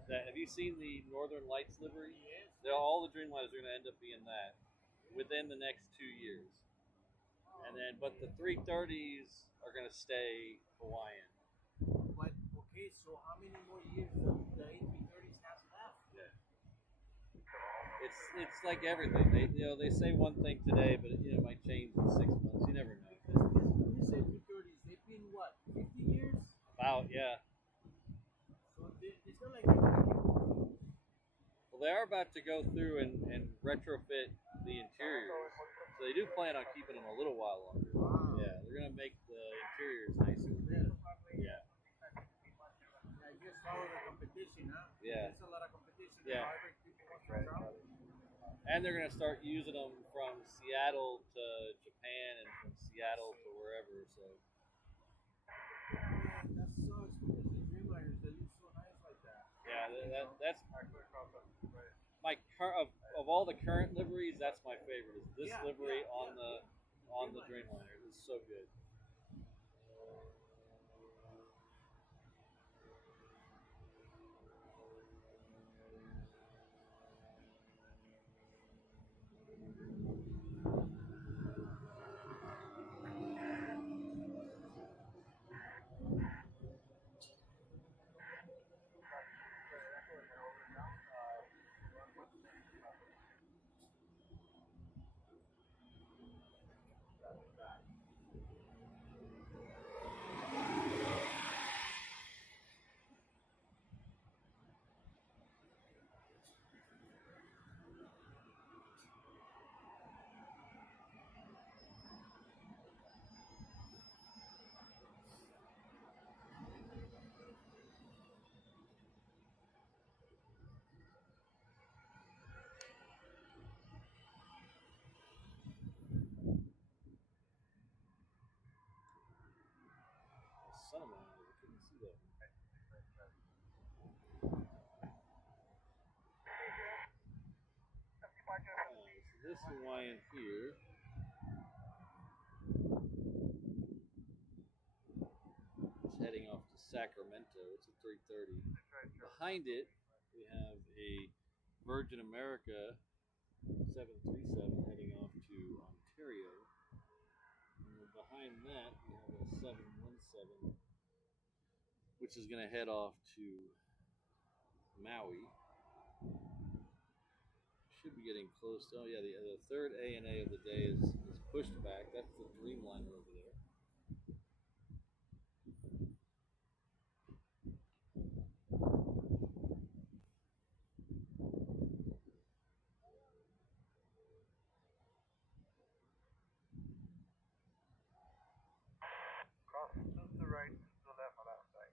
that. Have you seen the Northern Lights livery? Yes. All the Dreamliners are going to end up being that within the next 2 years. And then, but the 330s are going to stay Hawaiian. But okay, so how many more years do the A330s have left? Yeah. It's like everything. They say one thing today, but it might change in 6 months. You never know. When you say A330s, they've been what, 50 years? About, yeah. So it's not like they're gonna keep moving. Well, they are about to go through and retrofit the interiors. So they do plan on keeping them a little while longer. Wow. Yeah, they're gonna make the interiors nicer. Yeah. I just follow the competition, huh? Yeah. There's a lot of competition. Yeah. However, people want to travel. And they're gonna start using them from Seattle to Japan and from Seattle to wherever. So Man, that sucks because the Dreamliners, they look so nice like that. yeah, that's my of all the current liveries. That's my favorite. Is this livery on the Dreamliner? It's so good. Son of mine, I couldn't see that. So this Hawaiian here is heading off to Sacramento. It's a 330. Behind it, we have a Virgin America 737 heading off to Ontario. And then behind that, we have a 717, which is going to head off to Maui. should be getting close. Oh yeah, the third ANA of the day is pushed back. That's the Dreamliner over there. Cross to the right, to the left on that side.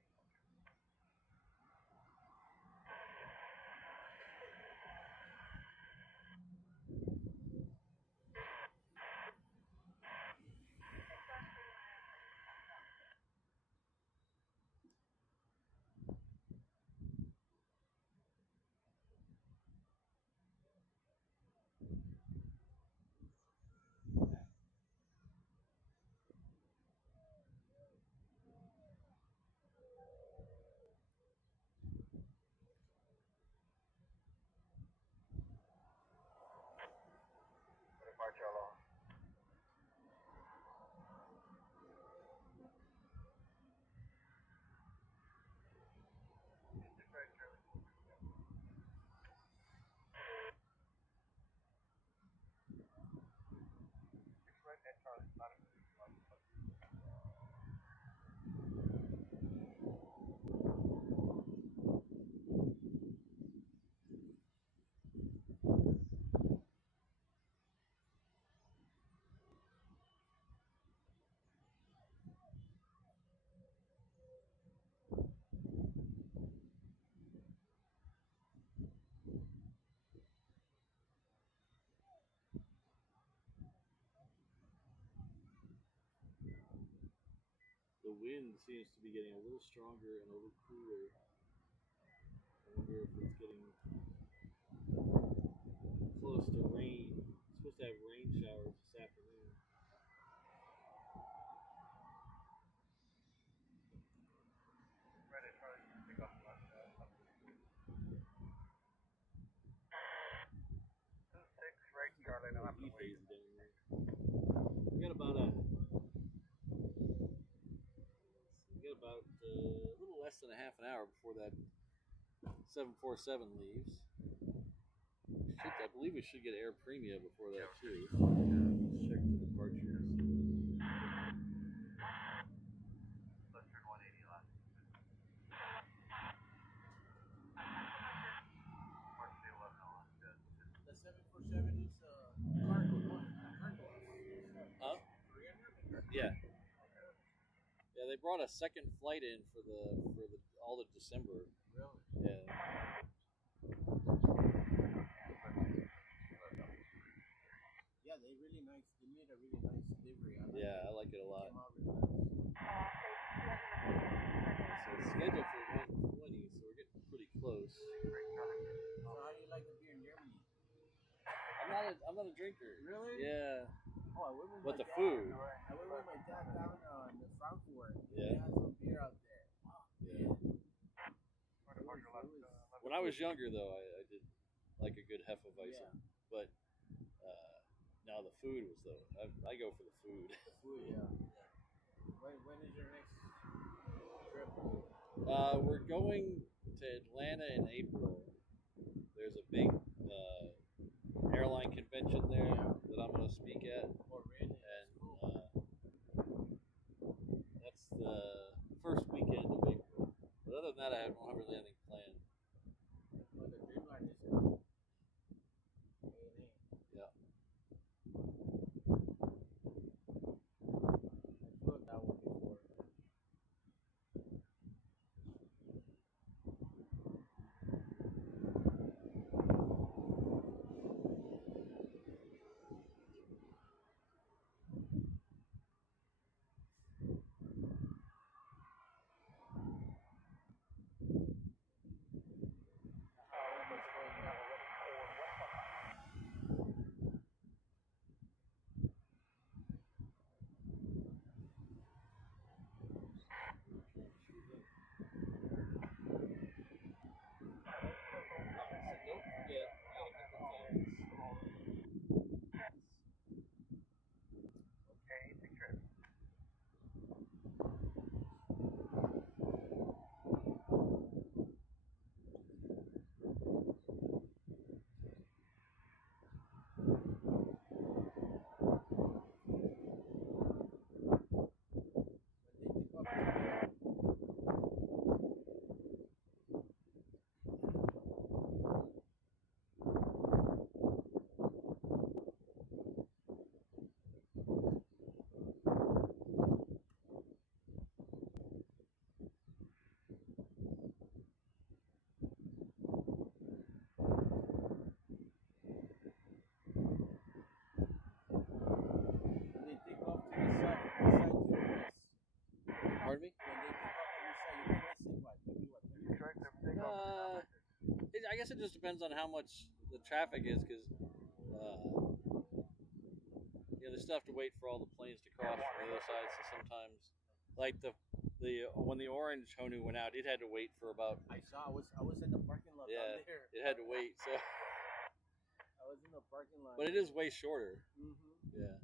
Departure along. Right there, Charlie. The wind seems to be getting a little stronger and a little cooler. I wonder if it's getting close to rain. It's supposed to have rain showers this afternoon. Ready, Charlie. Pick up left. 26, right, Charlie. Now I'm Heat away. hazy down there. We got about a little less than a half an hour before that 747 leaves. I believe we should get air premia before that too. Let's check the departures. Let's turn 180 left. Mark the 11 on. Good. The 747 is cargo, no? Cargo. Huh? Yeah. Yeah, they brought a second flight in for all of December. Really? Yeah. Yeah, they really nice. They made a really nice livery. Yeah, I like it a lot. Came out really nice. So it's scheduled for 120, so we're getting pretty close. So how do you like the beer in Germany? I'm not a drinker. Really? Yeah. Oh, I went with But my the dad. food. I went with my dad down to Frankfurt. Yeah. They had some beer out there. Yeah. When I was younger, though, I did like a good Hefeweizen. Yeah. But now the food was I go for the food. The food, yeah. When is your next trip? We're going to Atlanta in April. There's a big airline convention there that I'm going to speak at. Oh, really? And that's the first weekend of April. But other than that, I don't have really anything planned. Oh, the Dreamliner is coming. A&A. Yeah. I flew that one before. I guess it just depends on how much the traffic is, because they still have to wait for all the planes to cross from the other side. So sometimes, like the when the orange Honu went out, it had to wait for about. I saw. I was in the parking lot down there. It had to wait. So. I was in the parking lot. But it is way shorter. Mm-hmm. Yeah.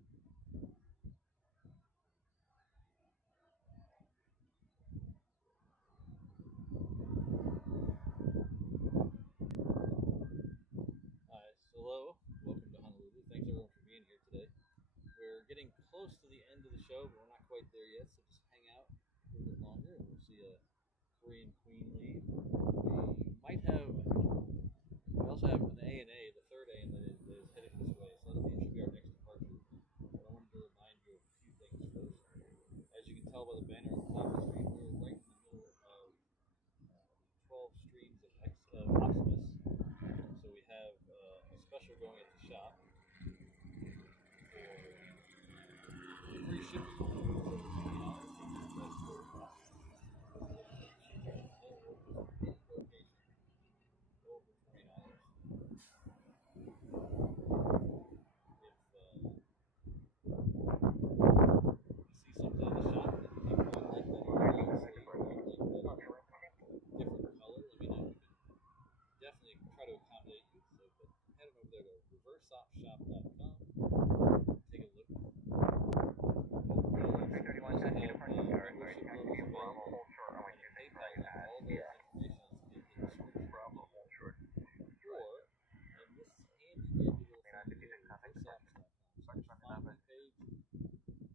Hello, welcome to Honolulu. Thanks everyone for being here today. We're getting close to the end of the show, but we're not quite there yet, so just hang out a little bit longer and we'll see a Korean Queen leave. We also have an ANA, the third ANA that is heading this way, so should be our next departure. But I wanted to remind you of a few things first. As you can tell by the banner on the top of the screen, we're right in the middle of 12 streams of Optimus. So we have a special going at the shop for free shipping. Shop.com. Take a look. If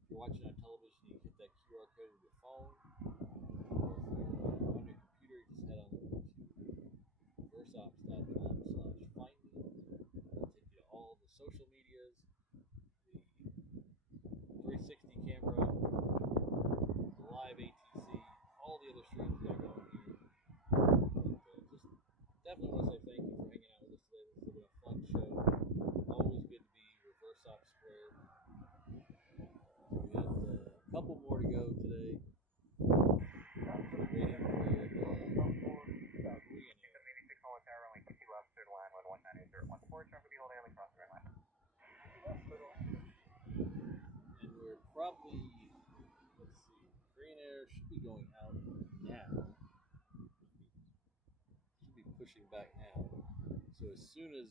you're watching on television, you can hit that QR code with your phone. Or if you're on your computer, you just head on over to versops.com/findme. It'll take you to all the social medias, the 360 camera, the live ATC, all the other streams that are going here. Just definitely want to say thank you for hanging out with us today. This has been a fun show. Always good to be Reverse Ops Squared. We got a couple more to go today. Waiting for and we're probably, let's see, Green Air should be going out now. Should be pushing back now. So as soon as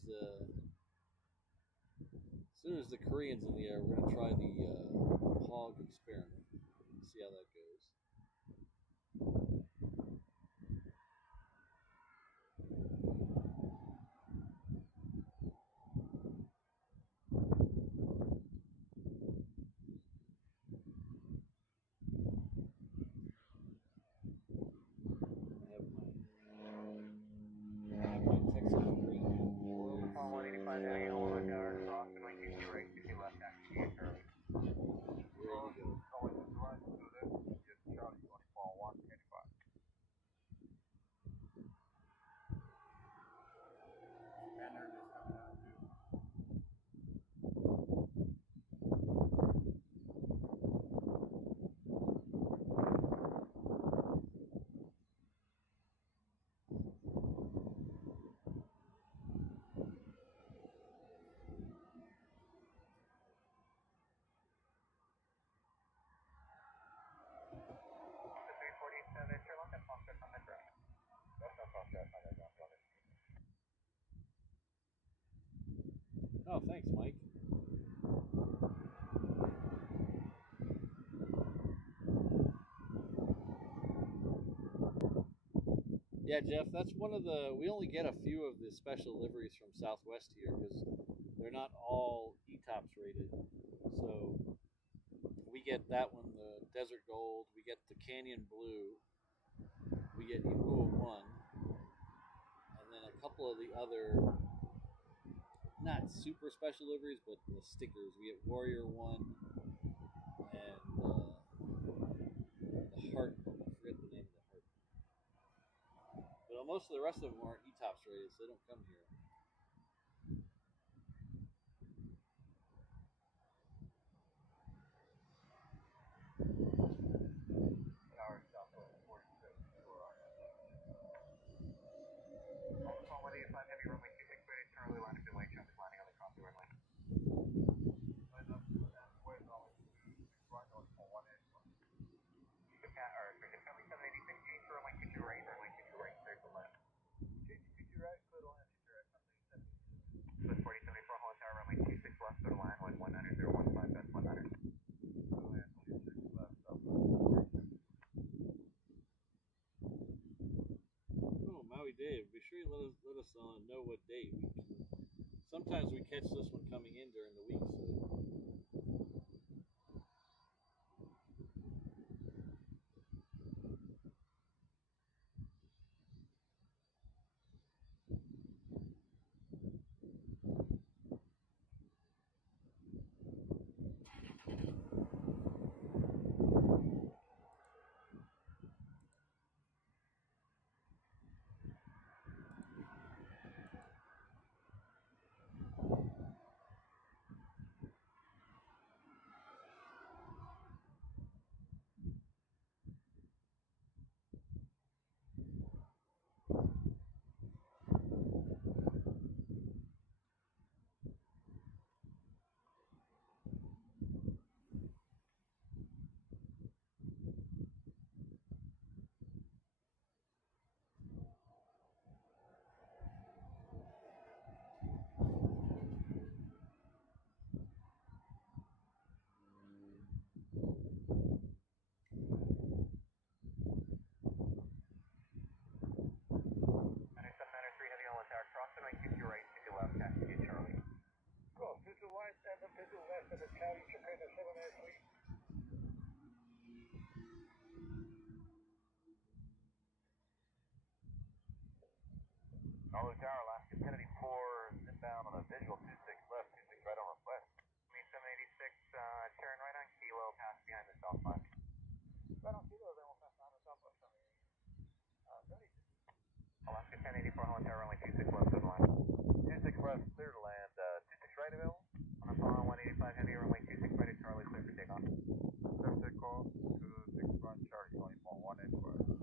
the Korean's in the air, we're gonna try the hog experiment. See how that goes. Oh, thanks, Mike. Yeah, Jeff, that's one of we only get a few of the special liveries from Southwest here because they're not all ETOPS rated. So we get that one, the Desert Gold, we get the Canyon Blue, we get Imua 1, and then a couple of the other, not super special liveries, but the stickers. We get Warrior 1 and the Heart. I forget the name of the Heart. But most of the rest of them aren't ETOPS rated, so they don't come here. did. Be sure you let us know what date. Sometimes we catch this one coming in during the week. So. All Tower, Alaska, Kennedy 4, inbound on a visual 26 left, 26 right on request. 786, turn right on Kilo, pass behind the southwest. Right on Kilo, then we'll pass behind the southwest. 76. Alaska 1084, Holland Tower, runway 26 left, to the line. 26 left, clear to land, 26 right available. On the phone, 185 heavy, runway 26 right at Charlie, clear for takeoff. Clear for takeoff, 26 front, Charlie, only 185.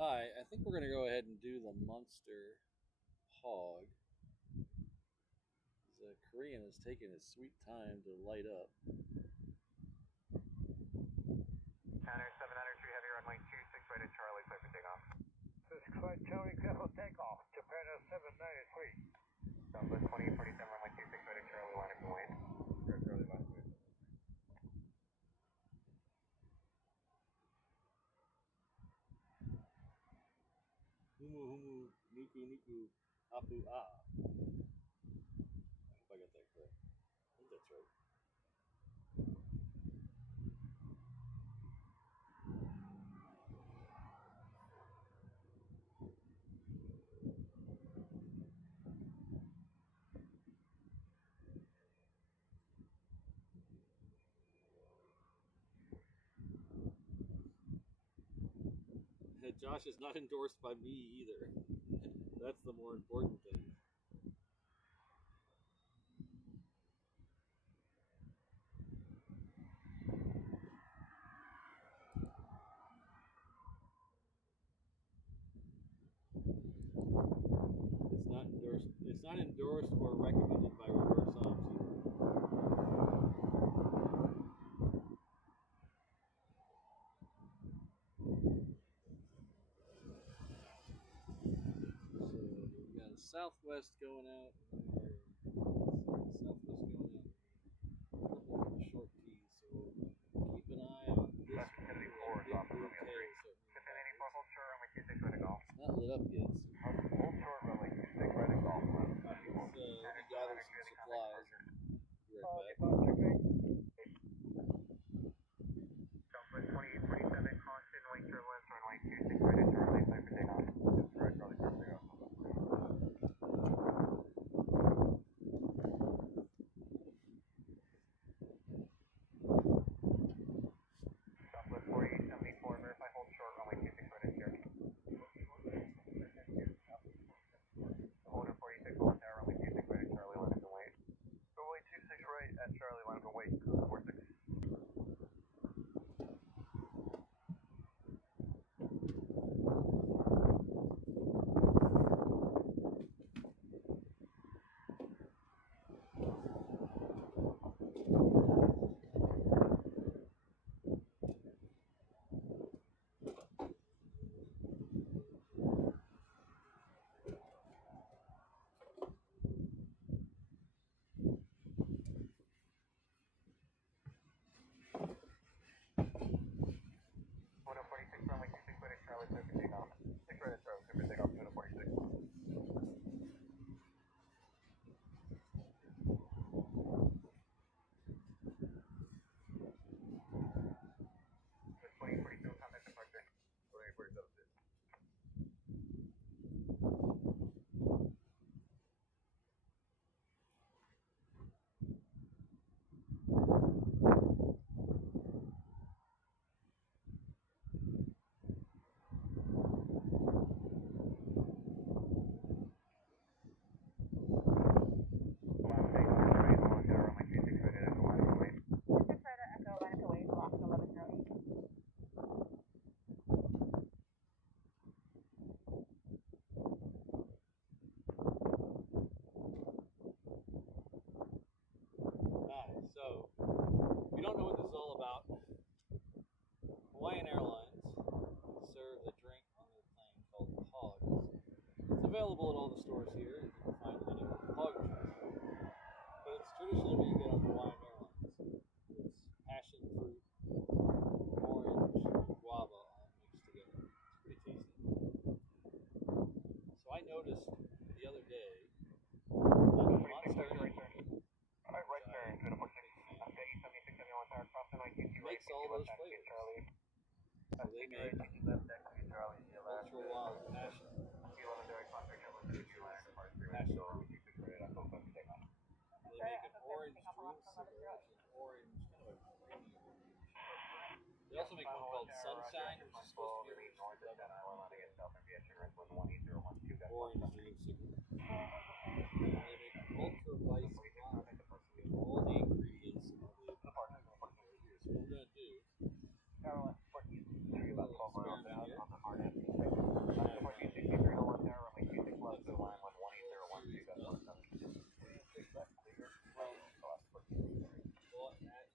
Alright, I think we're going to go ahead and do the Monster Hog. The Korean is taking his sweet time to light up. Counter 703 heavy, runway 26 right at Charlie, clear for takeoff. 26 right, Charlie, clear for takeoff. Japan 793. Southwest 2847, runway 26 right at Charlie, line up and wait. Clear Charlie, line up and wait. Humu humu, nuku nuku, apu ah. I hope I got that correct. I think that's right. And Josh is not endorsed by me either. That's the more important thing. It's not endorsed or recommended by Reverse Ops either. So we've got a Southwest going out. Southwest going out. Purple for the short tees. So keep an eye on this. That's Kennedy 4 is off of Romeo 3. 1584, hold short, runway 26 right at golf. It's not lit up yet. Hold short, runway 26 right at golf. So let me gather some supplies. Be right back. Southwest 2847, caution, wing turbulence, runway 26 right at Charlie, clear for takeoff. Right, Charlie, clear for takeoff. Southwest 4874, verify hold short, runway 26 right at Cherokee. Holder 46, hold tower, runway 26 right at Charlie, line up and wait. Runway 26 right at Charlie, line up and wait, 46. Holder 46, runway 26 right at Charlie, clear for takeoff. 6 right at Charlie, clear for takeoff, 246. With 2042, contact departure. 2847. Last take, right, long tower, runway 26 right at Echo, line up and wait. 26 right at Echo, line up away, lock 1108. Alright, so if you don't know what this is all about, Hawaiian Airlines serves a drink on their plane called Hogs. It's available at all the stores here. You can find any hog juice. But it's traditionally what you get on Hawaiian Airlines. It's passion fruit, orange, and guava all mixed together. It's pretty tasty. So I noticed the other day that Monster Right turn. Alright, right turn, 246. Okay, 7671 tower, cross the line, QT right, makes all those left, flavors. Charlie. So they make QT left, QT Charlie, ultra wild passion. Q11 direct contact, number 32, line apart, 3 right, Passion so fruit. 26 right at Echo, clear for takeoff. They make an orange dreamsicle, which is orange, kind of a creamy orange. They also make one called Sunshine, which is supposed to be release north of 10 Island, landing at South Aviation, runway 18012. orange dreamsicle. And they make ultra vice guava. All the ingredients and all the Departure, So what we're gonna do Carolina, 14, about 12 miles out here. on the hard end. 146301 tower, runway 26 left, to line 11012, that's 17. 6 left, clear, from cost 14. bought at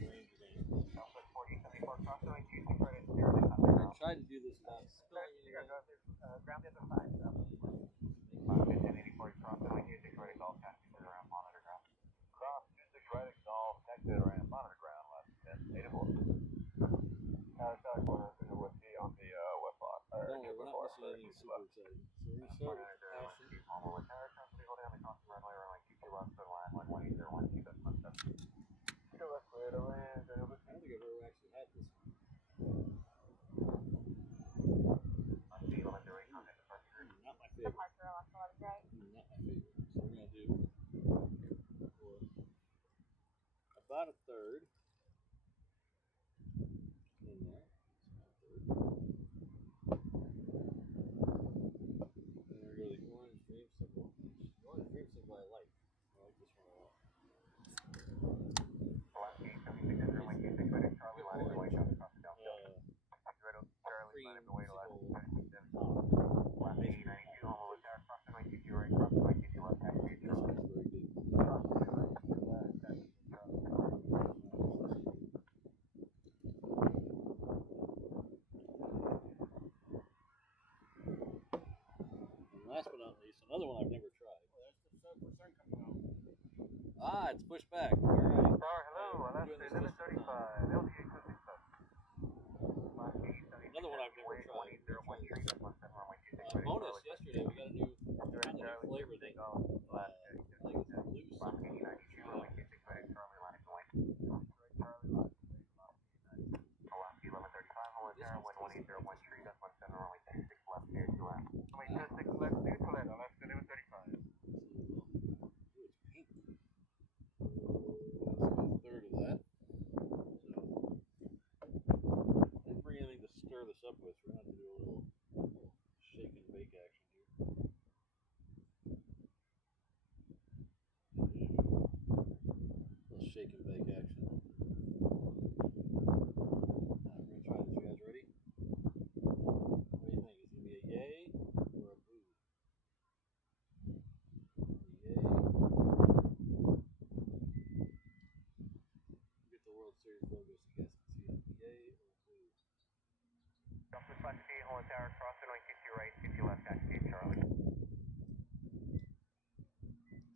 Ranger Game. Southwest 4074, cross the line, 26 right at Sterling, contact I ground. tried to do this without spilling You got anything. ground the other side, 1084, cross the line, 26 right at golf, taxi clear around, monitor ground. Cross 26 right at golf, taxi around, monitor ground, left 10, native order. South corner, with T on the west block. Don't worry, we're not missing anything super exciting. So we're gonna start with passion. Keep on with tower, currently holding on the crossing runway, runway 22 left, to line 11012, that's 17. Two left, clear to land, I don't think I've ever actually had this one. on the 11 direct contact departure. Not my favorite. Departure, lock 1108. Not my favorite. So we're gonna do for about a third in there. It's about a third. another one I've never tried. Oh, that's the sun coming out. Ah, it's pushed back. All right. Star, hello, Alaska 1135, LTA 265. Another one I've never tried. 1013, that's 17 runway 26 ready. Bonus yesterday, we got a new, found a new flavor that I think it's blue something. Runway 26 ready, Charlie, line of way. Alaska 1135, hold turn, wind 1801 tree, that's 17 runway 26 left, clear to left. Runway 26 left, clear to left, Alaska 1135. Ooh, it's pink. That's a third of that. So, I didn't bring anything to stir this up with. We're going to have to do a little shake and bake action here. Little shake and bake action. We're going to try this. You guys ready? What do you think? Is it going to be a yay or a boo? Yay. Get the World Series logo so you guys can see it. Yay or boo? Southwest 558, hold tower, cross the runway 50 right, 50 left, Cascade, Charlie.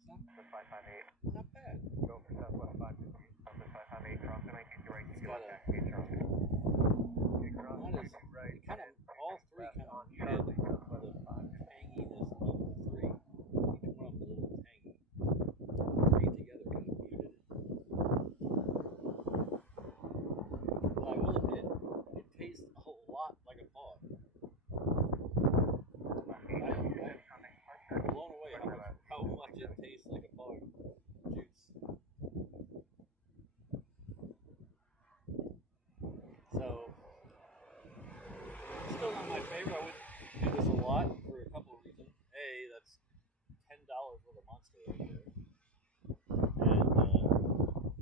Southwest 558. Not bad. Go for Southwest 558. Southwest 558, cross the runway 50 right, 50 left, got a- Cascade, Charlie. Okay, cross That is, right. kind of, all three kind of muted Charlie, the Southwest 558. tanginess of the three. Each one of them a little tangy. Three together kind of muted it. But I will admit, it tastes a whole lot like a pod. I'm blown away how much it tastes like a pod juice. So, still not my favorite. I wouldn't do this a lot for a couple of reasons. A, that's $10 worth of Monster right there. And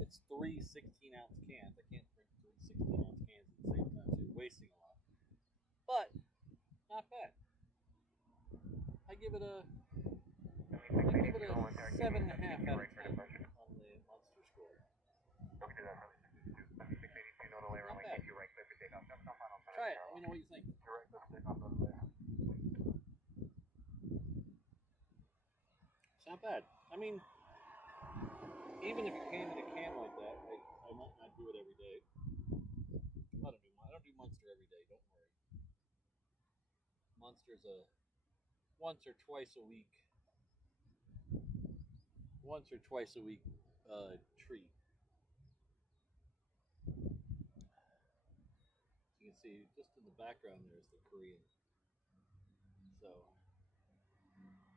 it's three 16-ounce cans. I can't drink three 16-ounce cans at the same time, so you're wasting a lot. But, not bad. I give it a 7.5 out of 10 on the Monster score. Don't do that, really. 682, no delay, runway bad. 22 right, clear for takeoff. Jump on final Try it. Let me know what you think. You're right, clear for takeoff, over there. It's not bad. I mean, even if it came in a can like that, I might not do it every day. I don't do Monster every day. Don't worry. Monster's a once or twice a week treat. You can see just in the background there's the Korean. So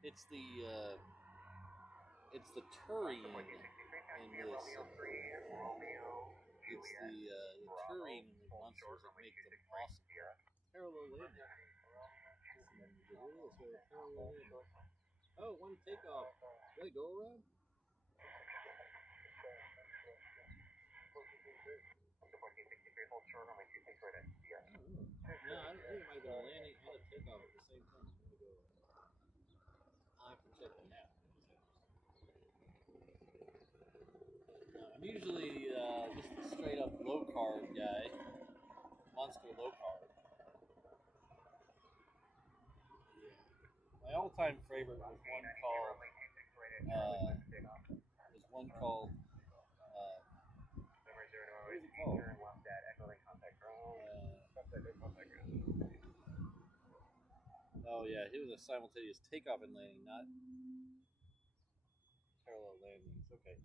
it's the tureen in this. It's the tureen in the monsters that make them awesome. Parallel landing. Oh, one takeoff. Did I go around? No, I think it might have been a landing and a takeoff at the same time. I'm gonna go. I'll have to check the map. I'm usually just a straight up low carb guy. Monster low carb. Yeah. My all time favorite was one called what is it called? Oh yeah, it was a simultaneous takeoff and landing, not parallel landings. Okay.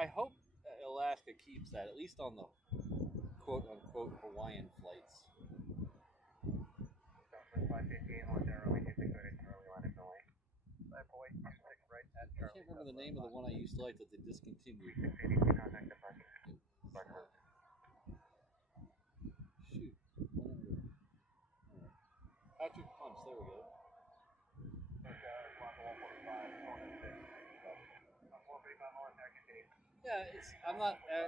I hope Alaska keeps that, at least on the quote unquote Hawaiian flights. I can't remember the name of the one I used to like that they discontinued. Shoot. Patrick Punch, there we go. Yeah,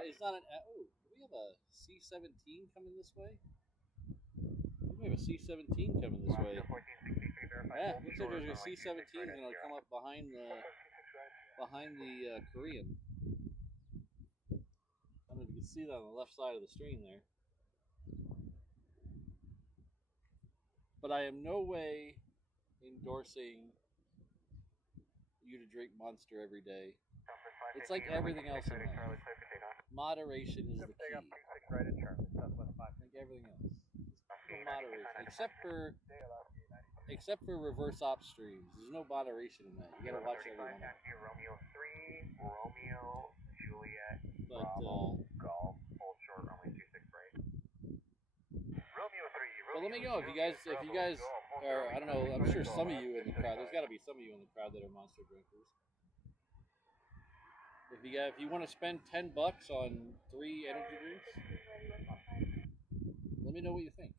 it's not an, oh, do we have a C-17 coming this way? We have a C-17 coming this way. Yeah, looks like there's a C-17 going to come up behind the Korean. I don't know if you can see that on the left side of the stream there. But I am no way endorsing you to drink Monster every day. It's like everything else in life. Moderation is the key. Like everything else. There's no moderation. Except for reverse ops streams. There's no moderation in that. You gotta watch every one of them. Romeo 3, Romeo, Juliet, But Golf, Full Short, Romeo 26 break. Romeo 3, but let me know if you guys are, I don't know, I'm sure some of you in the crowd, there's gotta be some of you in the crowd that are Monster drinkers. If you want to spend $10 on 3 energy drinks, let me know what you think.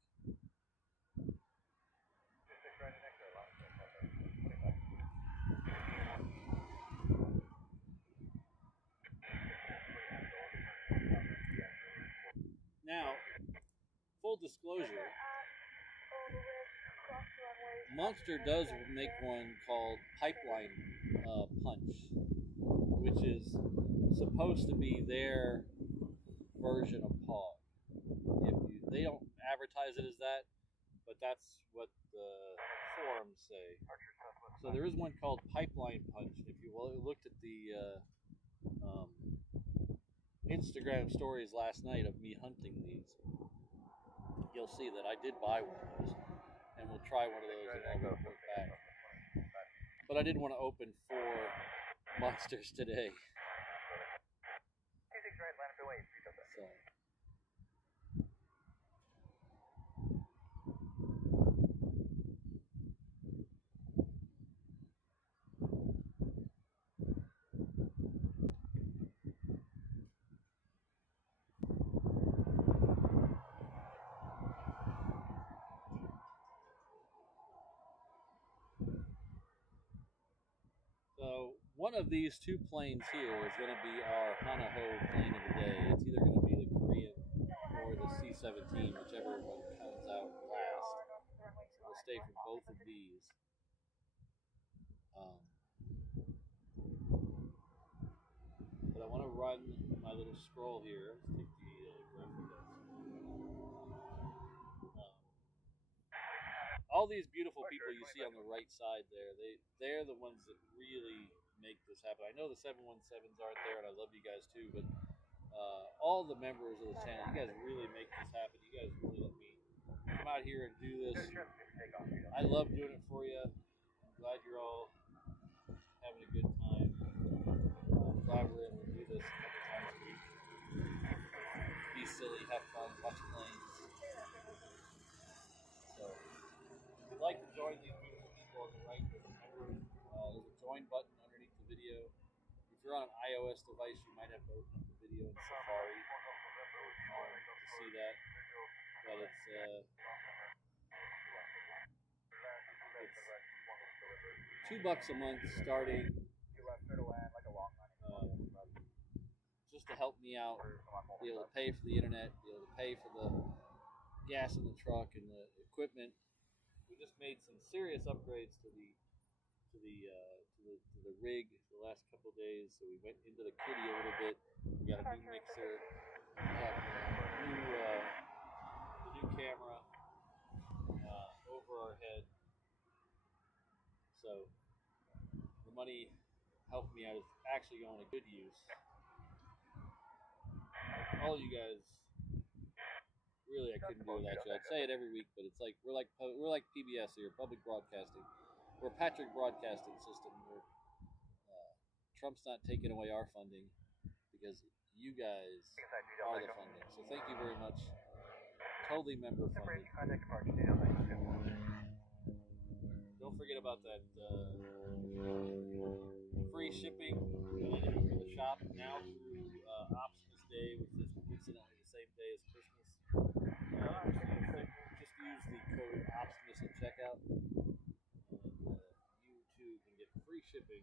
Now, full disclosure, Monster does make one called Pipeline Punch, which is supposed to be their version of Pog. They don't advertise it as that, but that's what the forums say. So there is one called Pipeline Punch. If you looked at the Instagram stories last night of me hunting these, you'll see that I did buy one of those, and we'll try one of those and I'll report back. But I didn't want to open 4 Monsters today. So. So one of these 2 planes here is going to be our Hanaho plane of the day. It's either going to be the Korean or the C-17, whichever one comes out last. So we'll stay for both of these. But I want to run my little scroll here. Let's take the graphic desk. All these beautiful people you see on the right side there, they're the ones that really make this happen. I know the 717s aren't there, and I love you guys too, but all the members of the channel, you guys really make this happen. You guys really let me come out here and do this. I love doing it for you. I'm glad you're all having a good time. I'm glad we're able to do this a couple times a week. Be silly, have fun, watch planes. So, if you'd like to join these beautiful people on the right, remember there's a join button underneath the video. If you're on an iOS device, you might have to open up the video in Safari to see that. But it's $2 a month starting, just to help me out, be able to pay for the internet, be able to pay for the gas in the truck and the equipment. We just made some serious upgrades to the rig the last couple of days, so we went into the kitty a little bit. We got a new mixer, we got the new camera over our head. So the money helped me out. It's actually going to good use. All you guys, really, I couldn't do without you. I'd say it every week, but it's like we're like PBS here, public broadcasting. We're Patrick Broadcasting System. Trump's not taking away our funding because you guys are the funding. So thank you very much. Totally member funded. Don't forget about that free shipping for the shop now through Optimus Day, which is coincidentally the same day as Christmas. Just use the code Optimus at checkout, and you too can get free shipping.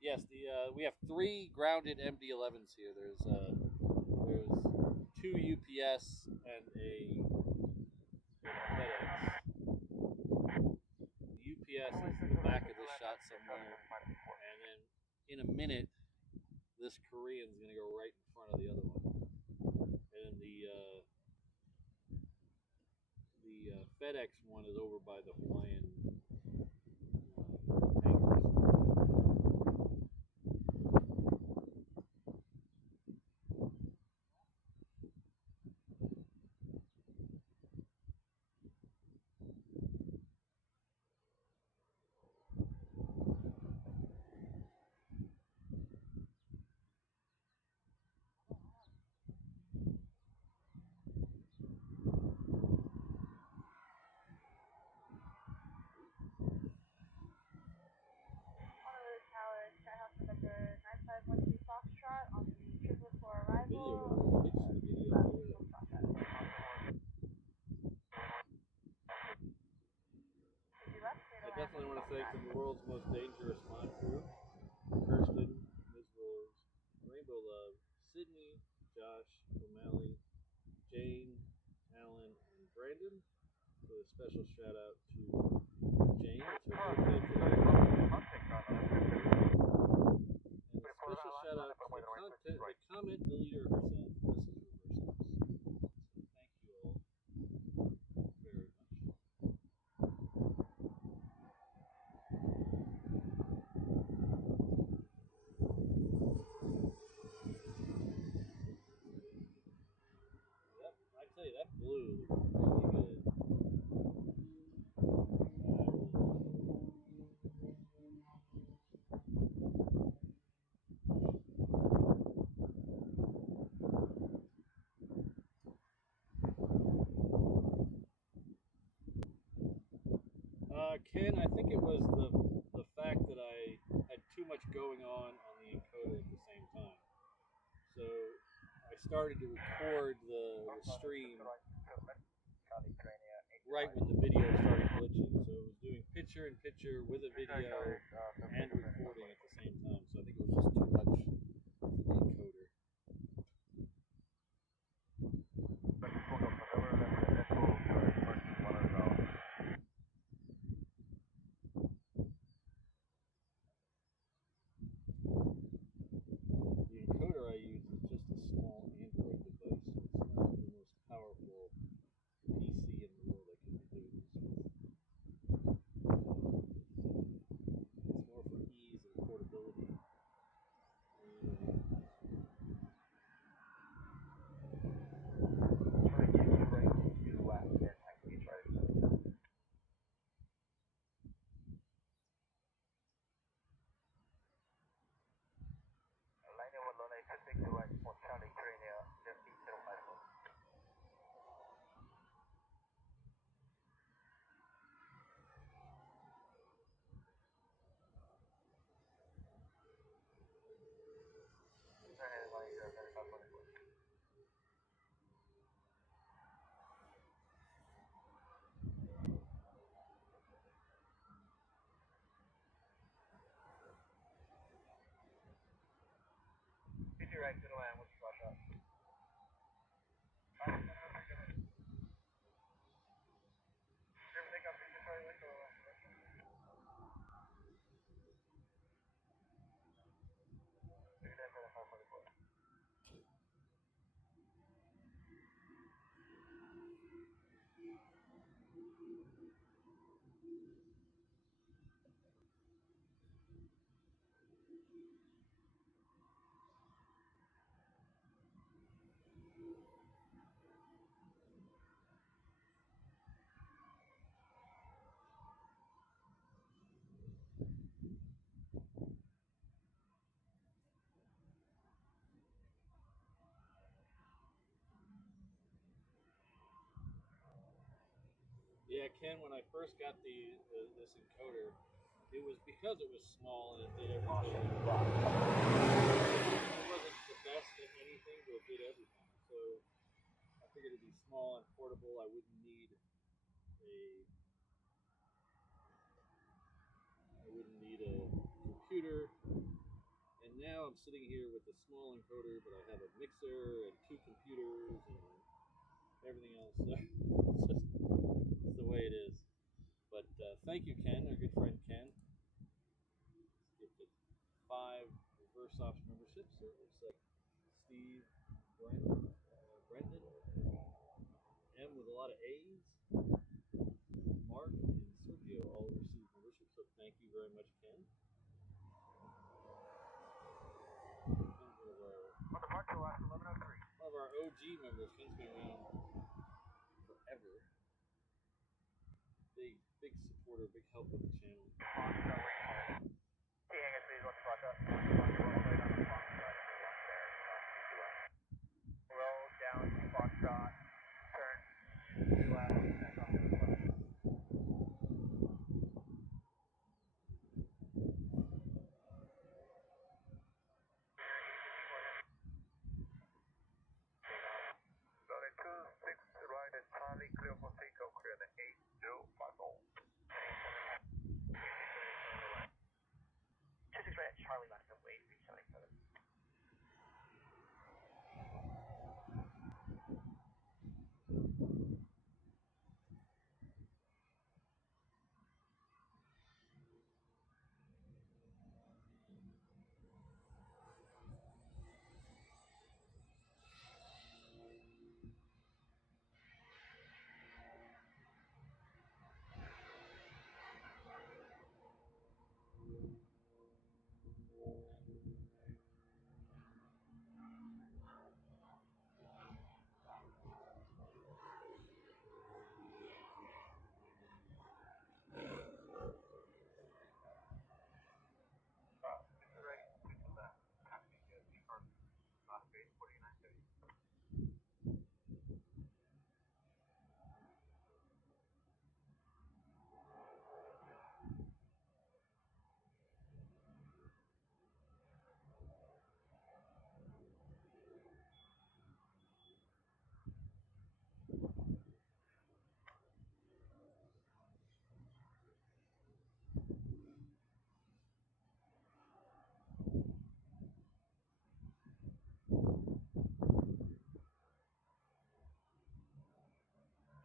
Yes, we have 3 grounded MD-11s here. There's 2 UPS and a FedEx. The UPS is in the back of this shot somewhere, and then in a minute, this Korean's gonna go right in front of the other one, and then the FedEx one is over by the Hawaiian hangars. Honolulu Tower, Skyhouse November 9512 Foxtrot on the 444 arrival. I definitely want to thank the world's most dangerous mod crew: Kirsten, Ms. Rose, Rainbow Love, Sydney, Josh, O'Malley, Jane, Alan, and Brandon. With a special shout out to Jane. It's her birthday today. And a special shout out to the comment deleter herself, Mrs. Reverse Ops. So thank you all very much. I tell you, that blue looks really good. Ken, I think it was the fact that I had too much going on the encoder at the same time. So I started to record the stream right when the video started glitching. So it was doing picture in picture with a video and recording at the same time. So I think it was just too much for the encoder. The encoder I use is just a small Android device, so it's not the most powerful PC in the world I could be doing this with. It's more for ease and portability. Yeah, Ken, when I first got this encoder, it was because it was small and it did everything. It wasn't the best at anything, but it did everything. So I figured it'd be small and portable. I wouldn't need a computer. And now I'm sitting here with a small encoder, but I have a mixer and 2 computers and everything else. So it's the way it is. But thank you, Ken, our good friend Ken. Gifted 5 Reverse Ops memberships. So it looks like Steve, Brendan, M with a lot of A's. OG members. Finn's been around forever. Big supporter, big help with the channel. Roll down to Foxtrot, turn left, back off to the left. Runway 26 right at Charlie, clear for takeoff, clear the 8050. 26 right at Charlie, left of weight, 377.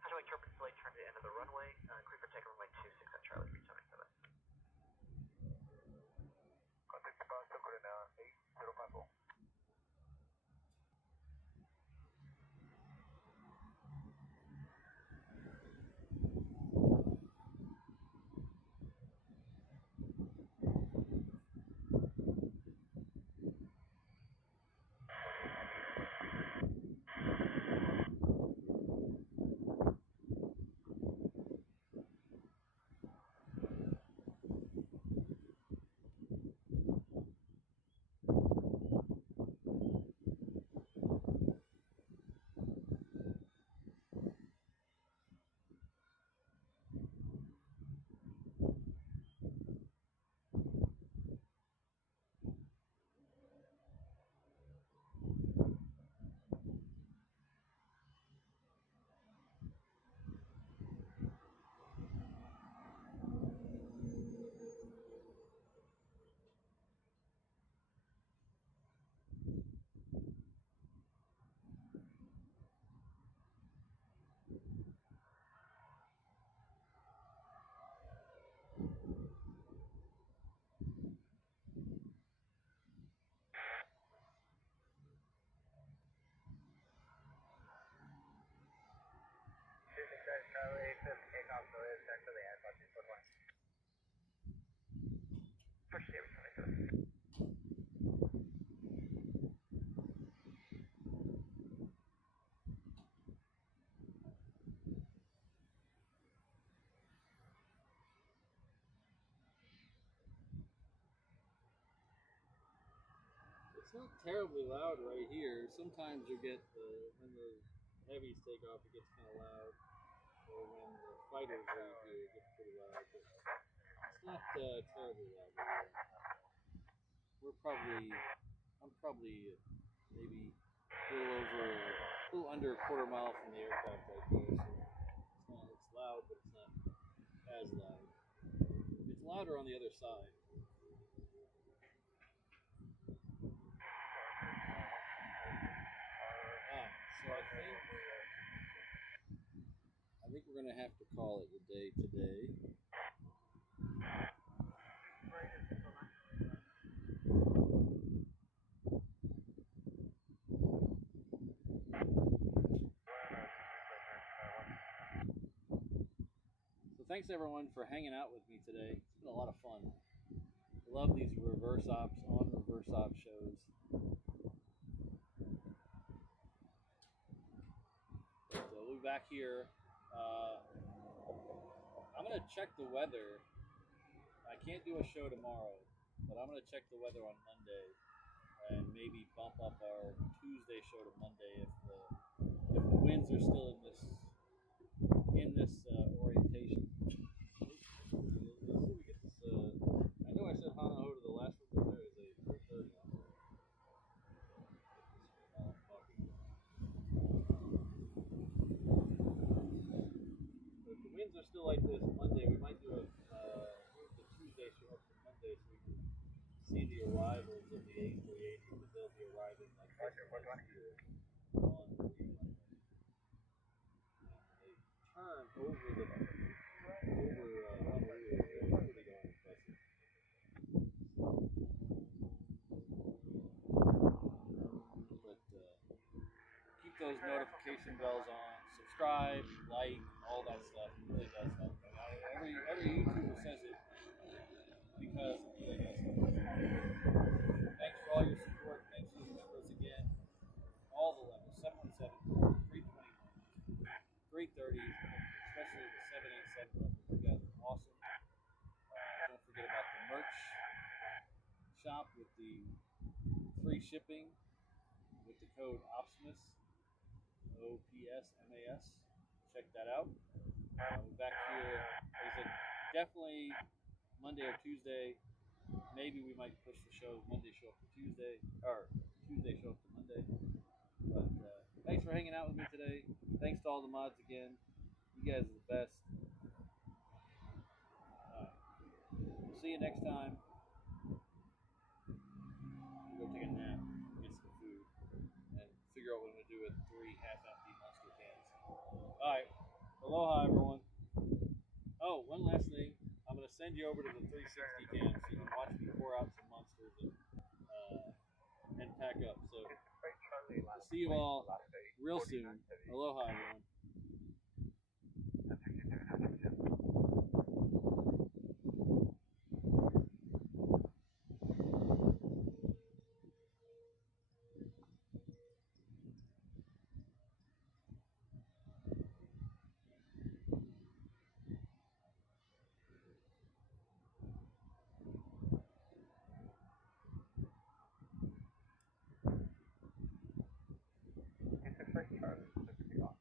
Casualty turbine delay turned to the end of the runway. Clear for takeoff runway 26 at Charlie 377. Contact departure, Corona 8050. Charlie, fifth takeoff, so it's actually the airbus is one. First year, 27. It's not terribly loud right here. Sometimes you get when the heavies take off, it gets kind of loud, or when the fighters are here, it gets pretty loud. But it's not terribly loud. I'm probably maybe a little under a quarter mile from the aircraft right there. So it's loud, but it's not as loud. It's louder on the other side. So I think we're gonna have to call it a day today. So thanks everyone for hanging out with me today. It's been a lot of fun. I love these reverse ops shows. back here. I'm gonna check the weather. I can't do a show tomorrow, but I'm gonna check the weather on Monday and maybe bump up our Tuesday show to Monday if the winds are still in this orientation. Let's see if we get this. I know I said Hanahoda the last one, but there is a 3:30 on there. If the winds are still like this Monday, we might do move the Tuesday show up to Monday so we can see the arrivals of the A380 because they'll be arriving like this next year on the turn over the Honolulu. It's pretty darn impressive. But keep those notification bells on, subscribe, like, all that stuff. It really does help. Every YouTuber says it because it really does help. Thanks for all your support. Thanks to the members again. All the levels 717, 321, 330, especially the 787 level. You guys are awesome. Don't forget about the merch shop with the free shipping with the code OPSMAS, OPSMAS. Check that out. We're back here. Like I said, definitely Monday or Tuesday. Maybe we might push the show Monday show up to Tuesday, or Tuesday show up to Monday. But thanks for hanging out with me today. Thanks to all the mods again. You guys are the best. We'll see you next time. Go take a nap, get some food, and figure out what I'm going to do with 3 half-empty Monster cans. Alright. Aloha, everyone. Oh, one last thing. I'm going to send you over to the 360 cam so you can watch me pour out some Monsters and pack up. So, we'll see you all real soon. Aloha, everyone. It's a first Charlie, 60 off.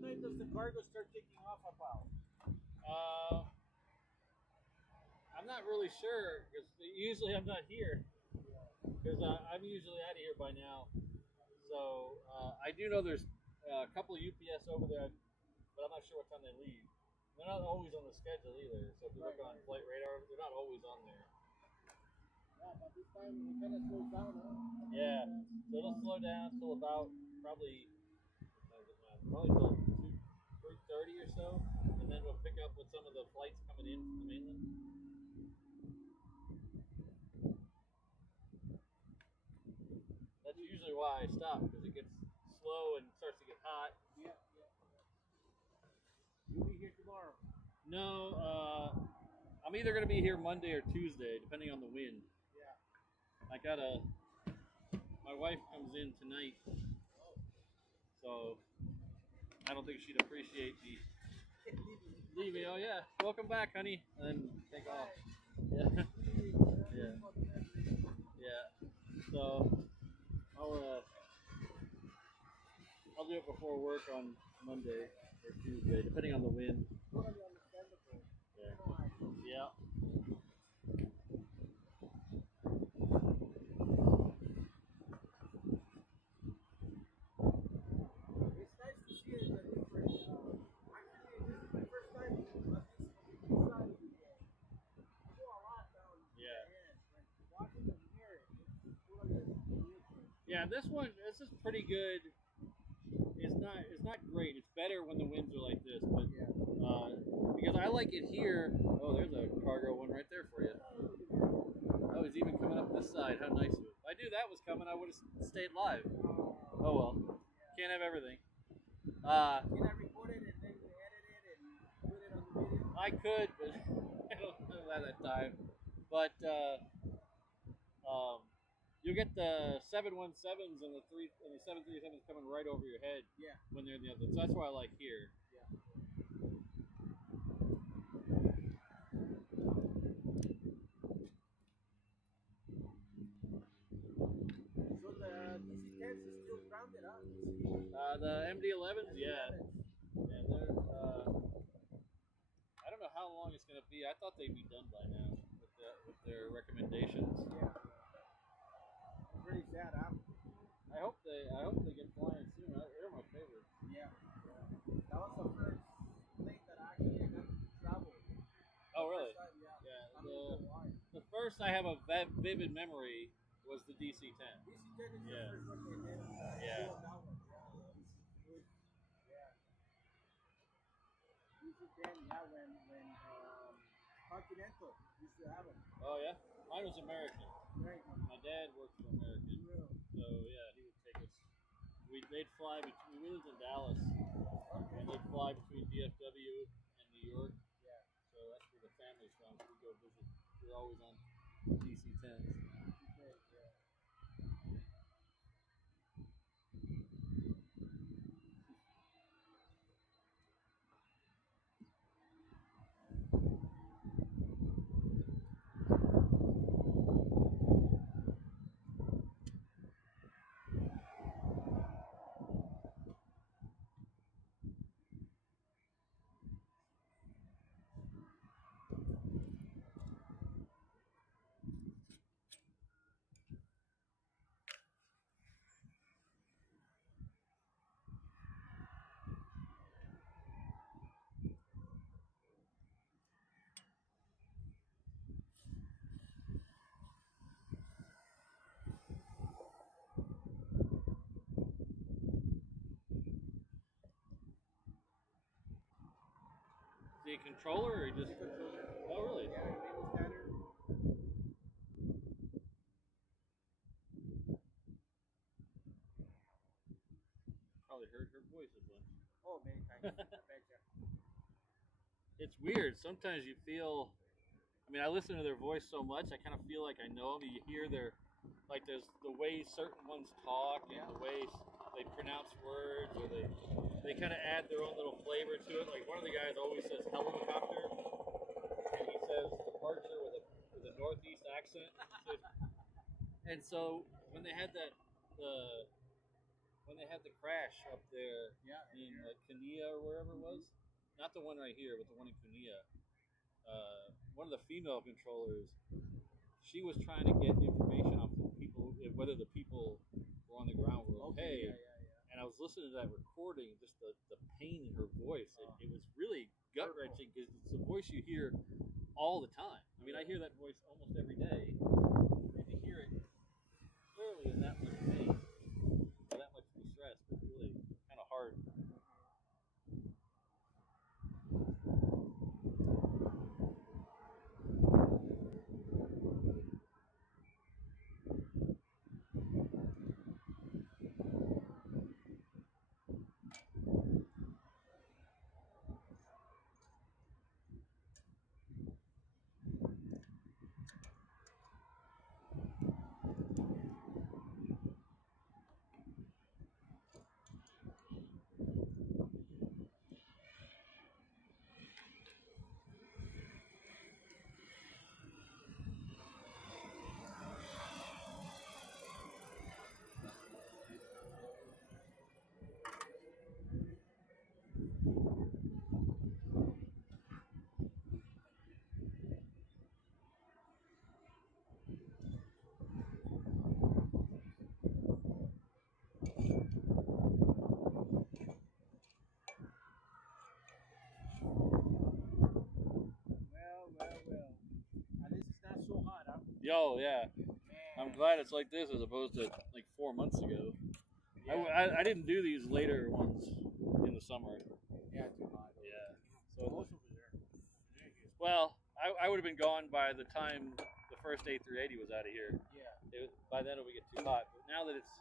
time does the cargo start taking off about? I'm not really sure because usually I'm not here because I'm usually out of here by now. So I do know there's a couple of UPS over there, but I'm not sure what time they leave. They're not always on the schedule either. So if you look on Flight Radar, they're not always on there. Yeah, but this time it kind of slows down, huh? Yeah, so it'll slow down till about probably till 3:30 or so, and then we'll pick up with some of the flights coming in from the mainland. That's usually why I stop because it gets slow and starts to get hot. Yeah. You'll be here tomorrow. No, I'm either gonna be here Monday or Tuesday, depending on the wind. Yeah. My wife comes in tonight, so I don't think she'd appreciate me leaving. Oh yeah, welcome back, honey, and then take off. Yeah, yeah. So I'll do it before work on Monday or Tuesday, depending on the wind. Totally understandable. Yeah. Come on. Yeah. It's nice to see the difference. Actually, this is my first time on this side of the game. I go a lot down Yeah. there, but watching them here, it's totally different. Yeah, this is pretty good. It's not great. It's better when the winds are like this, but because I like it here. Oh, there's a cargo one right there for you. Oh, it's even coming up this side. How nice of it. If I knew that was coming, I would have stayed live. Oh well, can't have everything. Can I record it and then edit it and put it on the video? I could, but I don't have that time. But you'll get the 717s and the 737s coming right over your head. Yeah. When they're in the other. So that's why I like here. Yeah. So the DC-10s is still grounded up. The MD-11s, yeah, they're. I don't know how long it's gonna be. I thought they'd be done by now with their recommendations. Yeah. I'm pretty sad. I hope they get flying soon. They're my favorite. Yeah. That was the first plane that I actually got to travel. Oh really? First time, Yeah. I don't know why. The first I have a vivid memory was the DC-10. DC-10 is Yeah. the first one they did. Yeah. That one. Good. Yeah. DC-10, yeah, when Continental used to have them. Oh yeah. Mine was American. American. My dad worked for American, Real. so yeah, he would take us. They'd fly between. We lived in Dallas, and they'd fly between DFW and New York. Yeah. So that's where the family's from. So we go visit. We're always on DC-10s. Okay, yeah. Is he a controller or he just? Oh really? Yeah, Windows scanner. Probably heard her voice a bunch. Oh, many times. I betcha. It's weird. Sometimes you feel. I mean, I listen to their voice so much, I kind of feel like I know them. You hear there's the way certain ones talk and the way they pronounce words, or they kind of add their own little flavor to it. Like one of the guys always says helicopter, and he says departure with a northeast accent. And so when they had when they had the crash up there Yeah. in Kenia or wherever it was, not the one right here, but the one in Kenia. One of the female controllers, she was trying to get information off the people, whether the people were on the ground were okay. Yeah. And I was listening to that recording, just the pain in her voice. It was really gut wrenching because it's the voice you hear all the time. I mean, I hear that voice almost every day, and to hear it clearly in that much pain, or that much distress, was really kind of hard. Well. At least it's not so hot, huh? Yo, yeah. Man. I'm glad it's like this as opposed to like 4 months ago. Yeah. I didn't do these later ones in the summer. Yeah, too hot. Yeah. So Most over there. well, I would have been gone by the time the first A380 was out of here. Yeah. By then it would get too hot. But now that it's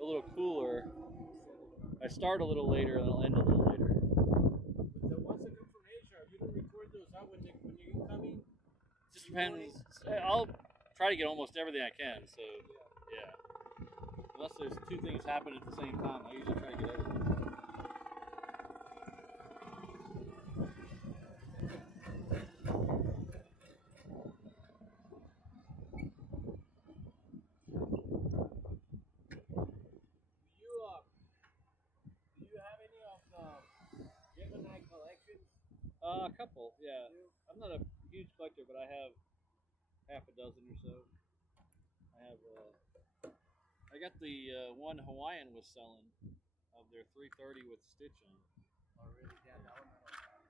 a little cooler, I start a little later and I'll end a little later. But the ones that come from Asia, you don't record those out when you're incoming? Just depends. I'll try to get almost everything I can. So yeah. Unless there's two things happening at the same time, I usually try to get everything. Do you have any of the Gemini collections? A couple, yeah. You do? I'm not a huge collector, but I have half a dozen or so. I got the one Hawaiian was selling of their 330 with stitch on. Oh, really? Yeah, that one I don't have.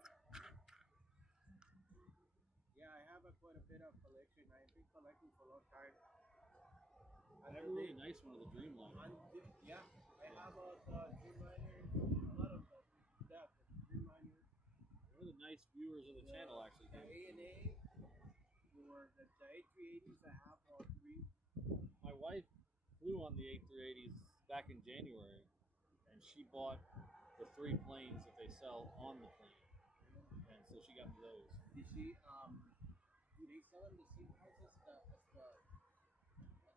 Yeah, I have quite a bit of collection. I've been collecting for a long time. I have a really nice one of the Dreamliner. Yeah, I have the Dreamliners, a lot of stuff, the Dreamliners. One of the nice viewers of the channel actually The gave me. A&A, or the A380s, I have all three. My wife flew on the A380s back in January, and she bought the 3 planes that they sell on the plane, and so she got me those. Did she, do they sell them the same prices as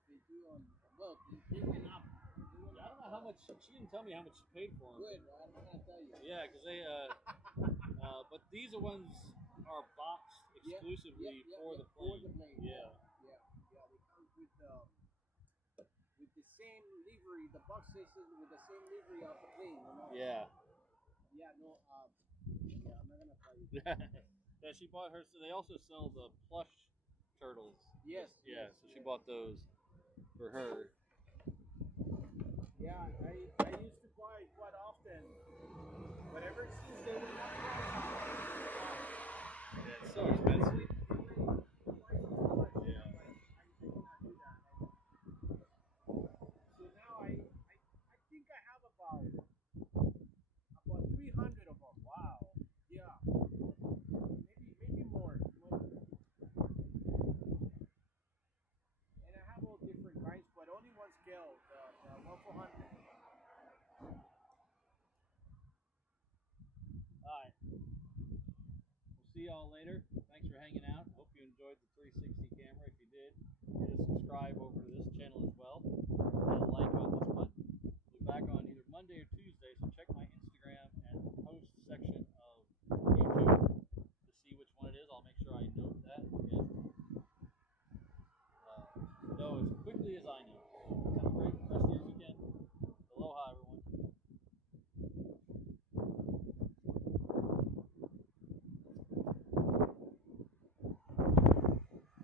they do on, well, they went up. Yeah, I don't know how much, she didn't tell me how much she paid for them. Good, right? I'm not going to tell you. Yeah, because they, but these are ones are boxed exclusively for the plane. For the plane. Yeah. They come with the same livery, the box system with the same livery of the plane, you know? Yeah. Yeah, no, yeah, I'm not gonna tell you. Yeah, she bought her, so they also sell the plush turtles. Yes. Yeah, so she bought those for her. Yeah, I used to buy quite often, but ever since they went up, Yeah, it's so expensive. Yeah. So now I think I have about 300 of them. Wow. Yeah. Maybe more. And I have all different kinds, but only one scale, the 1/400. Alright. We'll see y'all later. Thanks for hanging out. Hope you enjoyed the 360 camera. If you did, hit a subscribe over